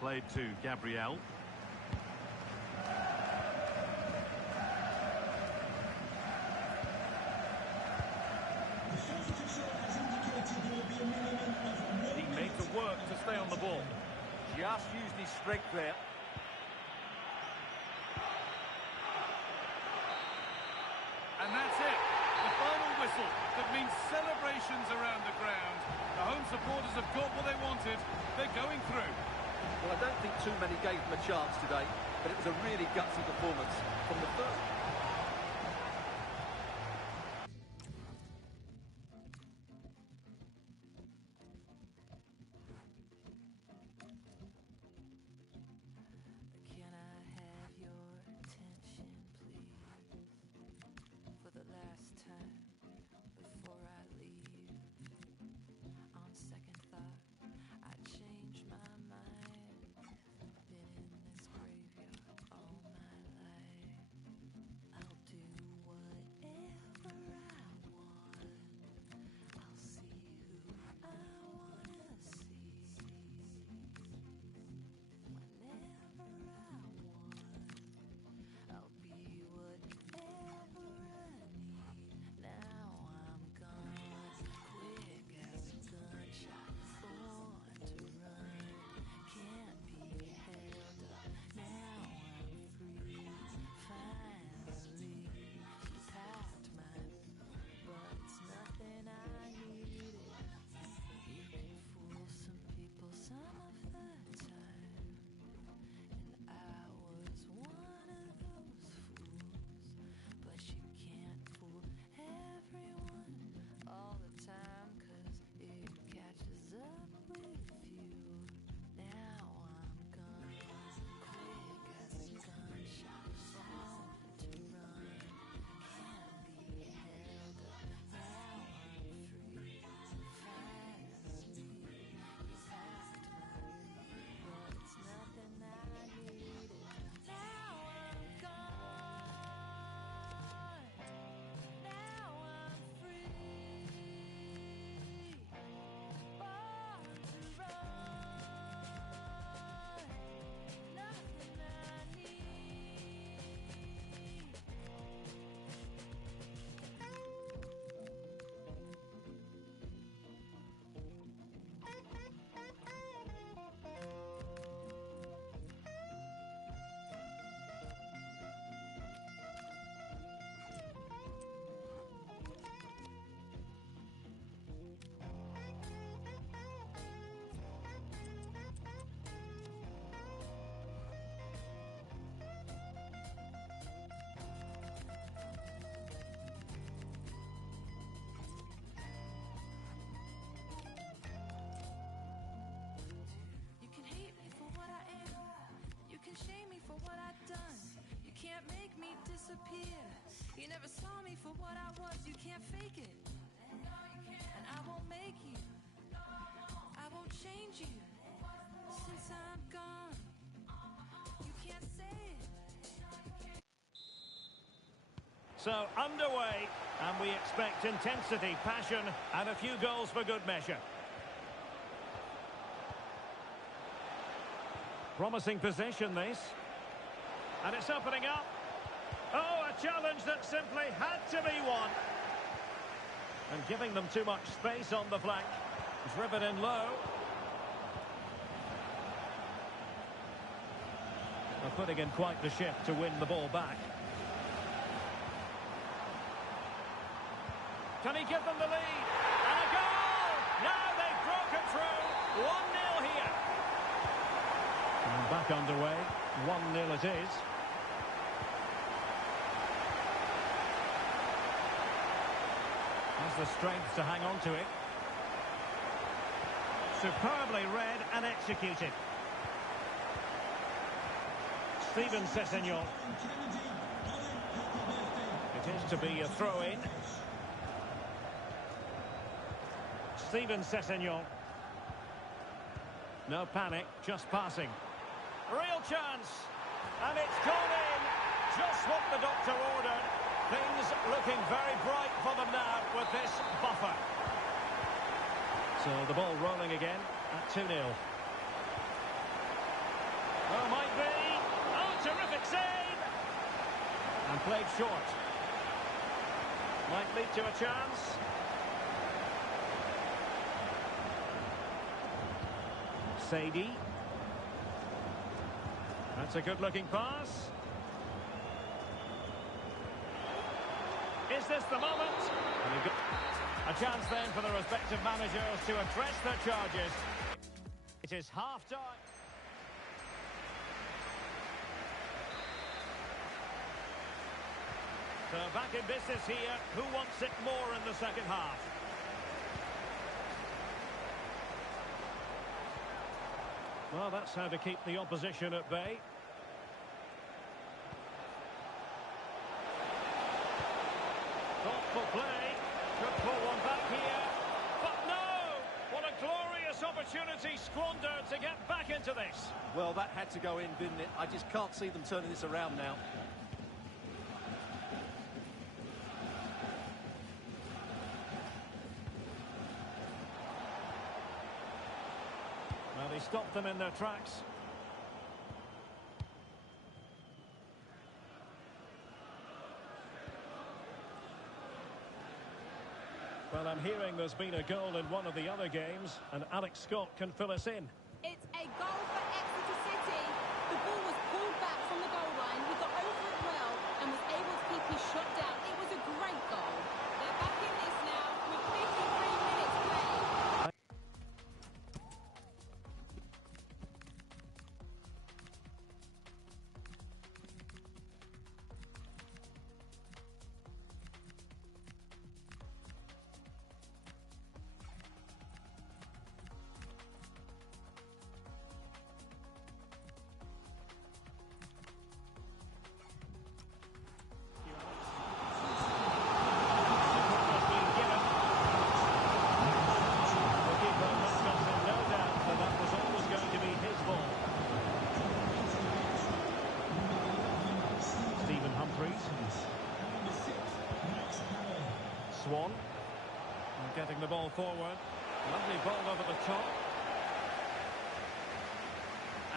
Played to Gabriel. He made to work to stay on the ball. Just used his strength there. And that's it. The final whistle that means celebrations around the ground. The home supporters have got what they wanted. They're going through. Well, I don't think too many gave them a chance today, but it was a really gutsy performance from the first. disappear. You never saw me for what I was, you can't fake it. And I won't make you, I won't change you. Since I'm gone, you can't say it. So underway, and we expect intensity, passion, and a few goals for good measure. Promising possession, this. And it's opening up. Oh, a challenge that simply had to be won. And giving them too much space on the flank. Driven in low. They're putting in quite the shift to win the ball back. Can he give them the lead? And a goal! Now they've broken through. 1-0 here. And back underway. 1-0 it is. Has the strength to hang on to it. Superbly read and executed. Steven Sessegnon. It is to be a throw-in. Steven Sessegnon. No panic, just passing. Real chance. And it's gone in. Just what the doctor ordered. Things looking very bright for them now with this buffer. So the ball rolling again at 2-0. Oh, might be. Oh, terrific save. And played short. Might lead to a chance. Sadie. That's a good-looking pass. Is this the moment? A chance then for the respective managers to address their charges. It is half-time. So back in business here. Who wants it more in the second half? Well, that's how to keep the opposition at bay. Thoughtful play. Could pull one back here. But no! What a glorious opportunity squandered to get back into this. Well, that had to go in, didn't it? I just can't see them turning this around now. Well, they stopped them in their tracks. Well, I'm hearing there's been a goal in one of the other games, and Alex Scott can fill us in. It's a goal for Exeter City. The ball was pulled back from the goal line. He got over it well and was able to keep his shot down. It was a great goal. They're back in this now with 53 minutes played. Swan. And getting the ball forward. Lovely ball over the top.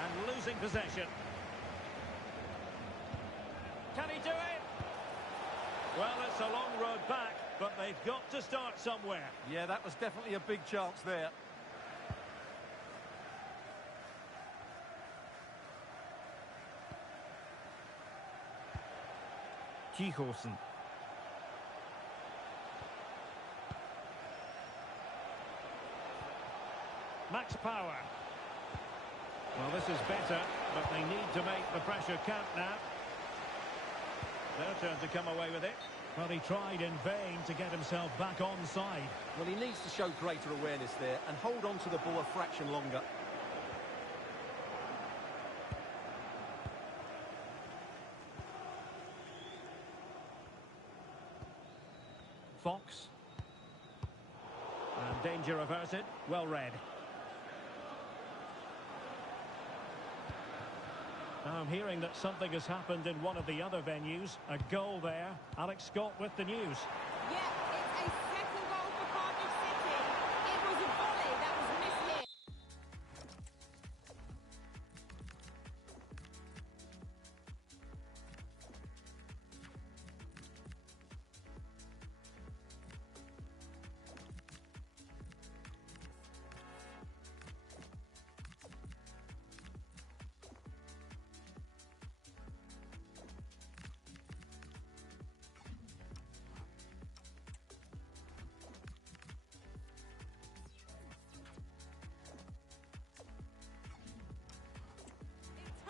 And losing possession. Can he do it? Well, it's a long road back, but they've got to start somewhere. Yeah, that was definitely a big chance there. Kihosen. Max Power. Well, this is better, but they need to make the pressure count now. Their turn to come away with it. Well, he tried in vain to get himself back onside. Well, he needs to show greater awareness there and hold on to the ball a fraction longer. box. And danger averted. Well read. Now I'm hearing that something has happened in one of the other venues. A goal there. Alex Scott with the news. Yeah, it's a second goal for Cardiff City. It was a volley that was missed here.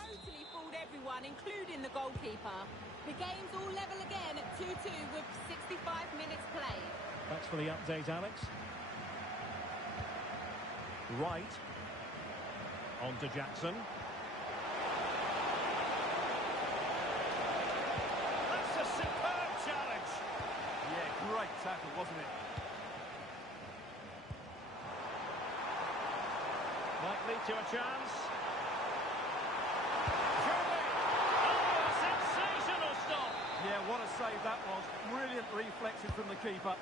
Totally fooled everyone, including the goalkeeper. The game's all level again at 2-2 with 65 minutes played. Thanks for the update, Alex. Right. On to Jackson. That's a superb challenge. Yeah, great tackle, wasn't it? Might lead to a chance. Surely. Oh, a sensational stop. Yeah, what a save that was. Brilliant reflexes from the keeper.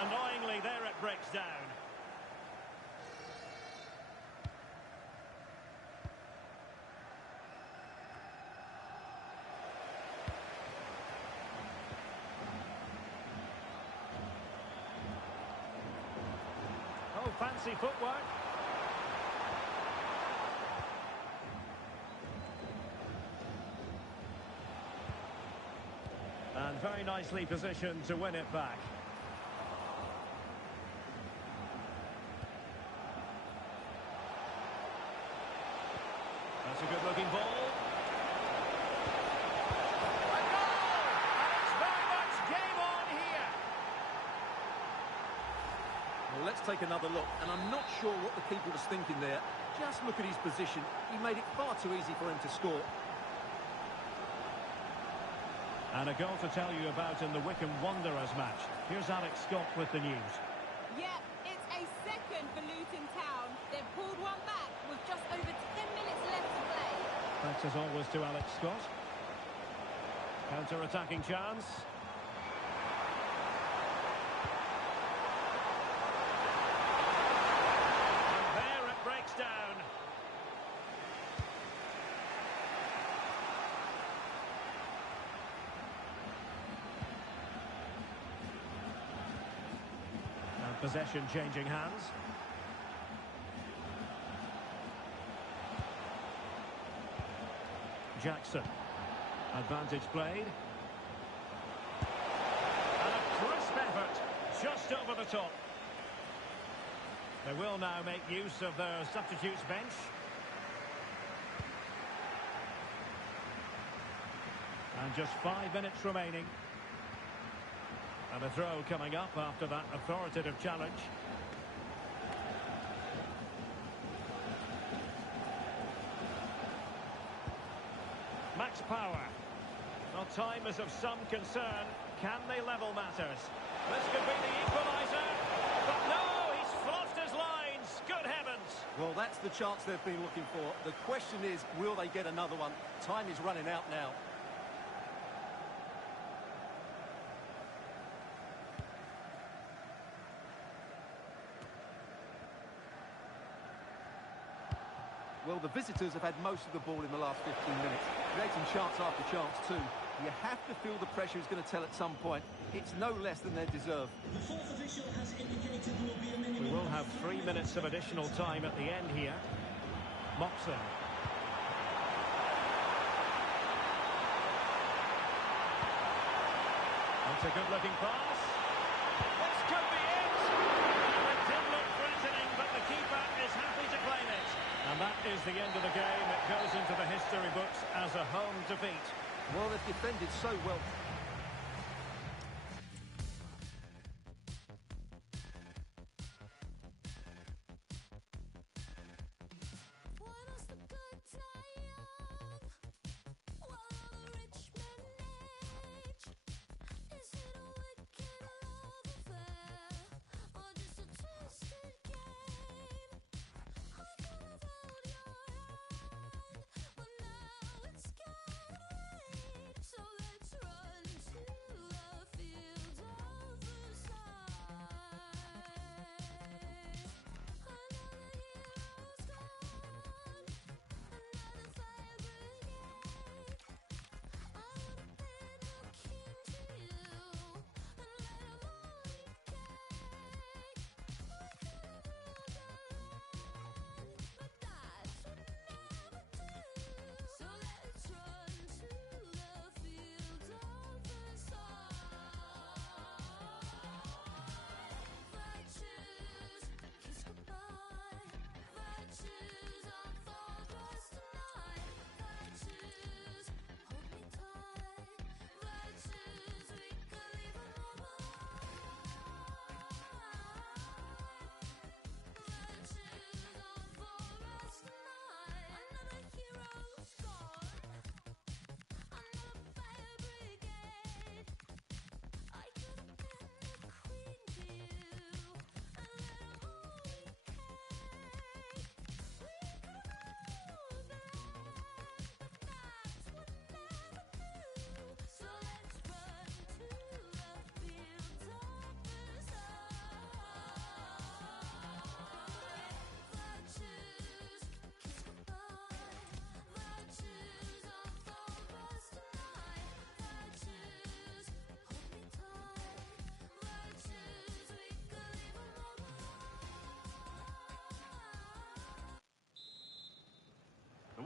Annoyingly, there it breaks down. Oh, fancy footwork. And very nicely positioned to win it back. That's a good-looking ball. A goal! And it's very much game on here. Well, let's take another look, and I'm not sure what the keeper was thinking there. Just look at his position. He made it far too easy for him to score. And a goal to tell you about in the Wycombe Wanderers match. Here's Alex Scott with the news. Yeah, it's a second for Luton Town. They've pulled one back with just over 10 minutes left to play. Thanks as always to Alex Scott. Counter-attacking chance. And there it breaks down. And possession changing hands. Jackson. Advantage played. And a crisp effort, just over the top. They will now make use of their substitutes bench. And just 5 minutes remaining. And a throw coming up after that authoritative challenge. Max Power. Well, time is of some concern. Can they level matters? This could be the equaliser. But no, he's fluffed his lines. Good heavens. Well, that's the chance they've been looking for. The question is, will they get another one? Time is running out now. Well, the visitors have had most of the ball in the last 15 minutes, creating chance after chance too. You have to feel the pressure is going to tell at some point. It's no less than they deserve. The fourth official has indicated there will be a minimum. We will have 3 minutes of additional time at the end here. Moxon. That's a good-looking pass. This could be it. It did look threatening, but the keeper is happy to claim it. And that is the end of the game. It goes into the history books as a home defeat. Well, they've defended so well.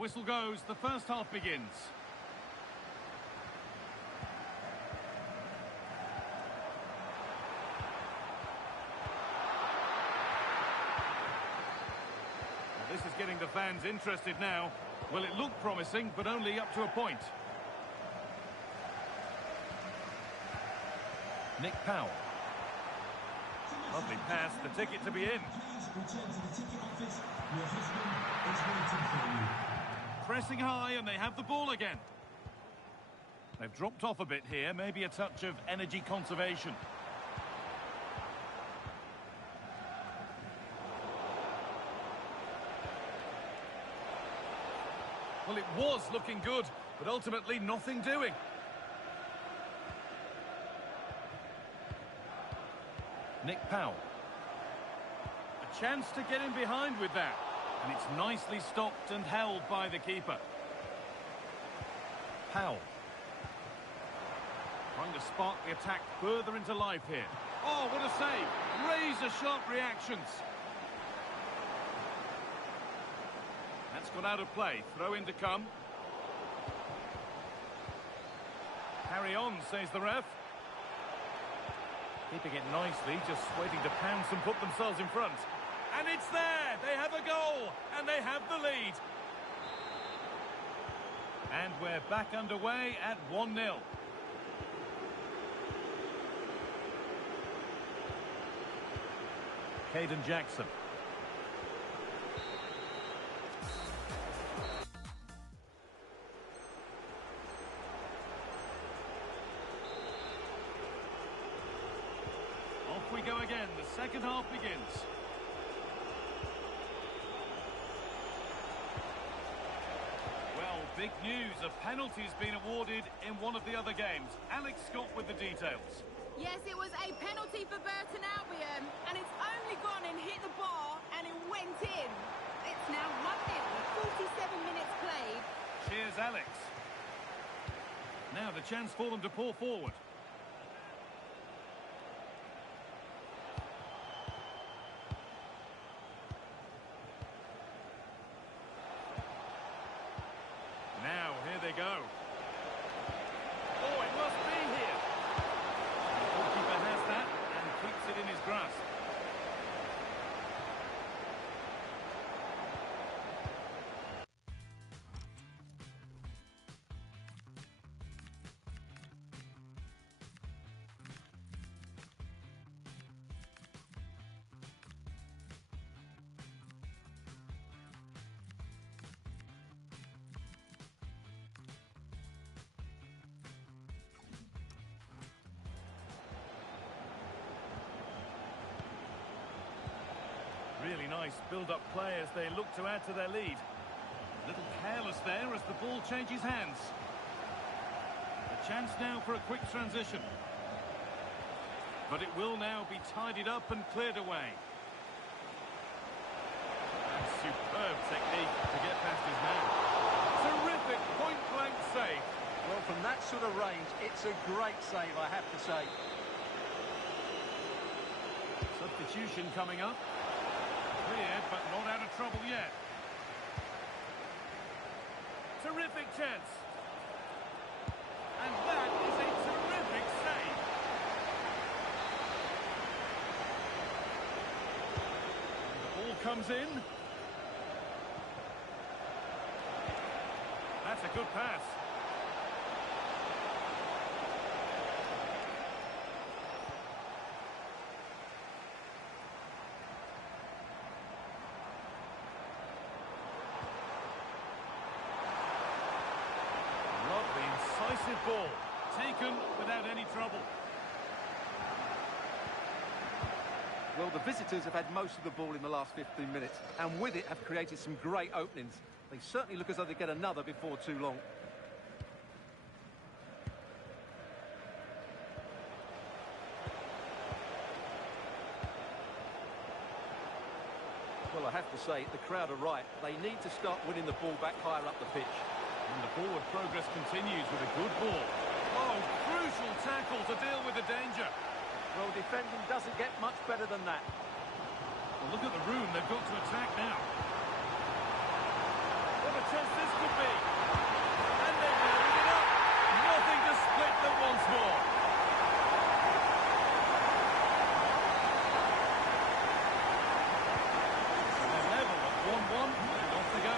whistle goes, the first half begins. Well, this is getting the fans interested now. Well, it looked promising, but only up to a point. Nick Powell. Lovely pass, the ticket to be in. Please return to the ticket office. Your husband is waiting for you. Pressing high and they have the ball again. They've dropped off a bit here, maybe a touch of energy conservation. Well, it was looking good, but ultimately nothing doing. Nick Powell. A chance to get in behind with that. And it's nicely stopped and held by the keeper. Powell. Trying to spark the attack further into life here. Oh, what a save. Razor-sharp reactions. That's gone out of play. Throw in to come. Carry on, says the ref. Keeping it nicely, just waiting to pounce and put themselves in front. And it's there! They have a goal! And they have the lead! And we're back underway at 1-0. Caden Jackson. Off we go again. The second half begins. Well, big news. A penalty's been awarded in one of the other games. Alex Scott with the details. Yes, it was a penalty for Burton Albion, and it's only gone and hit the bar, and it went in. It's now 1-0, 47 minutes played. Cheers, Alex. Now the chance for them to pour forward. Now, here they go. Oh, it must be here. The goalkeeper has that and keeps it in his grasp. Really nice build-up play as they look to add to their lead. A little careless there as the ball changes hands. A chance now for a quick transition. But it will now be tidied up and cleared away. And superb technique to get past his man. Terrific point-blank save. Well, from that sort of range, it's a great save, I have to say. Substitution coming up. Cleared, but not out of trouble yet. Terrific chance. And that is a terrific save. And the ball comes in. That's a good pass. Decisive ball, taken without any trouble. Well, the visitors have had most of the ball in the last 15 minutes, and with it have created some great openings. They certainly look as though they get another before too long. Well, I have to say, the crowd are right. They need to start winning the ball back higher up the pitch. And the forward progress continues with a good ball. Oh, crucial tackle to deal with the danger. Well, defending doesn't get much better than that. Well, look at the room they've got to attack now. What a test this could be. And they're building it up. Nothing to split them once more. So they're level at 1-1 and off they go.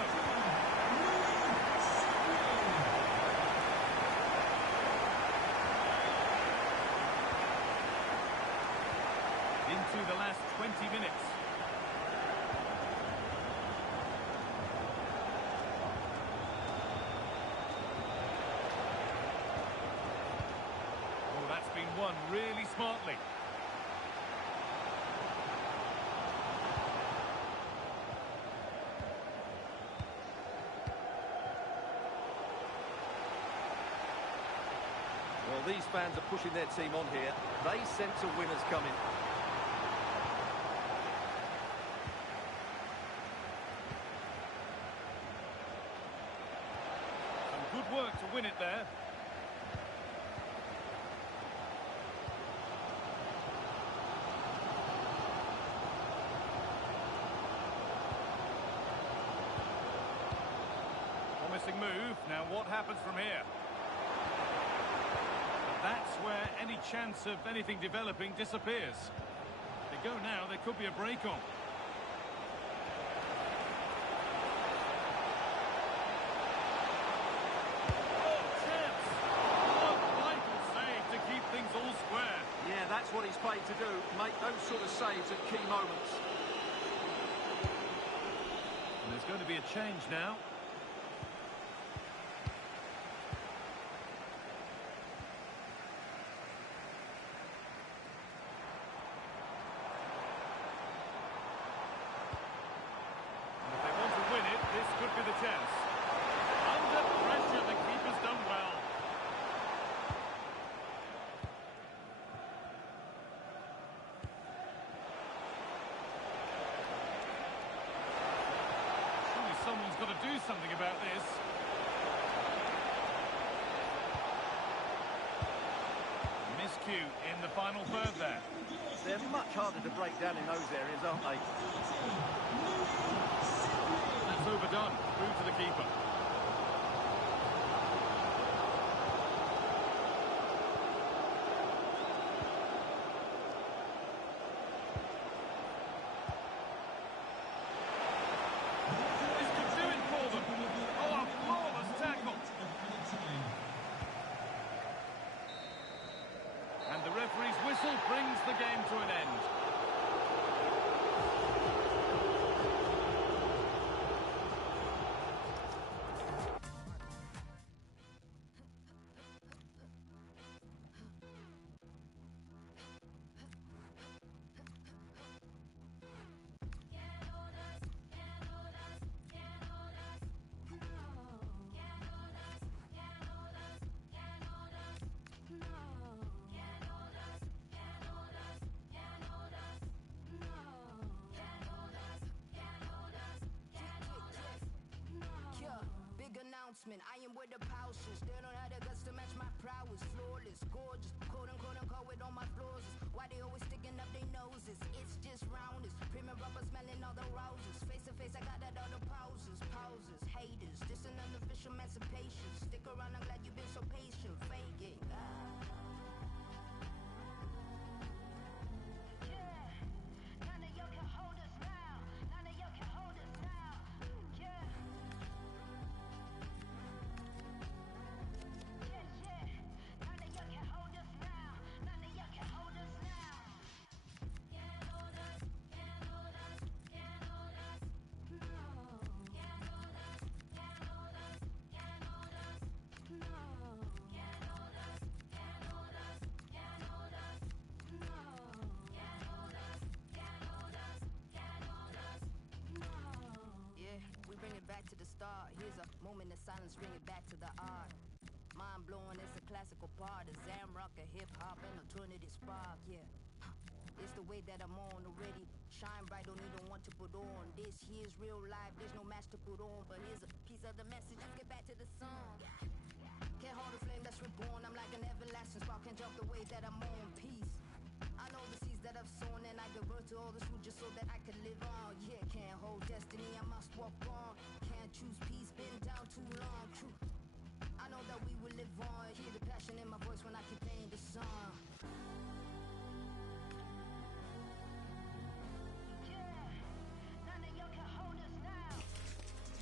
Into the last 20 minutes. Oh, that's been won really smartly. Well, these fans are pushing their team on here. They sense a winner's coming. Good work to win it there. Promising move. Now what happens from here? But that's where any chance of anything developing disappears. They go now, there could be a break on. Things all square. Yeah, that's what he's paid to do, make those sort of saves at key moments. And there's going to be a change now. And if they want to win it, this could be the chance. Under pressure, the keeper's done well. Someone's got to do something about this. Miscue in the final third there. They're much harder to break down in those areas, aren't they? That's overdone. Through to the keeper. And the referee's whistle brings the game to an end. I am with the pouches. They don't have the guts to match my prowess. Flawless, gorgeous, quote unquote, with all my flaws. Why they always sticking up their noses? It's just rounders. Premium rubber smelling all the roses. Face to face, I got that all the pauses. Haters, this an unofficial emancipation. Stick around, I'm glad you've been so patient. Fake it. Here's a moment of silence, bring it back to the art. Mind blowing, it's a classical part of Zamrock, a hip hop, and alternative spark, yeah. It's the way that I'm on already. Shine bright, don't even want to put on. This here's real life, there's no match to put on. But here's a piece of the message, let's get back to the song. Can't hold a flame that's reborn, I'm like an everlasting spark. Can't jump the way that I'm on, peace. I know the seeds that I've sown, and I divert to all this food just so that I can live on. Yeah, can't hold destiny, I must walk on. Can't wanna choose peace, been down too long. True. I know that we will live on. Hear the passion in my voice when I keep playing this song.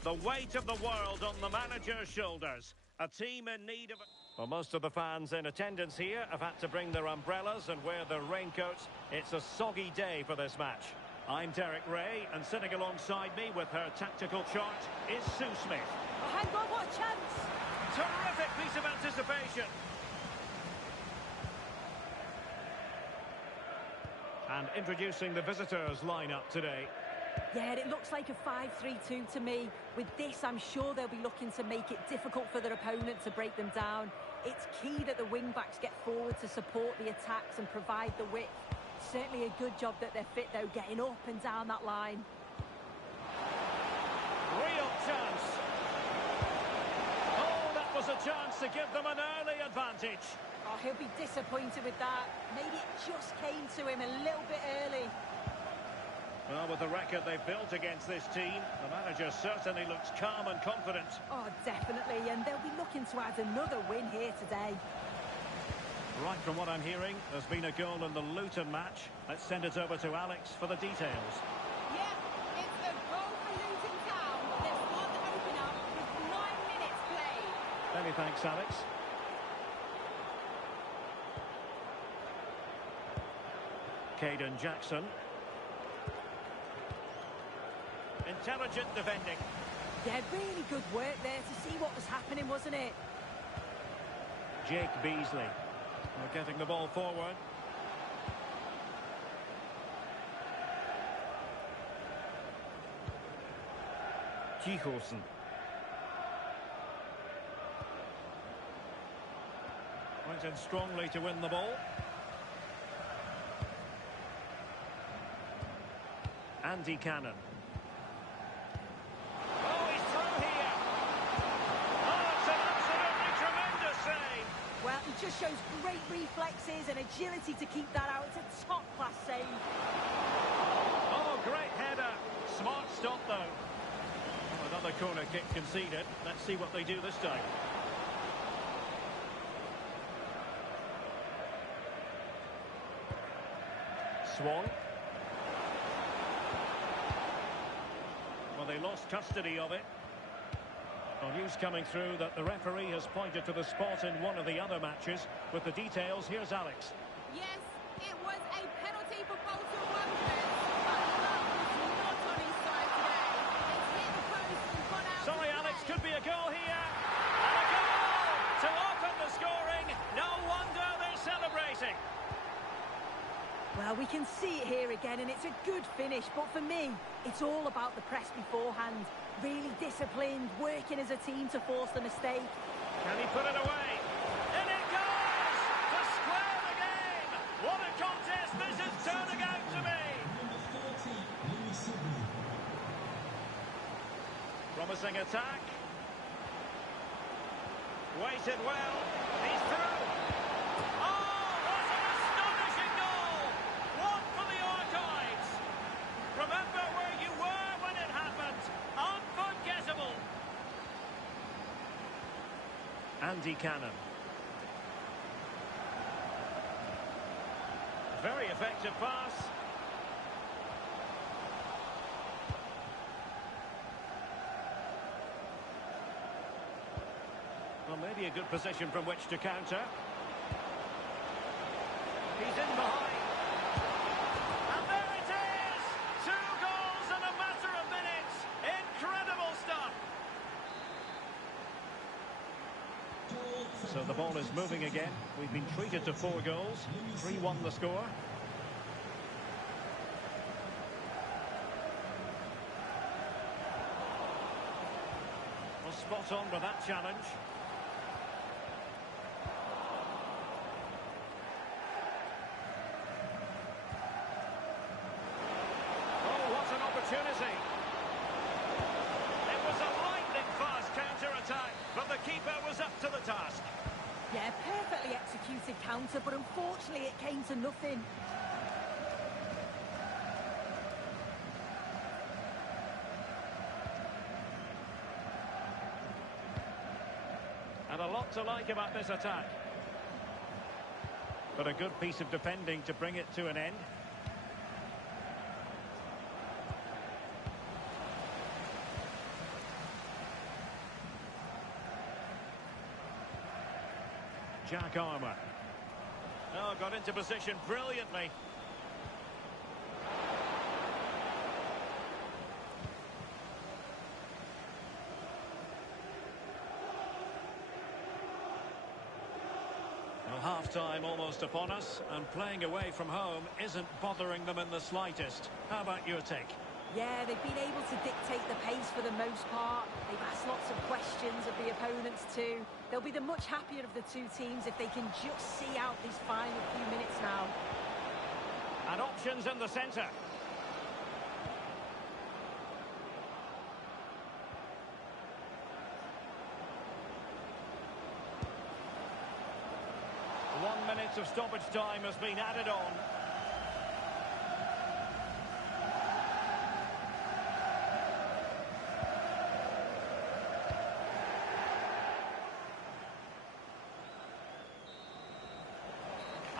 The weight of the world on the manager's shoulders. A team in need of... Well, most of the fans in attendance here have had to bring their umbrellas and wear their raincoats. It's a soggy day for this match. I'm Derek Ray, and sitting alongside me with her tactical chart is Sue Smith. Oh, hang on, what a chance! Terrific piece of anticipation. And introducing the visitors' lineup today. Yeah, it looks like a 5-3-2 to me. With this, I'm sure they'll be looking to make it difficult for their opponent to break them down. It's key that the wing-backs get forward to support the attacks and provide the width. Certainly a good job that they're fit, though, getting up and down that line. Real chance. Oh, that was a chance to give them an early advantage. Oh, he'll be disappointed with that. Maybe it just came to him a little bit early. Well, with the record they've built against this team, the manager certainly looks calm and confident. Oh, definitely, and they'll be looking to add another win here today. Right from what I'm hearing, there's been a goal in the Luton match. Let's send it over to Alex for the details. Yeah, it's a goal for Luton Town. They've scored the opener with 9 minutes played. Many thanks, Alex. Caden Jackson. Intelligent defending. Yeah, really good work there to see what was happening, wasn't it? Jake Beasley. We're getting the ball forward. Kihosen. Went in strongly to win the ball. Andy Cannon. Oh, he's through here. Oh, it's an absolutely tremendous save. Well, he just shows great reflexes and agility to keep that out. It's a top-class save. Oh, great header. Smart stop, though. Well, another corner kick conceded. Let's see what they do this time. Swan. Well, they lost custody of it. Well, news coming through that the referee has pointed to the spot in one of the other matches. With the details, here's Alex. Yes, it was a penalty for Bolton Wanderers, but luck was not on his side today. It's hit the post and gone out. Sorry, Alex, could be a goal here. And a goal to open the scoring. No wonder they're celebrating. Well, we can see it here again, and it's a good finish. But for me, it's all about the press beforehand. Really disciplined, working as a team to force the mistake. Can he put it away? In it goes! To square the game! What a contest this is turning out to be! Promising attack. Waited well. He's through. Oh, what an astonishing goal! One for the archives. Remember where you were when it happened. Unforgettable. Andy Cannon. Very effective pass. Well, maybe a good position from which to counter. He's in behind. And there it is! 2 goals in a matter of minutes. Incredible stuff. So the ball is moving again. We've been treated to 4 goals. 3-1 the score. Well, spot on with that challenge. Opportunity. It was a lightning-fast counter-attack, but the keeper was up to the task. Yeah, perfectly executed counter, but unfortunately it came to nothing. a lot to like about this attack. But a good piece of defending to bring it to an end. Jack Armour. Oh, got into position brilliantly. Well, half-time almost upon us, and playing away from home isn't bothering them in the slightest. How about your take? Yeah, they've been able to dictate the pace for the most part. They've asked lots of questions of the opponents too. They'll be the much happier of the two teams if they can just see out these final few minutes now. And options in the centre. One minute of stoppage time has been added on.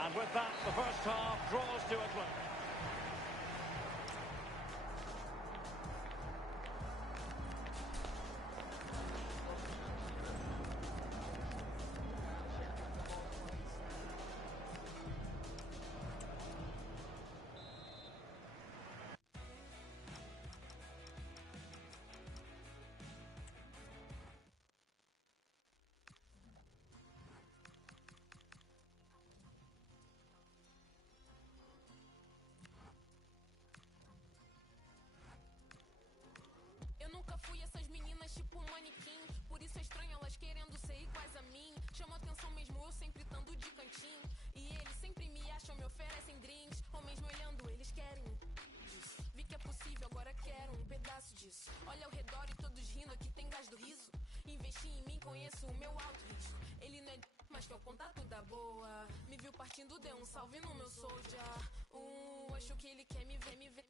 And with that, the first half draws to a close. Eu nunca fui essas meninas tipo manequim. Por isso é estranho elas querendo ser iguais a mim. Chama atenção mesmo eu sempre estando de cantinho. E eles sempre me acham, me oferecem drinks. Ou mesmo olhando, eles querem disso. Vi que é possível, agora quero um pedaço disso. Olha ao redor e todos rindo, aqui tem gás do riso. Investi em mim, conheço o meu alto risco. Ele não é mas que é o contato da boa. Me viu partindo, deu um salve no meu soldier. Acho que ele quer me ver, me ver.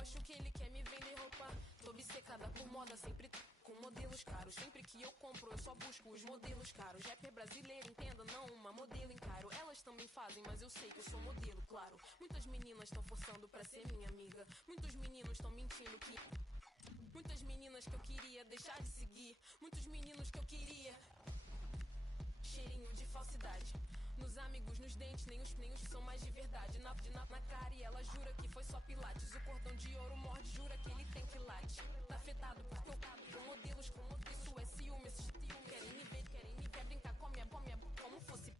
Acho que ele quer me vender roupa. Tô obcecada por moda, sempre com modelos caros. Sempre que eu compro, eu só busco os modelos caros. Rapper brasileiro, entenda, não uma modelo encaro. Elas também fazem, mas eu sei que eu sou modelo, claro. Muitas meninas estão forçando pra ser minha amiga. Muitos meninos estão mentindo que... Muitas meninas que eu queria deixar de seguir. Muitos meninos que eu queria... Cheirinho de falsidade. Nos amigos, nos dentes, nem os são mais de verdade. Na cara e ela jura que foi só pilates. O cordão de ouro morde, jura que ele tem quilate. Tá afetado porque eu cabo com modelos, isso é ciúme. Esses querem me ver, quer brincar com a minha como fosse...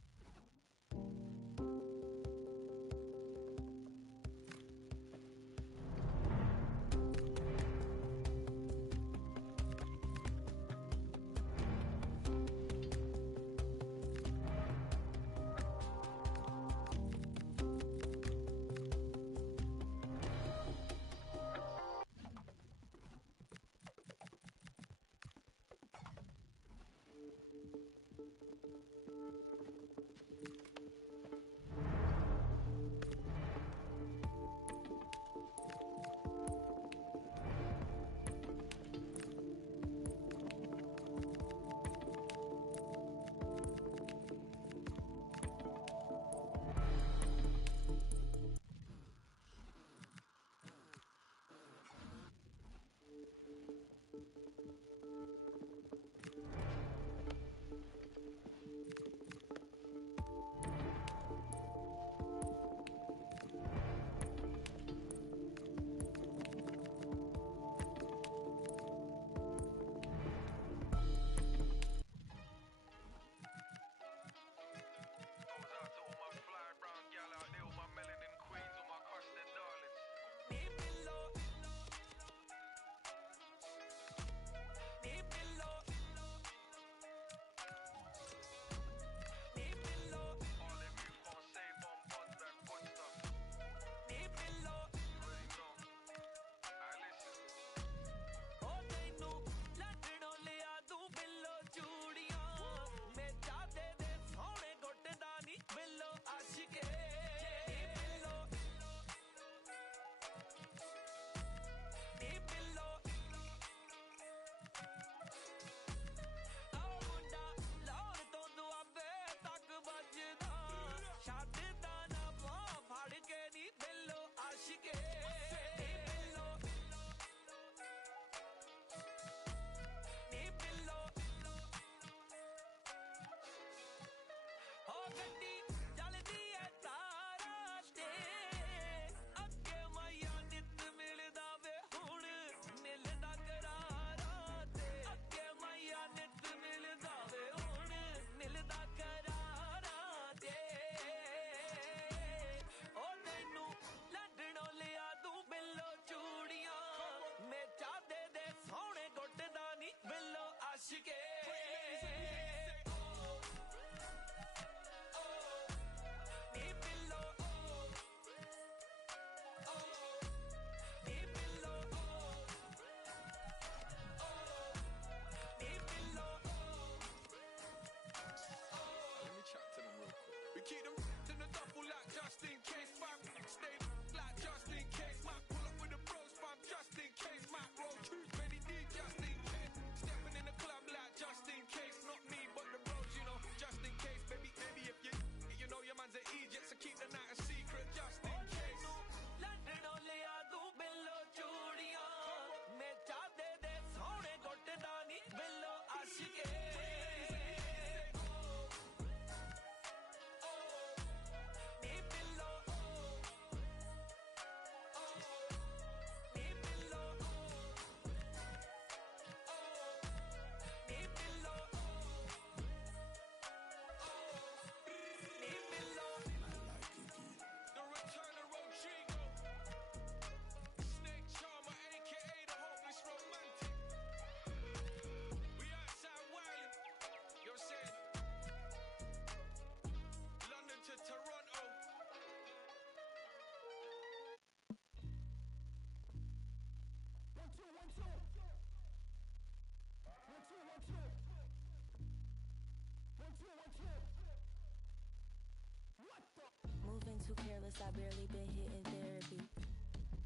too careless, I barely been hitting therapy.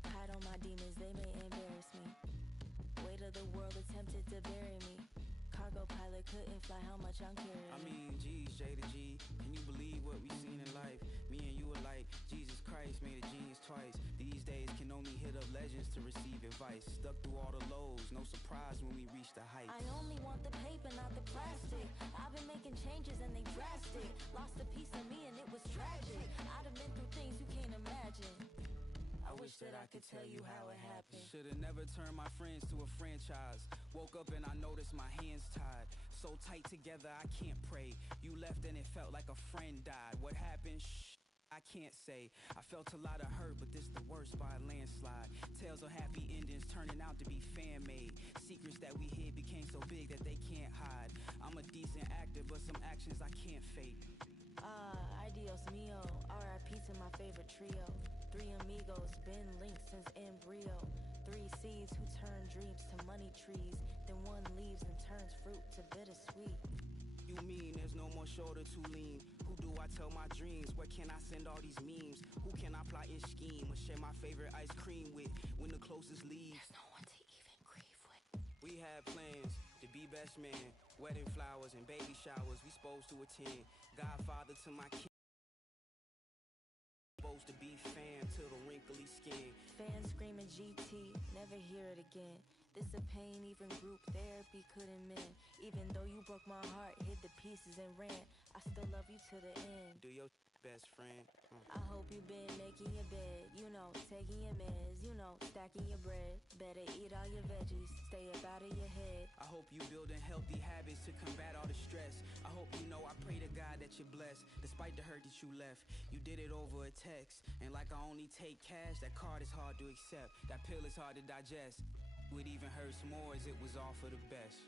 Hide on my demons, they may embarrass me. Weight of the world attempted to bury me. Cargo pilot couldn't fly how much I'm carrying. I mean, G's, J to G. Can you believe what we've seen in life? Me and you are like Jesus Christ made a genius twice. These days can only hit up legends to receive advice. Stuck through all the lows, no surprise when we reach the heights. I only want the paper, not the plastic. I've been making changes and they drastic. Lost a piece of me and it was tragic. I'd have been through things you can't imagine. I wish that I could tell you how it happened. Should've never turned my friends to a franchise. Woke up and I noticed my hands tied. So tight together I can't pray. You left and it felt like a friend died. What happened? Shh, I can't say. I felt a lot of hurt, but this the worst by a landslide. Tales of happy endings turning out to be fan-made. Secrets that we hid became so big that they can't hide. I'm a decent actor, but some actions I can't fake. Adios mio, R.I.P. to my favorite trio. 3 amigos, been linked since embryo. 3 seeds who turn dreams to money trees. Then one leaves and turns fruit to bittersweet. You mean there's no more shoulder to lean? Who do I tell my dreams? Where can I send all these memes? Who can I plot and scheme or share my favorite ice cream with when the closest leaves? There's no one to even grieve with. We had plans to be best man, wedding flowers and baby showers we supposed to attend. Godfather to my kids, supposed to be fam to the wrinkly skin. Fans screaming GT, never hear it again. This a pain even group therapy couldn't mend. Even though you broke my heart, hid the pieces and ran, I still love you to the end. Do your best friend. I hope you been making your bed, you know, taking your meds, you know, stacking your bread. Better eat all your veggies, stay up out of your head. I hope you building healthy habits to combat all the stress. I hope you know I pray to God that you're blessed. Despite the hurt that you left, you did it over a text. And like I only take cash, that card is hard to accept. That pill is hard to digest. It even hurts more as it was all for the best.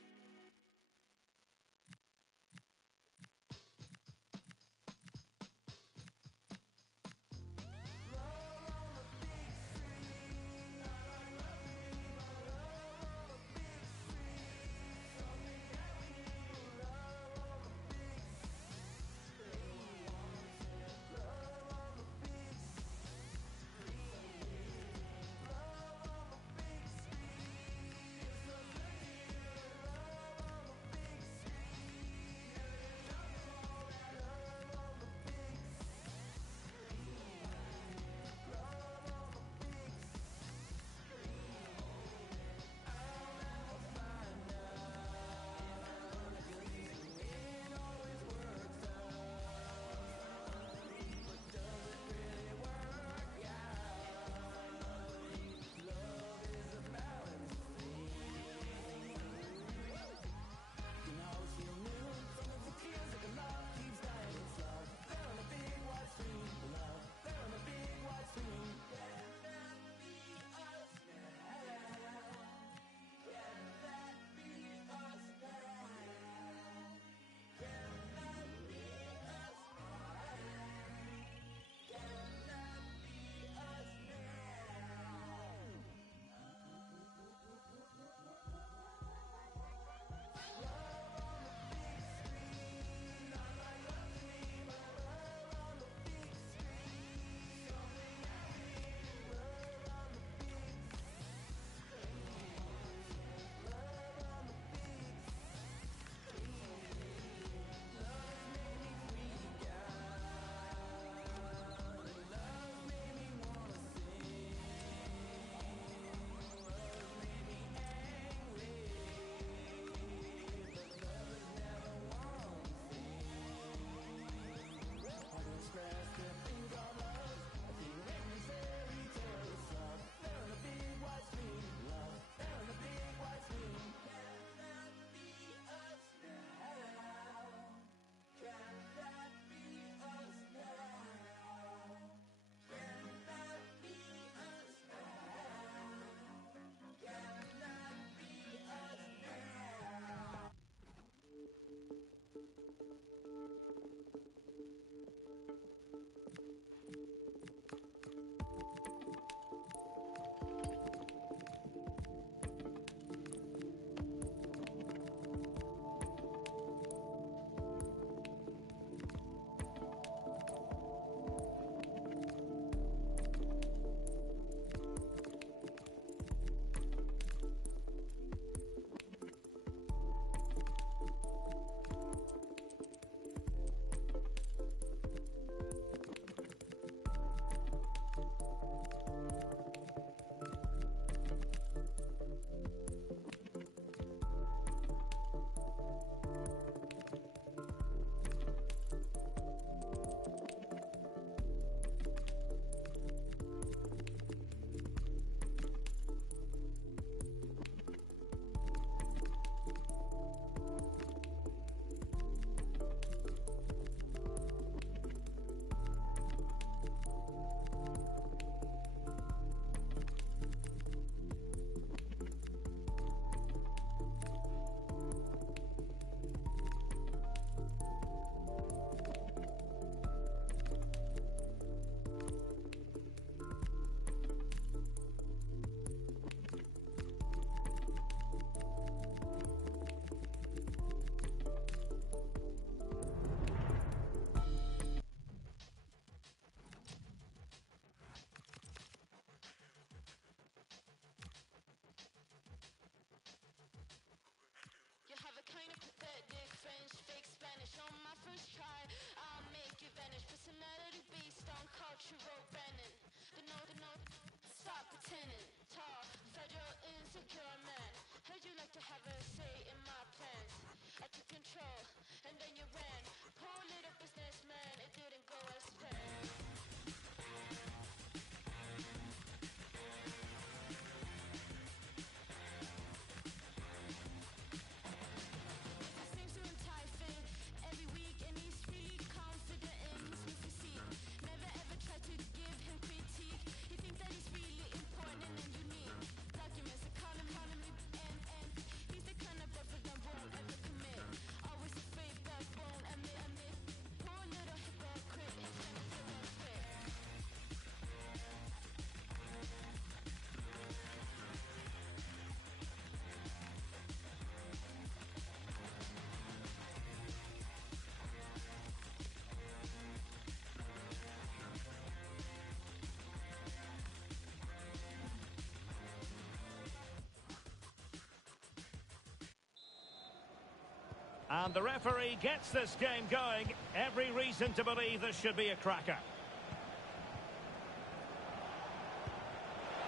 And the referee gets this game going. Every reason to believe this should be a cracker.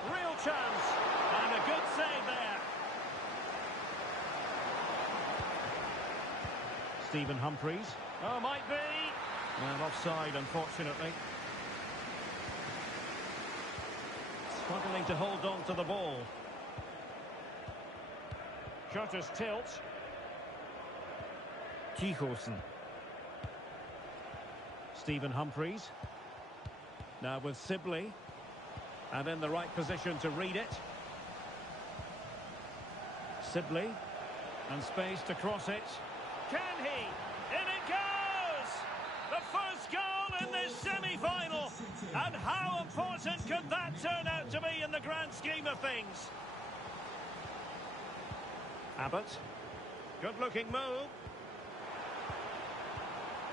Real chance. And a good save there. Stephen Humphreys. Oh, might be. Well, offside, unfortunately. Struggling to hold on to the ball. Shutters tilt. Kichosen. Stephen Humphreys. Now with Sibley. And in the right position to read it. Sibley. And space to cross it. Can he? In it goes! The first goal in this semi-final. And how important could that turn out to be in the grand scheme of things? Abbott. Good-looking move.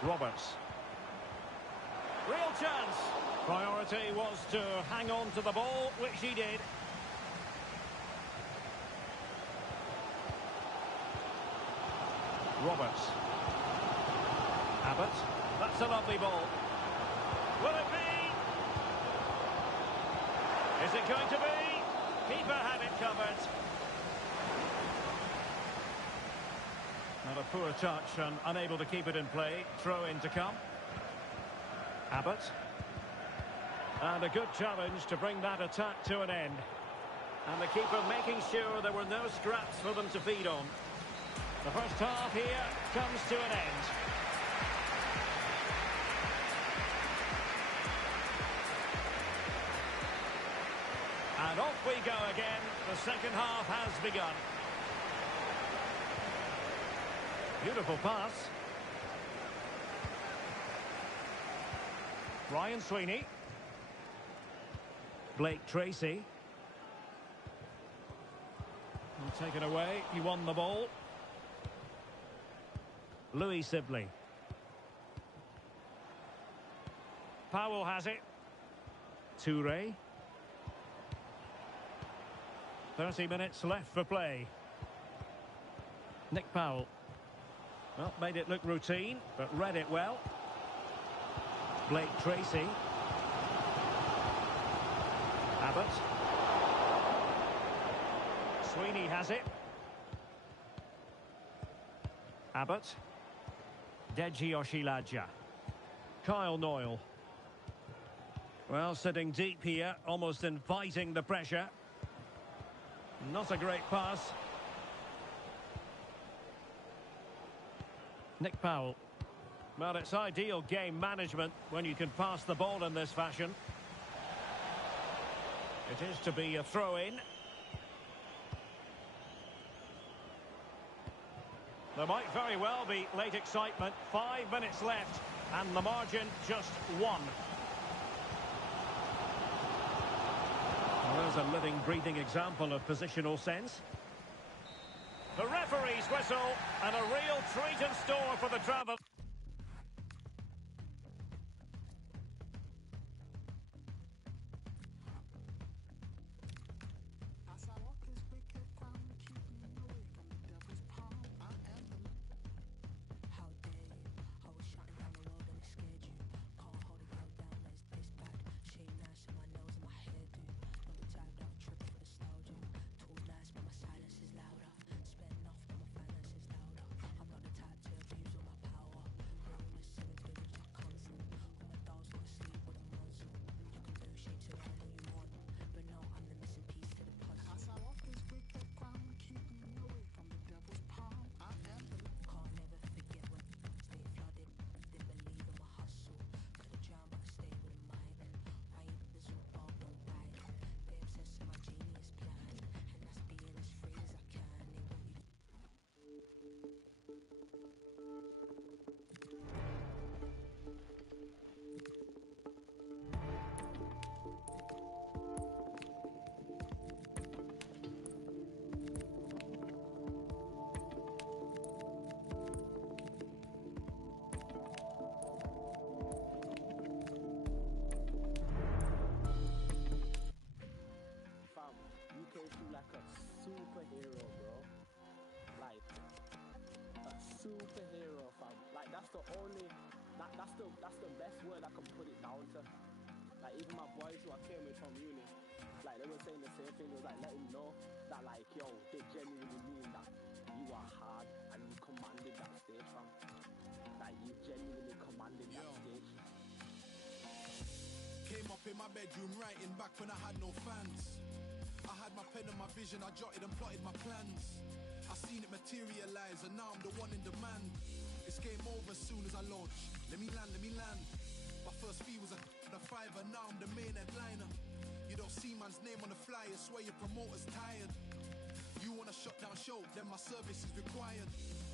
Roberts. Real chance. Priority was to hang on to the ball, which he did. Roberts. Abbott. That's a lovely ball. Will it be? Is it going to be? Keeper had it covered. Not a poor touch and unable to keep it in play. Throw in to come. Abbott. And a good challenge to bring that attack to an end. And the keeper making sure there were no scraps for them to feed on. The first half here comes to an end. And off we go again. The second half has begun. Beautiful pass. Ryan Sweeney. Blake Tracy. And taken away. He won the ball. Louis Sibley. Powell has it. Toure. 30 minutes left for play. Nick Powell. Well, made it look routine, but read it well. Blake Tracy. Abbott. Sweeney has it. Abbott. Deji Oshilaja. Kyle Noyle. Well, sitting deep here, almost inviting the pressure. Not a great pass. Nick Powell. Well, it's ideal game management when you can pass the ball in this fashion. It is to be a throw-in. There might very well be late excitement. 5 minutes left, and the margin just 1. Well, there's a living, breathing example of positional sense. The referee's whistle, and a real treat in store for the travel. that's the best word I can put it down to. Like, even my boys who I came with from uni, like, they were saying the same thing. It was like, let him know that, like, yo, they genuinely mean that you are hard and you commanded that stage, fam. Like, you genuinely commanded that stage. Came up in my bedroom writing back when I had no fans. I had my pen and my vision, I jotted and plotted my plans. I seen it materialize and now I'm the one in demand. It's game over as soon as I launch. Let me land. My first fee was a fiver, now I'm the main headliner. You don't see man's name on the flyer, swear your promoter's tired. You want a shutdown show, then my service is required.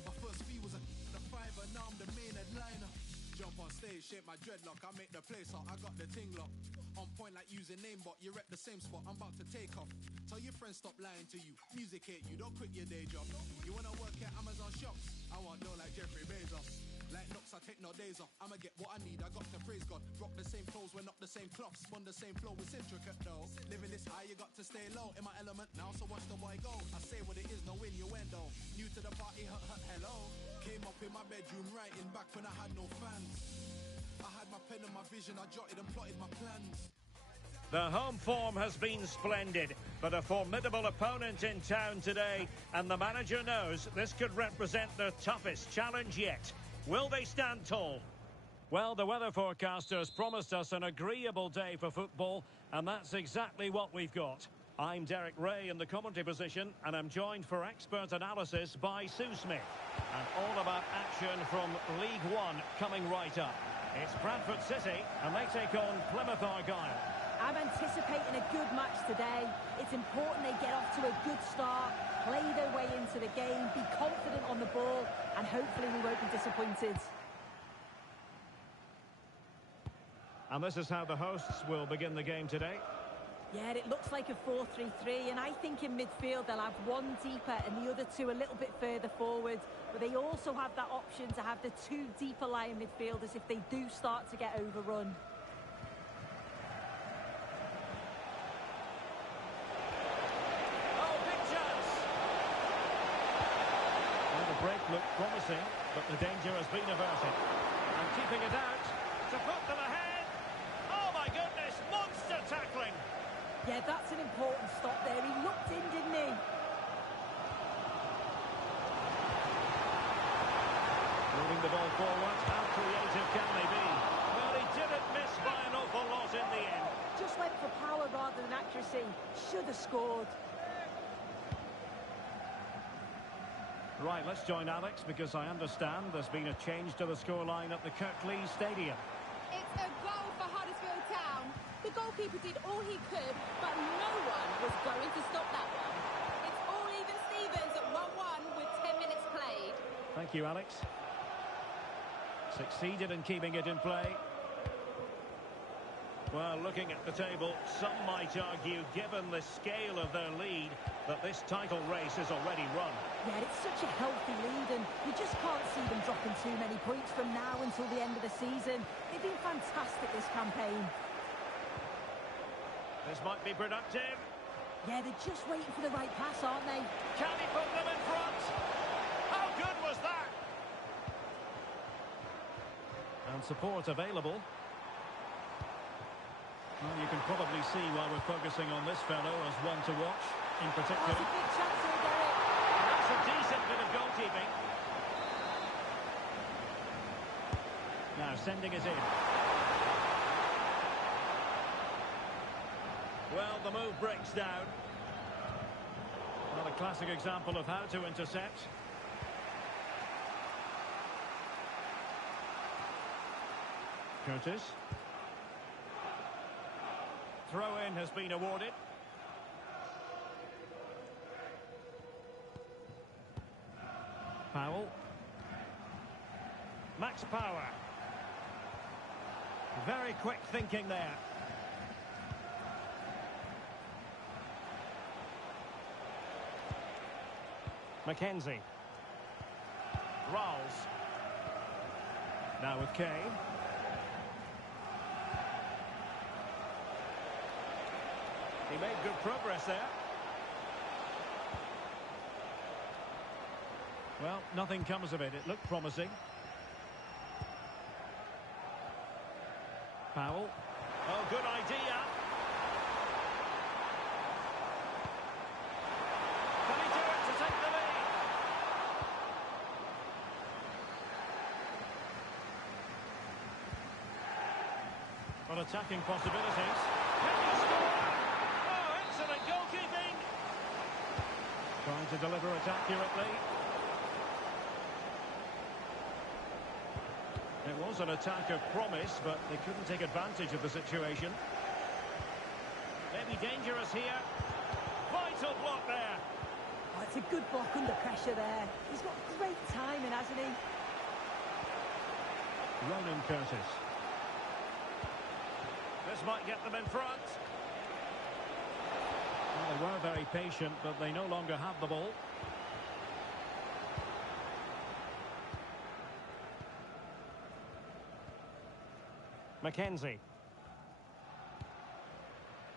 My first fee was a fiver, now I'm the main headliner. Jump on stage, shape my dreadlock, I make the place hot, I got the ting locked. On point like using name bot, you're at the same spot, I'm about to take off. Tell your friends stop lying to you, music hate you, don't quit your day job. You wanna work at Amazon shops? I want dough like Jeffrey Bezos. Like Knox, I take no days off, I'ma get what I need, I got to praise God. Rock the same clothes, we're not the same cloths. Spun the same flow, it's intricate though. Living this high, you got to stay low. In my element now, so watch the boy go. I say what it is, no innuendo. New to the party, hello. Came up in my bedroom writing back when I had no fans. I had my pen and my vision, I jotted and plotted my plans. The home form has been splendid, but a formidable opponent in town today, and the manager knows this could represent the toughest challenge yet. Will they stand tall? Well, the weather forecasters promised us an agreeable day for football, and that's exactly what we've got. I'm Derek Ray in the commentary position, and I'm joined for expert analysis by Sue Smith. And all about action from League One coming right up. It's Bradford City, and they take on Plymouth Argyle. I'm anticipating a good match today. It's important they get off to a good start, play their way into the game, be confident on the ball, and hopefully we won't be disappointed. And this is how the hosts will begin the game today. Yeah, it looks like a 4-3-3, and I think in midfield they'll have one deeper and the other two a little bit further forward. But they also have that option to have the two deeper lying midfielders if they do start to get overrun. Break looked promising, but the danger has been averted. And keeping it out, to put them ahead. Oh my goodness, monster tackling. Yeah, that's an important stop there. He looked in, didn't he? Moving the ball forward, how creative can they be? Well, he didn't miss by an awful lot in the end. Just went for power rather than accuracy. Should have scored. Right, let's join Alex, because I understand there's been a change to the scoreline at the Kirklees Stadium. It's a goal for Huddersfield Town. The goalkeeper did all he could, but no one was going to stop that one. It's all even Stevens at 1-1 with 10 minutes played. Thank you, Alex. Succeeded in keeping it in play. Well, looking at the table, some might argue, given the scale of their lead, that this title race is already run. Yeah, it's such a healthy lead, and you just can't see them dropping too many points from now until the end of the season. They've been fantastic this campaign. This might be productive. Yeah, they're just waiting for the right pass, aren't they? Can he put them in front? How good was that? And support available. Well, you can probably see why we're focusing on this fellow as one to watch in particular. That's a big chance here, Derek. That's a decent bit of goalkeeping. Now sending it in. Well, the move breaks down. Well, a classic example of how to intercept. Curtis. Throw-in has been awarded. Powell. Max Power. Very quick thinking there. Mackenzie. Rolls. Now with Kane. He made good progress there. Well, nothing comes of it. It looked promising. Powell. Oh, good idea. Can he do it to take the lead? Got attacking possibilities. Can you score? Oh, excellent goalkeeping. Trying to deliver it accurately. It was an attack of promise, but they couldn't take advantage of the situation. Maybe dangerous here. Vital block there. Oh, it's a good block under pressure there. He's got great timing, hasn't he? Ronan Curtis. This might get them in front. Well, they were very patient, but they no longer have the ball. Mackenzie.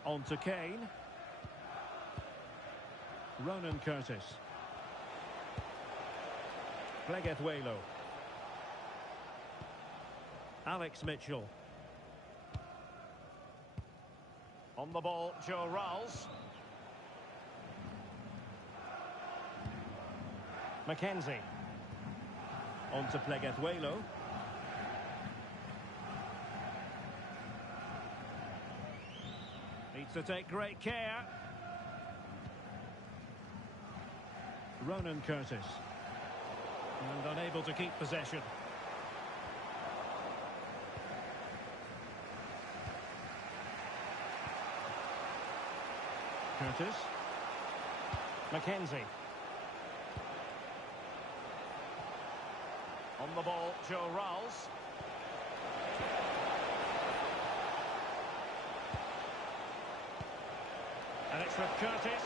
On to Kane. Ronan Curtis. Pleguezuelo. Alex Mitchell. On the ball, Joe Ralls. Mackenzie. On to Pleguezuelo. Needs to take great care. Ronan Curtis. And unable to keep possession. Curtis. Mackenzie. On the ball, Joe Ralls. And it's with Curtis.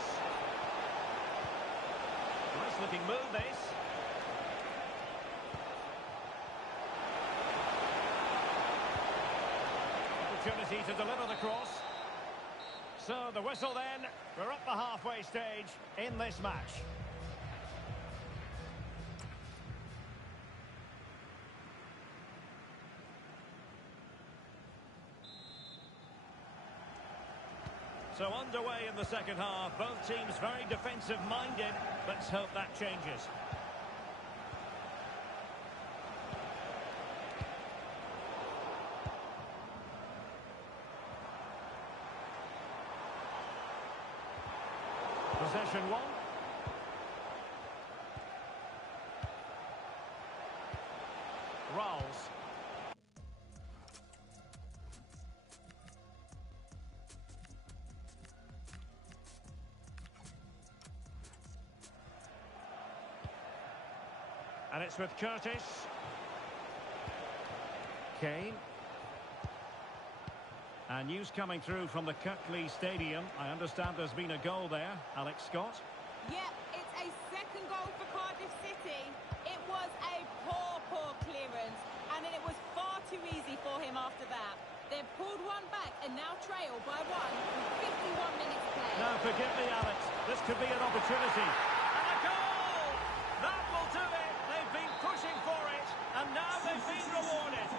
Nice looking move, this. Opportunity to deliver the cross. So the whistle then. We're up the halfway stage in this match. So underway in the second half. Both teams very defensive-minded. Let's hope that changes. Possession one. Ralls. And it's with Curtis. Kane. And news coming through from the Kirkley Stadium. I understand there's been a goal there. Alex Scott. Yep, it's a second goal for Cardiff City. It was a poor clearance, and then it was far too easy for him after that. They've pulled one back and now trail by one with 51 minutes played. Now, forgive me, Alex. This could be an opportunity. And a goal! That will do it. They've been pushing for it, and now they've been rewarded.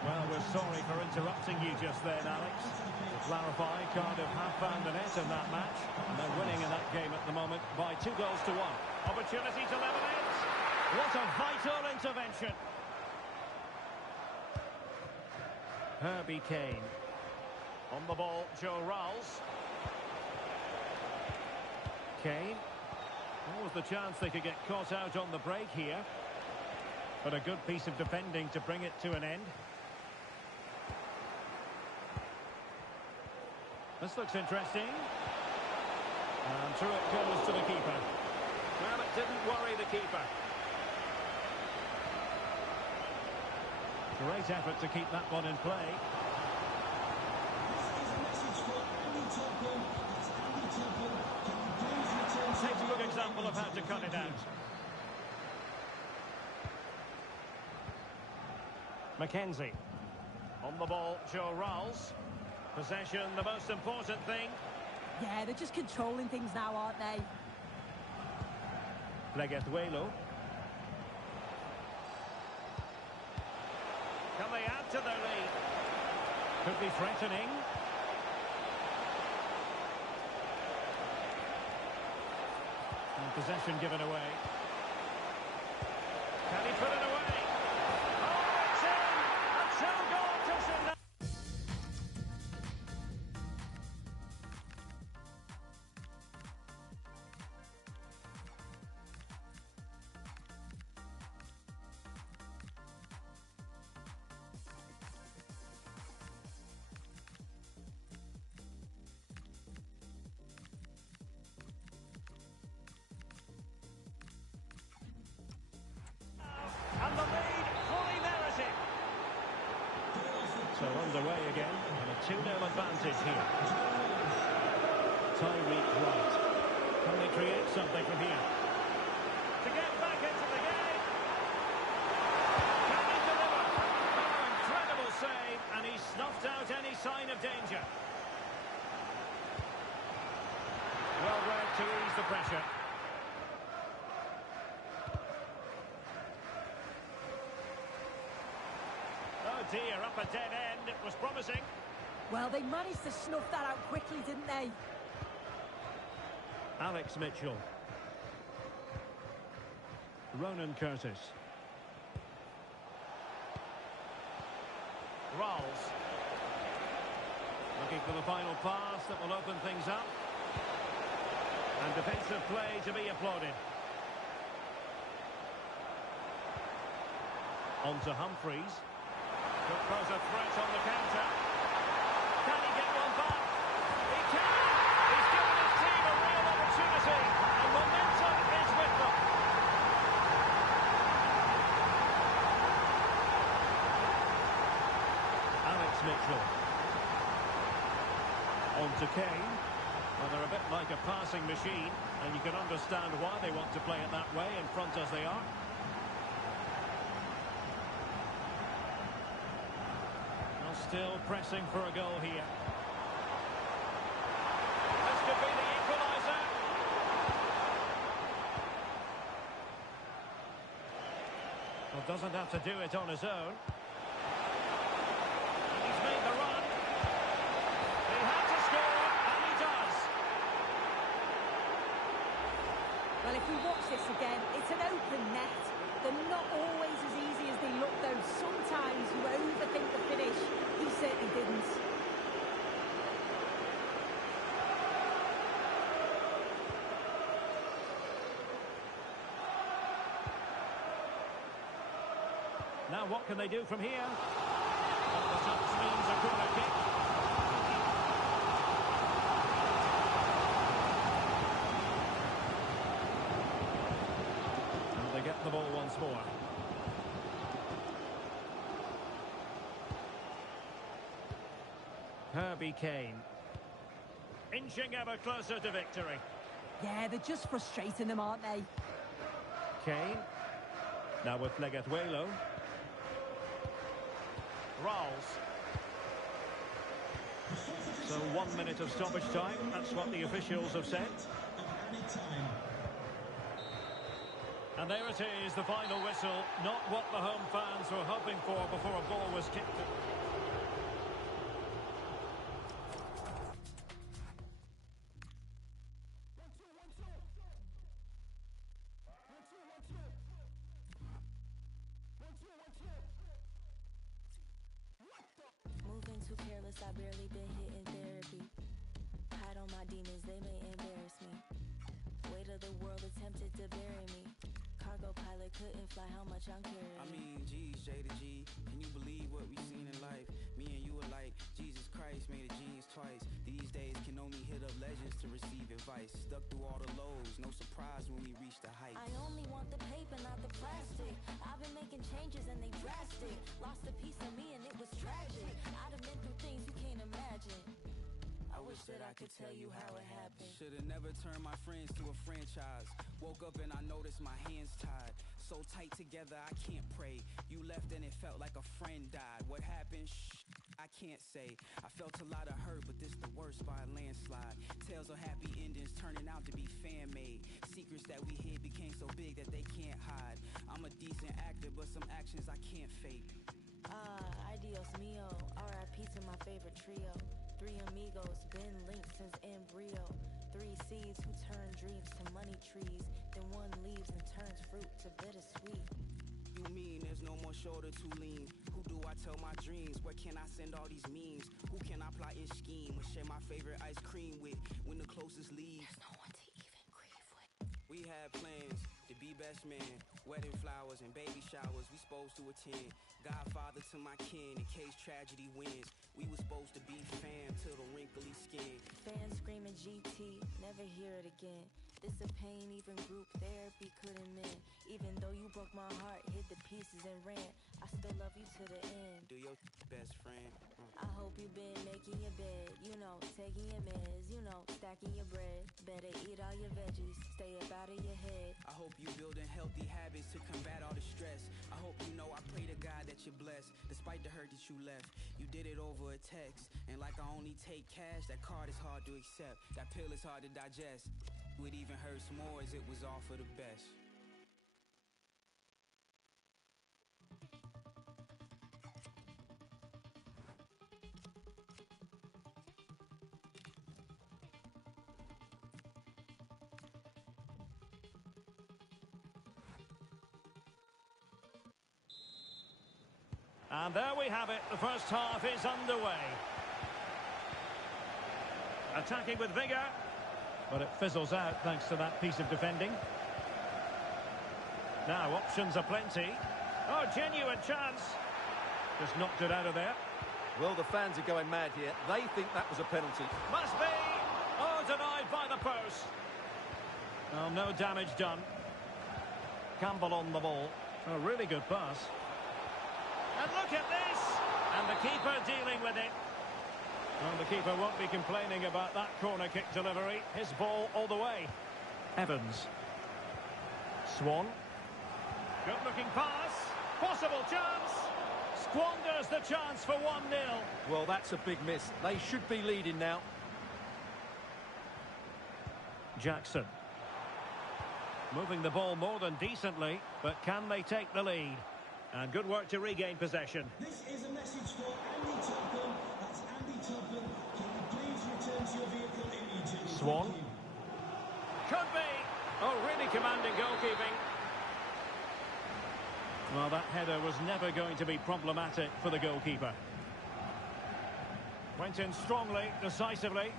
Well, we're sorry for interrupting you just then, Alex. To clarify, Cardiff have found the net in that match, and they're winning in that game at the moment by 2-1. Opportunity to level it. What a vital intervention. Herbie Kane. On the ball, Joe Ralls. Kane. What was the chance they could get caught out on the break here? But a good piece of defending to bring it to an end. This looks interesting. And through it goes to the keeper. Well, it didn't worry the keeper. Great effort to keep that one in play. Takes a good example of how to cut it out. Mackenzie. On the ball, Joe Ralls. Possession, the most important thing. Yeah, they're just controlling things now, aren't they? Pleguezuelo. Can they add to their lead? Could be threatening. And possession given away. Can he put it away? Oh, it's in! A two-goal cushion. And the lead fully merited. So underway again, and a 2-0 advantage here. Tyreek Wright. Can they create something from here? To get back into the game. Can he deliver? Oh, incredible save, and he snuffed out any sign of danger. Well read to ease the pressure. Oh dear, up a dead end. It was promising. Well, they managed to snuff that out quickly, didn't they? Alex Mitchell. Ronan Curtis. Rolls. Looking for the final pass that will open things up. And defensive play to be applauded. On to Humphreys. Could pose a threat on the counter. Can he get one back? He can! He's given his team a real opportunity, and momentum is with them. Alex Mitchell. On to Kane. Well, they're a bit like a passing machine, and you can understand why they want to play it that way, in front as they are. Still pressing for a goal here. This could be the equaliser. Well, doesn't have to do it on his own. And he's made the run. He had to score, and he does. Well, if we watch this again, it's an open net. They're not always as easy as they look, though. Sometimes you overthink the finish. He certainly didn't. Now what can they do from here? Well, the touch means a corner kick. And they get the ball once more. Herbie Kane. Inching ever closer to victory. Yeah, they're just frustrating them, aren't they? Kane. Now with Legathuelo. Rolls. So 1 minute of stoppage time. That's what the officials have said. And there it is, the final whistle. Not what the home fans were hoping for before a ball was kicked. Moving too careless, I barely been hitting therapy. Hide on my demons, they may embarrass me. Weight of the world attempted to bury me. Cargo pilot couldn't fly how much I'm carrying. I mean, geez, J to G, can you believe what we've seen in life? Me and you are like, Jesus Christ made a genius twice. These days can only hit up legends to receive advice. Stuck through all the lows, no surprise when we reach the heights. I only want the paper, not the plastic. I've been making changes and they drastic. Lost a piece of me and it was tragic. I'd have been through things you can't imagine. I wish that I could tell you how it happened. Should've never turned my friends to a franchise. Woke up and I noticed my hands tied. So tight together I can't pray. You left and it felt like a friend died. What happened? Shh, I can't say. I felt a lot of hurt, but this the worst by a landslide. Tales of happy endings turning out to be fan-made. Secrets that we hid became so big that they can't hide. I'm a decent actor, but some actions I can't fake. Adios mio, R.I.P. to my favorite trio. Three amigos, been linked since embryo. Three seeds who turn dreams to money trees. Then one leaves and turns fruit to bittersweet. You mean there's no more shoulder to lean? Who do I tell my dreams? Where can I send all these memes? Who can I plot and scheme and share my favorite ice cream with when the closest leaves? There's no one to even grieve with. We had plans to be best man, wedding flowers and baby showers we supposed to attend. Godfather to my kin in case tragedy wins. We was supposed to be fam till the wrinkly skin. Fans screaming GT, never hear it again. This a pain even group therapy couldn't mend. Even though you broke my heart, hid the pieces and ran, I still love you to the end. Do your best friend. I hope you been making your bed, you know, taking your meds, you know, stacking your bread. Better eat all your veggies, stay up out of your head. I hope you building healthy habits to combat all the stress. I hope you know I pray to God that you're blessed. Despite the hurt that you left, you did it over a text. And like I only take cash, that card is hard to accept. That pill is hard to digest. It even hurts more as it was all for the best. And there we have it. The first half is underway. Attacking with vigour. But it fizzles out thanks to that piece of defending. Now options are plenty. Oh, genuine chance. Just knocked it out of there. Well, the fans are going mad here. They think that was a penalty. Must be. Oh, denied by the post. Well, no damage done. Campbell on the ball. A really good pass. And look at this. And the keeper dealing with it. Well, the keeper won't be complaining about that corner kick delivery. His ball all the way. Evans. Swan. Good-looking pass. Possible chance. Squanders the chance for 1-0. Well, that's a big miss. They should be leading now. Jackson. Moving the ball more than decently, but can they take the lead? And good work to regain possession. This is a message for Andy Topham. That's Andy Topham. Can you please return to your vehicle immediately? Swan. Could be. Oh, really commanding goalkeeping. Well, that header was never going to be problematic for the goalkeeper. Went in strongly, decisively.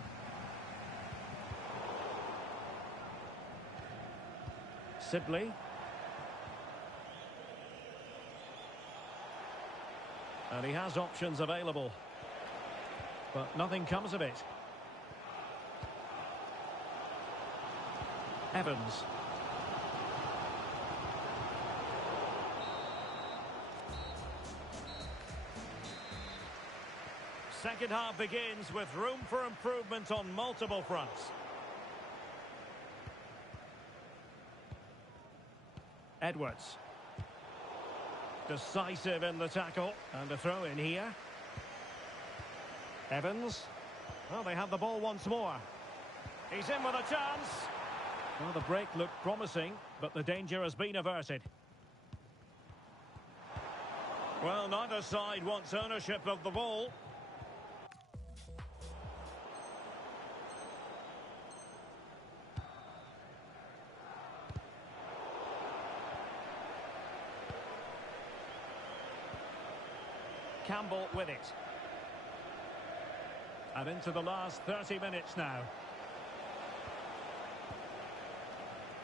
Sibley. And he has options available. But nothing comes of it. Evans. Second half begins with room for improvement on multiple fronts. Edwards. Decisive in the tackle. And a throw in here. Evans. Well, they have the ball once more. He's in with a chance. Well, the break looked promising, but the danger has been averted. Well, neither side wants ownership of the ball. Campbell with it. And into the last 30 minutes now.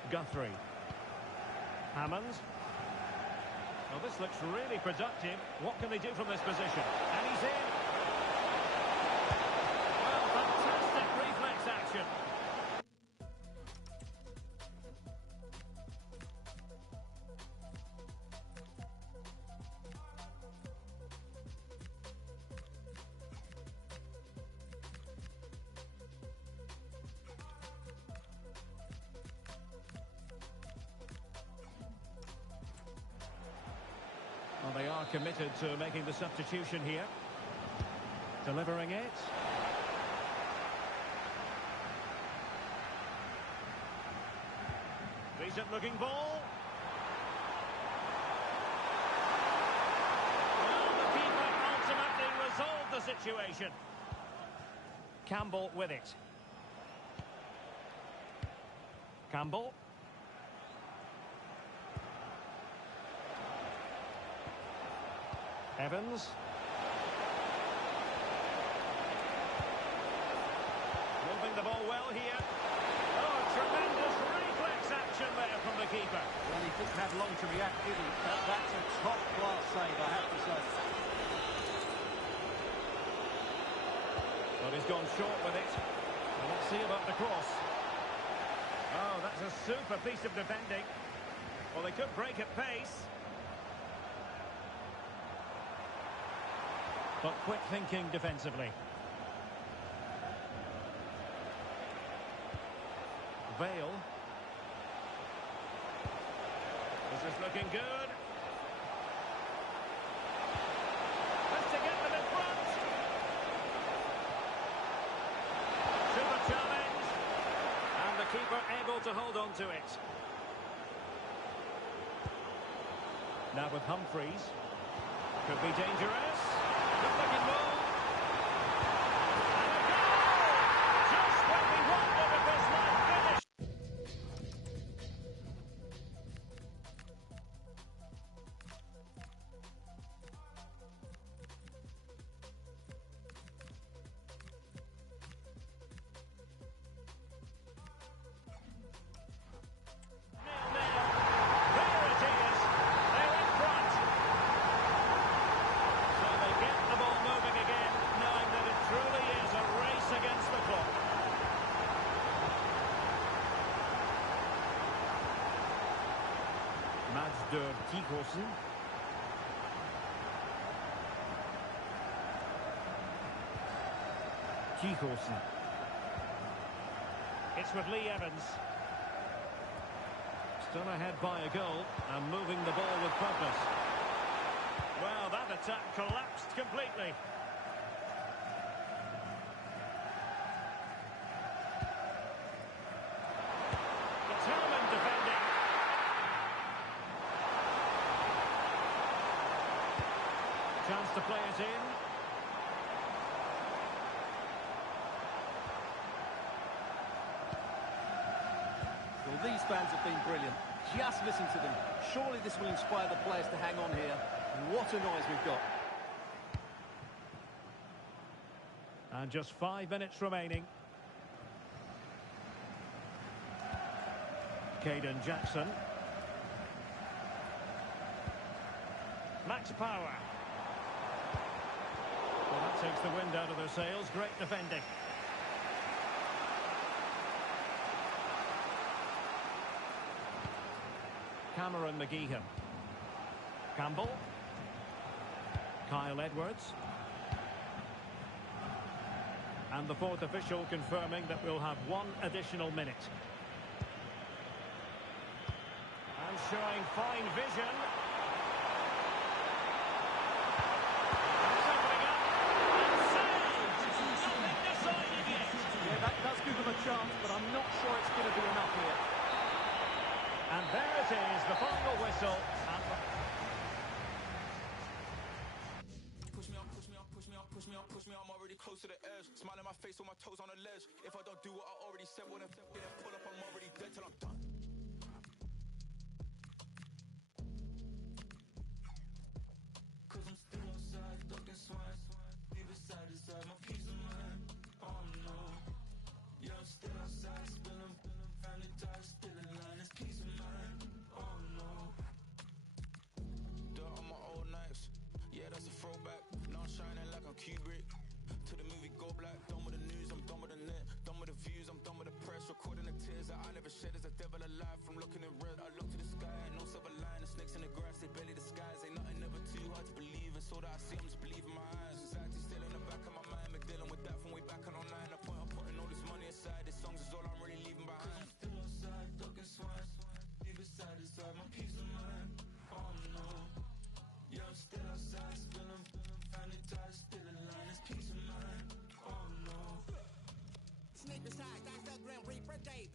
Guthrie. Hammond. Well, this looks really productive. What can they do from this position? And he's in. Well, fantastic reflex action. Well, they are committed to making the substitution here. Delivering it. Decent looking ball. Well, the the situation. Campbell with it. Campbell. Evans. Moving the ball well here. Oh, tremendous reflex action there from the keeper. Well, he didn't have long to react, did he? That's a top-class save, I have to say. But he's gone short with it. Well, let's see about the cross. Oh, that's a super piece of defending. Well, they could break at pace. But quick thinking defensively. Vale. This is looking good. Has to get them in front. Super challenge. And the keeper able to hold on to it. Now with Humphreys. Could be dangerous. Good looking ball. And a goal! Just when we wondered if this might finish. Tikhosen. Tikhosen. It's with Lee Evans. Still ahead by a goal and moving the ball with purpose. Well, that attack collapsed completely. Determined defending. Chance to play it in. Well, these fans have been brilliant. Just listen to them. Surely this will inspire the players to hang on here. What a noise we've got. And just 5 minutes remaining. Caden Jackson. Max Power. Well, that takes the wind out of their sails. Great defending. Cameron McGeehan. Campbell. Kyle Edwards. And the fourth official confirming that we'll have 1 additional minute. And showing fine vision. Does give them a chance, but I'm not sure it's going to be enough here. And there it is, the final whistle. Push me up, push me up, push me up, push me up, push me up. I'm already close to the edge. Smiling my face with my toes on the ledge. If I don't do what I already said, when I pull up, I'm already dead till I'm done. Cause I'm still outside, stuck in swine. Leave it side to side, my peace of mind. Oh no. Yeah, I'm still outside, spilling, family ties, still in line, it's peace of mind. Oh no. Dirt on my old knives, yeah, that's a throwback. Now I'm shining like I'm Kubrick. To the movie Go Black, done with the news, I'm done with the net. Done with the views, I'm done with the press. Recording the tears that I never shed as a devil alive. From looking in red, I look to the sky, no silver line. The snakes in the grass, they belly the skies. Ain't nothing ever too hard to believe. And so that I see, I'm just believing my eyes. Anxiety still in the back of my mind. Been dealing with that from way back on online. The point of putting all this money aside. This songs is all I'm really leaving behind. Cause I'm still outside, ducking swine. Leave it side to side, my peace of mind. Oh no. Yeah, I'm still outside, spilling, family ties, still in line. It's peace of mind. Oh no. Sneak aside, that's the Grim Reaper, Dave.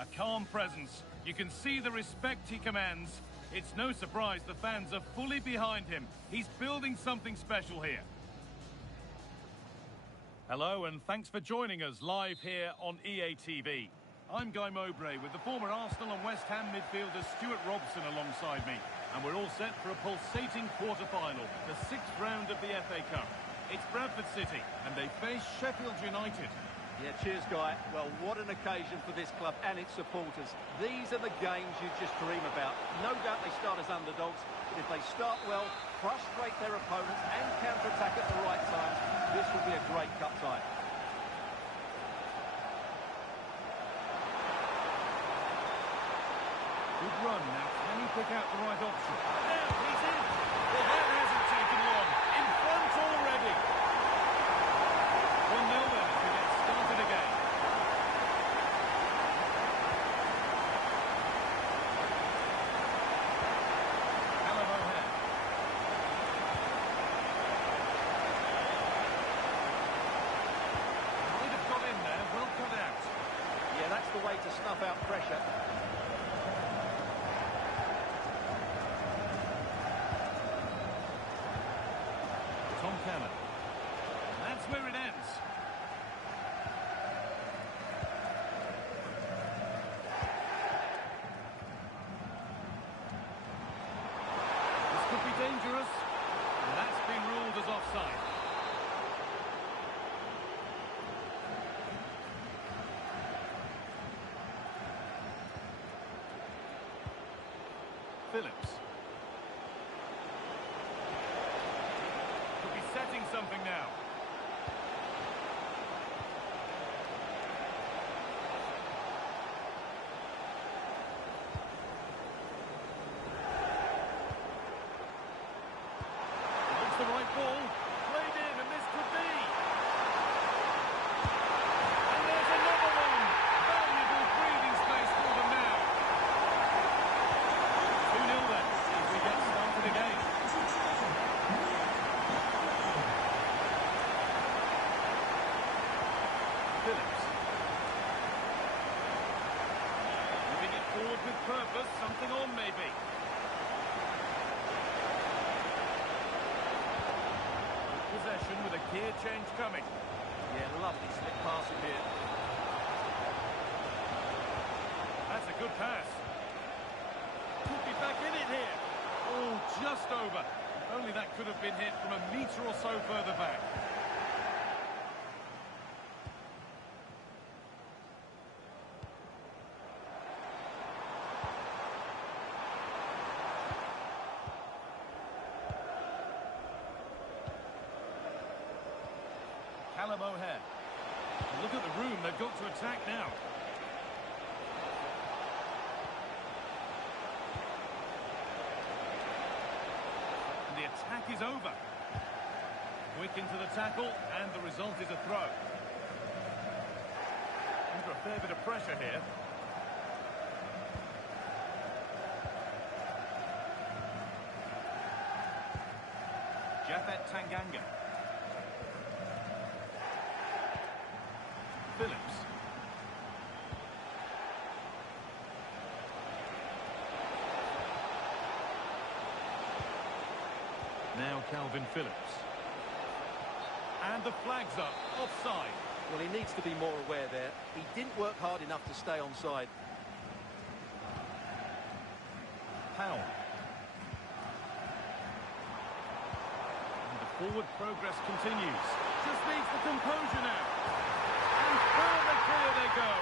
A calm presence. You can see the respect he commands. It's no surprise the fans are fully behind him. He's building something special here. Hello and thanks for joining us live here on EA TV. I'm Guy Mowbray with the former Arsenal and West Ham midfielder Stuart Robson alongside me. And we're all set for a pulsating quarter-final, the 6th round of the FA Cup. It's Bradford City and they face Sheffield United. Yeah, cheers, Guy. Well, what an occasion for this club and its supporters. These are the games you just dream about. No doubt they start as underdogs, but if they start well, frustrate their opponents and counter-attack at the right time, this will be a great cup tie. Good run now. Can he pick out the right option? Now he's in. Well, that hasn't taken long. In front already. 1-0 then as we get started again. Callum O'Hare. Might have got in there. Well cut out. Yeah, that's the way to snuff out pressure. Tom Keller. That's where it ends. This could be dangerous. And that's been ruled as offside. Phillips. Setting something now. It's the right ball. Played in, and this could be. And there's another one. Valuable breathing space for them now. 2-0 then, as we get started again. Phillips. Moving it forward with purpose, something on maybe. Possession with a gear change coming. Yeah, lovely slick passing here. That's a good pass. Could be back in it here. Oh, just over. If only that could have been hit from a metre or so further back. Callum O'Hare. Look at the room, they've got to attack now. And the attack is over. Quick into the tackle, and the result is a throw. Under a fair bit of pressure here. Japhet Tanganga. Phillips. Now Calvin Phillips. And the flag's up, offside. Well, he needs to be more aware there. He didn't work hard enough to stay onside. Powell. And the forward progress continues. Just needs the composure now. And further clear they go.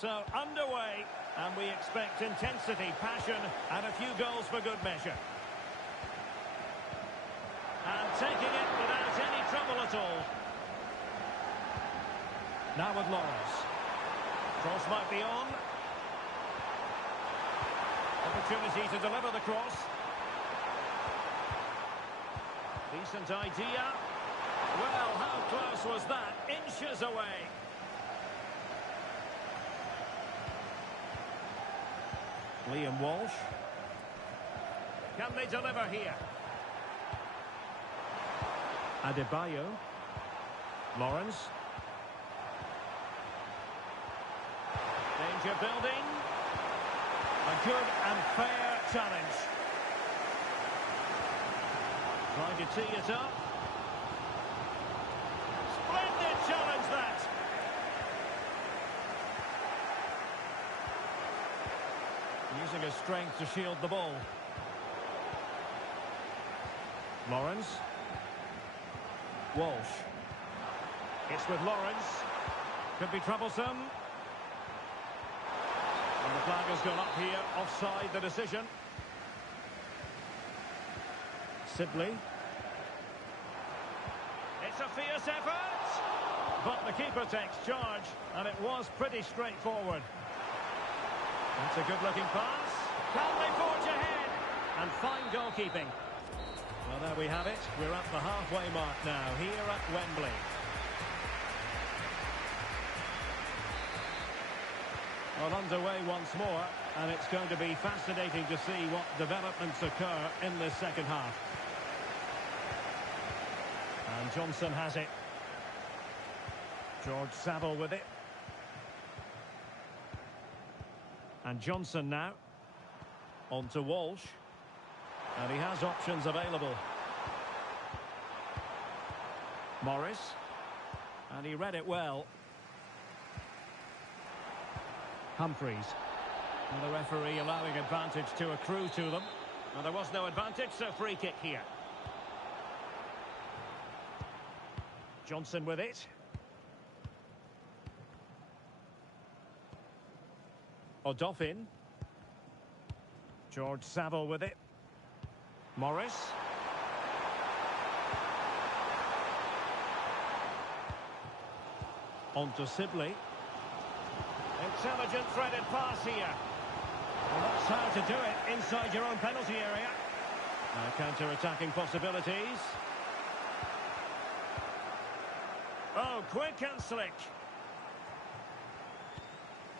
So, underway, and we expect intensity, passion, and a few goals for good measure. And taking it without any trouble at all. Now with Lawrence. Cross might be on. Opportunity to deliver the cross. Decent idea. Well, how close was that? Inches away. Liam Walsh. Can they deliver here? Adebayo. Lawrence. Danger building. A good and fair challenge. Trying to tee it up. Splendid challenge that. Using his strength to shield the ball. Lawrence. Walsh. It's with Lawrence. Could be troublesome. And the flag has gone up here. Offside the decision. Sibley. It's a fierce effort. But the keeper takes charge. And it was pretty straightforward. That's a good-looking pass. Can they forge ahead? And fine goalkeeping. Well, there we have it. We're at the halfway mark now, here at Wembley. Well, underway once more, and it's going to be fascinating to see what developments occur in this second half. And Johnson has it. George Saville with it. And Johnson now. On to Walsh. And he has options available. Morris. And he read it well. Humphreys. And the referee allowing advantage to accrue to them. And there was no advantage, so free kick here. Johnson with it. Odoffin. George Saville with it. Morris. On to Sibley. Intelligent threaded pass here. Well, that's how to do it inside your own penalty area. Counter-attacking possibilities. Oh, quick and slick.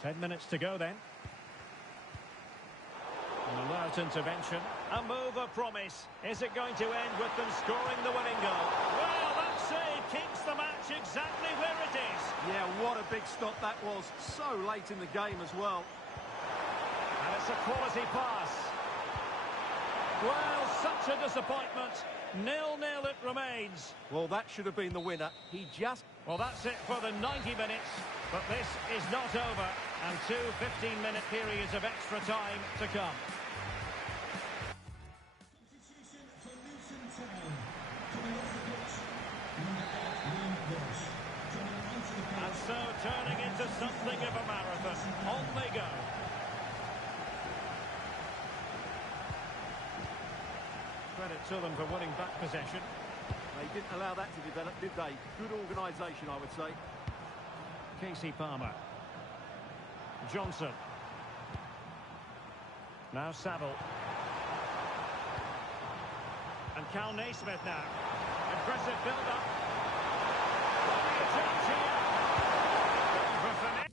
10 minutes to go then. An alert intervention. A move of promise. Is it going to end with them scoring the winning goal? Well, that save keeps the match exactly where it is. Yeah, what a big stop that was. So late in the game as well. And it's a quality pass. Well, such a disappointment. 0-0 it remains. Well, that should have been the winner. He just... Well, that's it for the 90 minutes. But this is not over. And 2 15-minute periods of extra time to come. Substitution for Luton Town. Coming off the pitch, number 8, Liam Walsh. Coming onto the pitch. And so turning into something of a marathon. On they go. Credit to them for winning back possession. They didn't allow that to develop, did they? Good organisation, I would say. Casey Palmer. Johnson. Now Saville. And Cal Naismith now. Impressive build-up. A chance here. For finesse.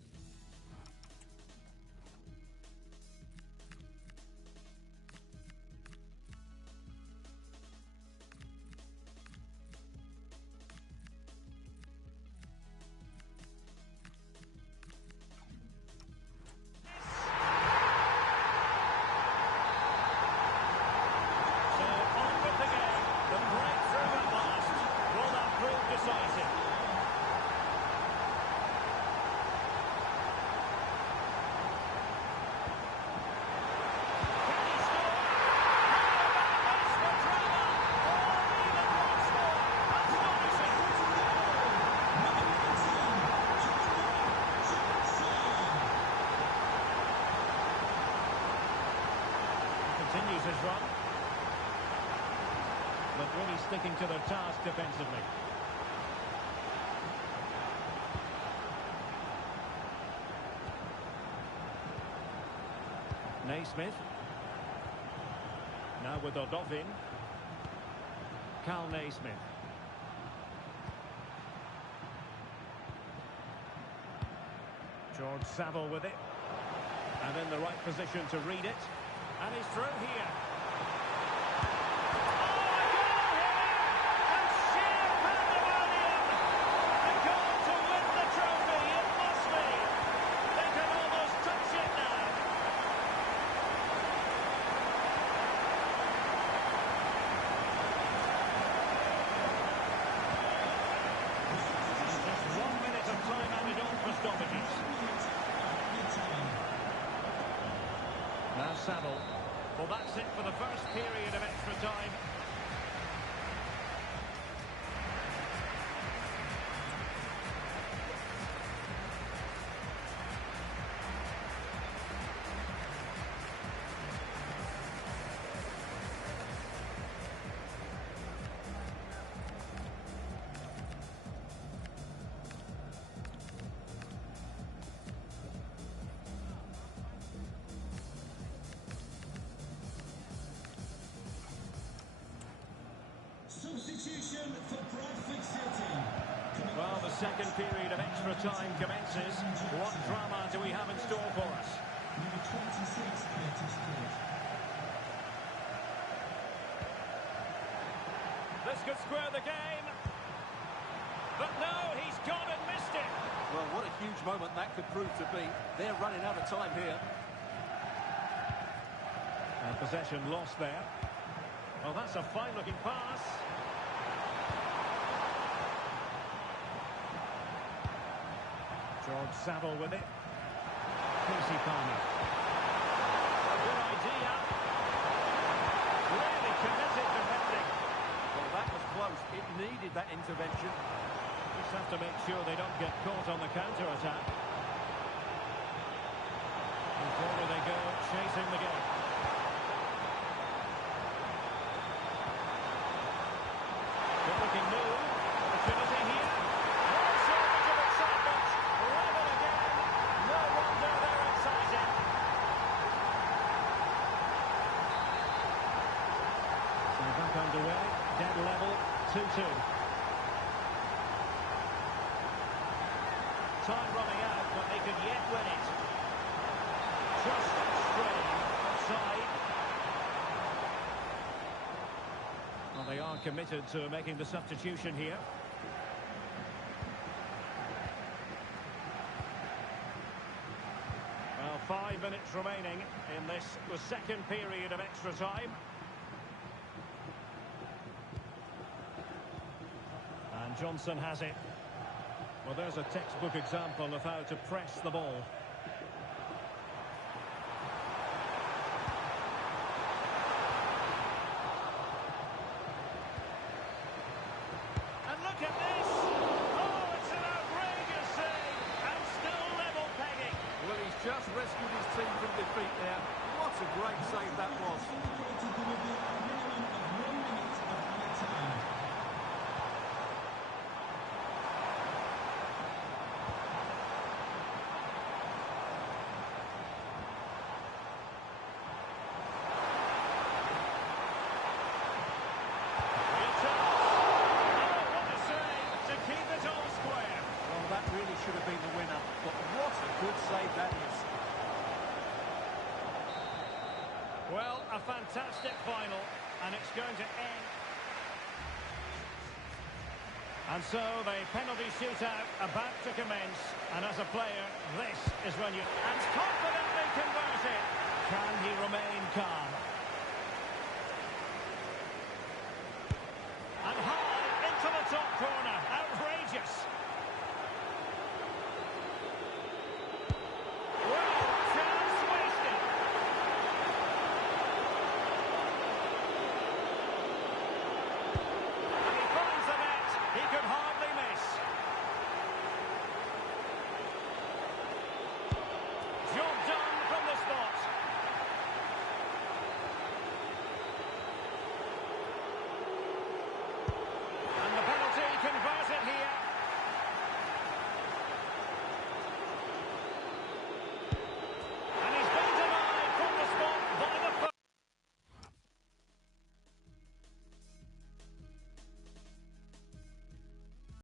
continues his run. But really sticking to their task defensively. Naismith. Now with Odofin. Carl Naismith. George Saville with it. And in the right position to read it. And he's through here. Now Saville. Well, that's it for the first period of extra time. Substitution for Bradford City. Well, the second period of extra time commences. What drama do we have in store for us? Number 26, Curtis Ford. This could square the game. But no, he's gone and missed it. Well, what a huge moment that could prove to be. They're running out of time here. And possession lost there. Well, that's a fine-looking pass. George Saville with it. Casey Palmer. A good idea. Really committed defending. Well, that was close. It needed that intervention. Just have to make sure they don't get caught on the counter-attack. And forward they go, chasing the game. Good-looking move. Opportunity here. All sorts of excitement. Level again. No wonder they're excited. So back underway. Dead level. 2-2. Time running out, but they could yet win it. Just straying offside. Well, they are committed to making the substitution here. Well, 5 minutes remaining in this, the second period of extra time. And Johnson has it. Well, there's a textbook example of how to press the ball. And look at this! Oh, it's an outrageous save! And still level pegging. Well, he's just rescued his team from defeat there. What a great save that was. Should have been the winner, but what a good save that is. Well, a fantastic final, and it's going to end. And so the penalty shootout about to commence, and as a player, this is when you... And confidently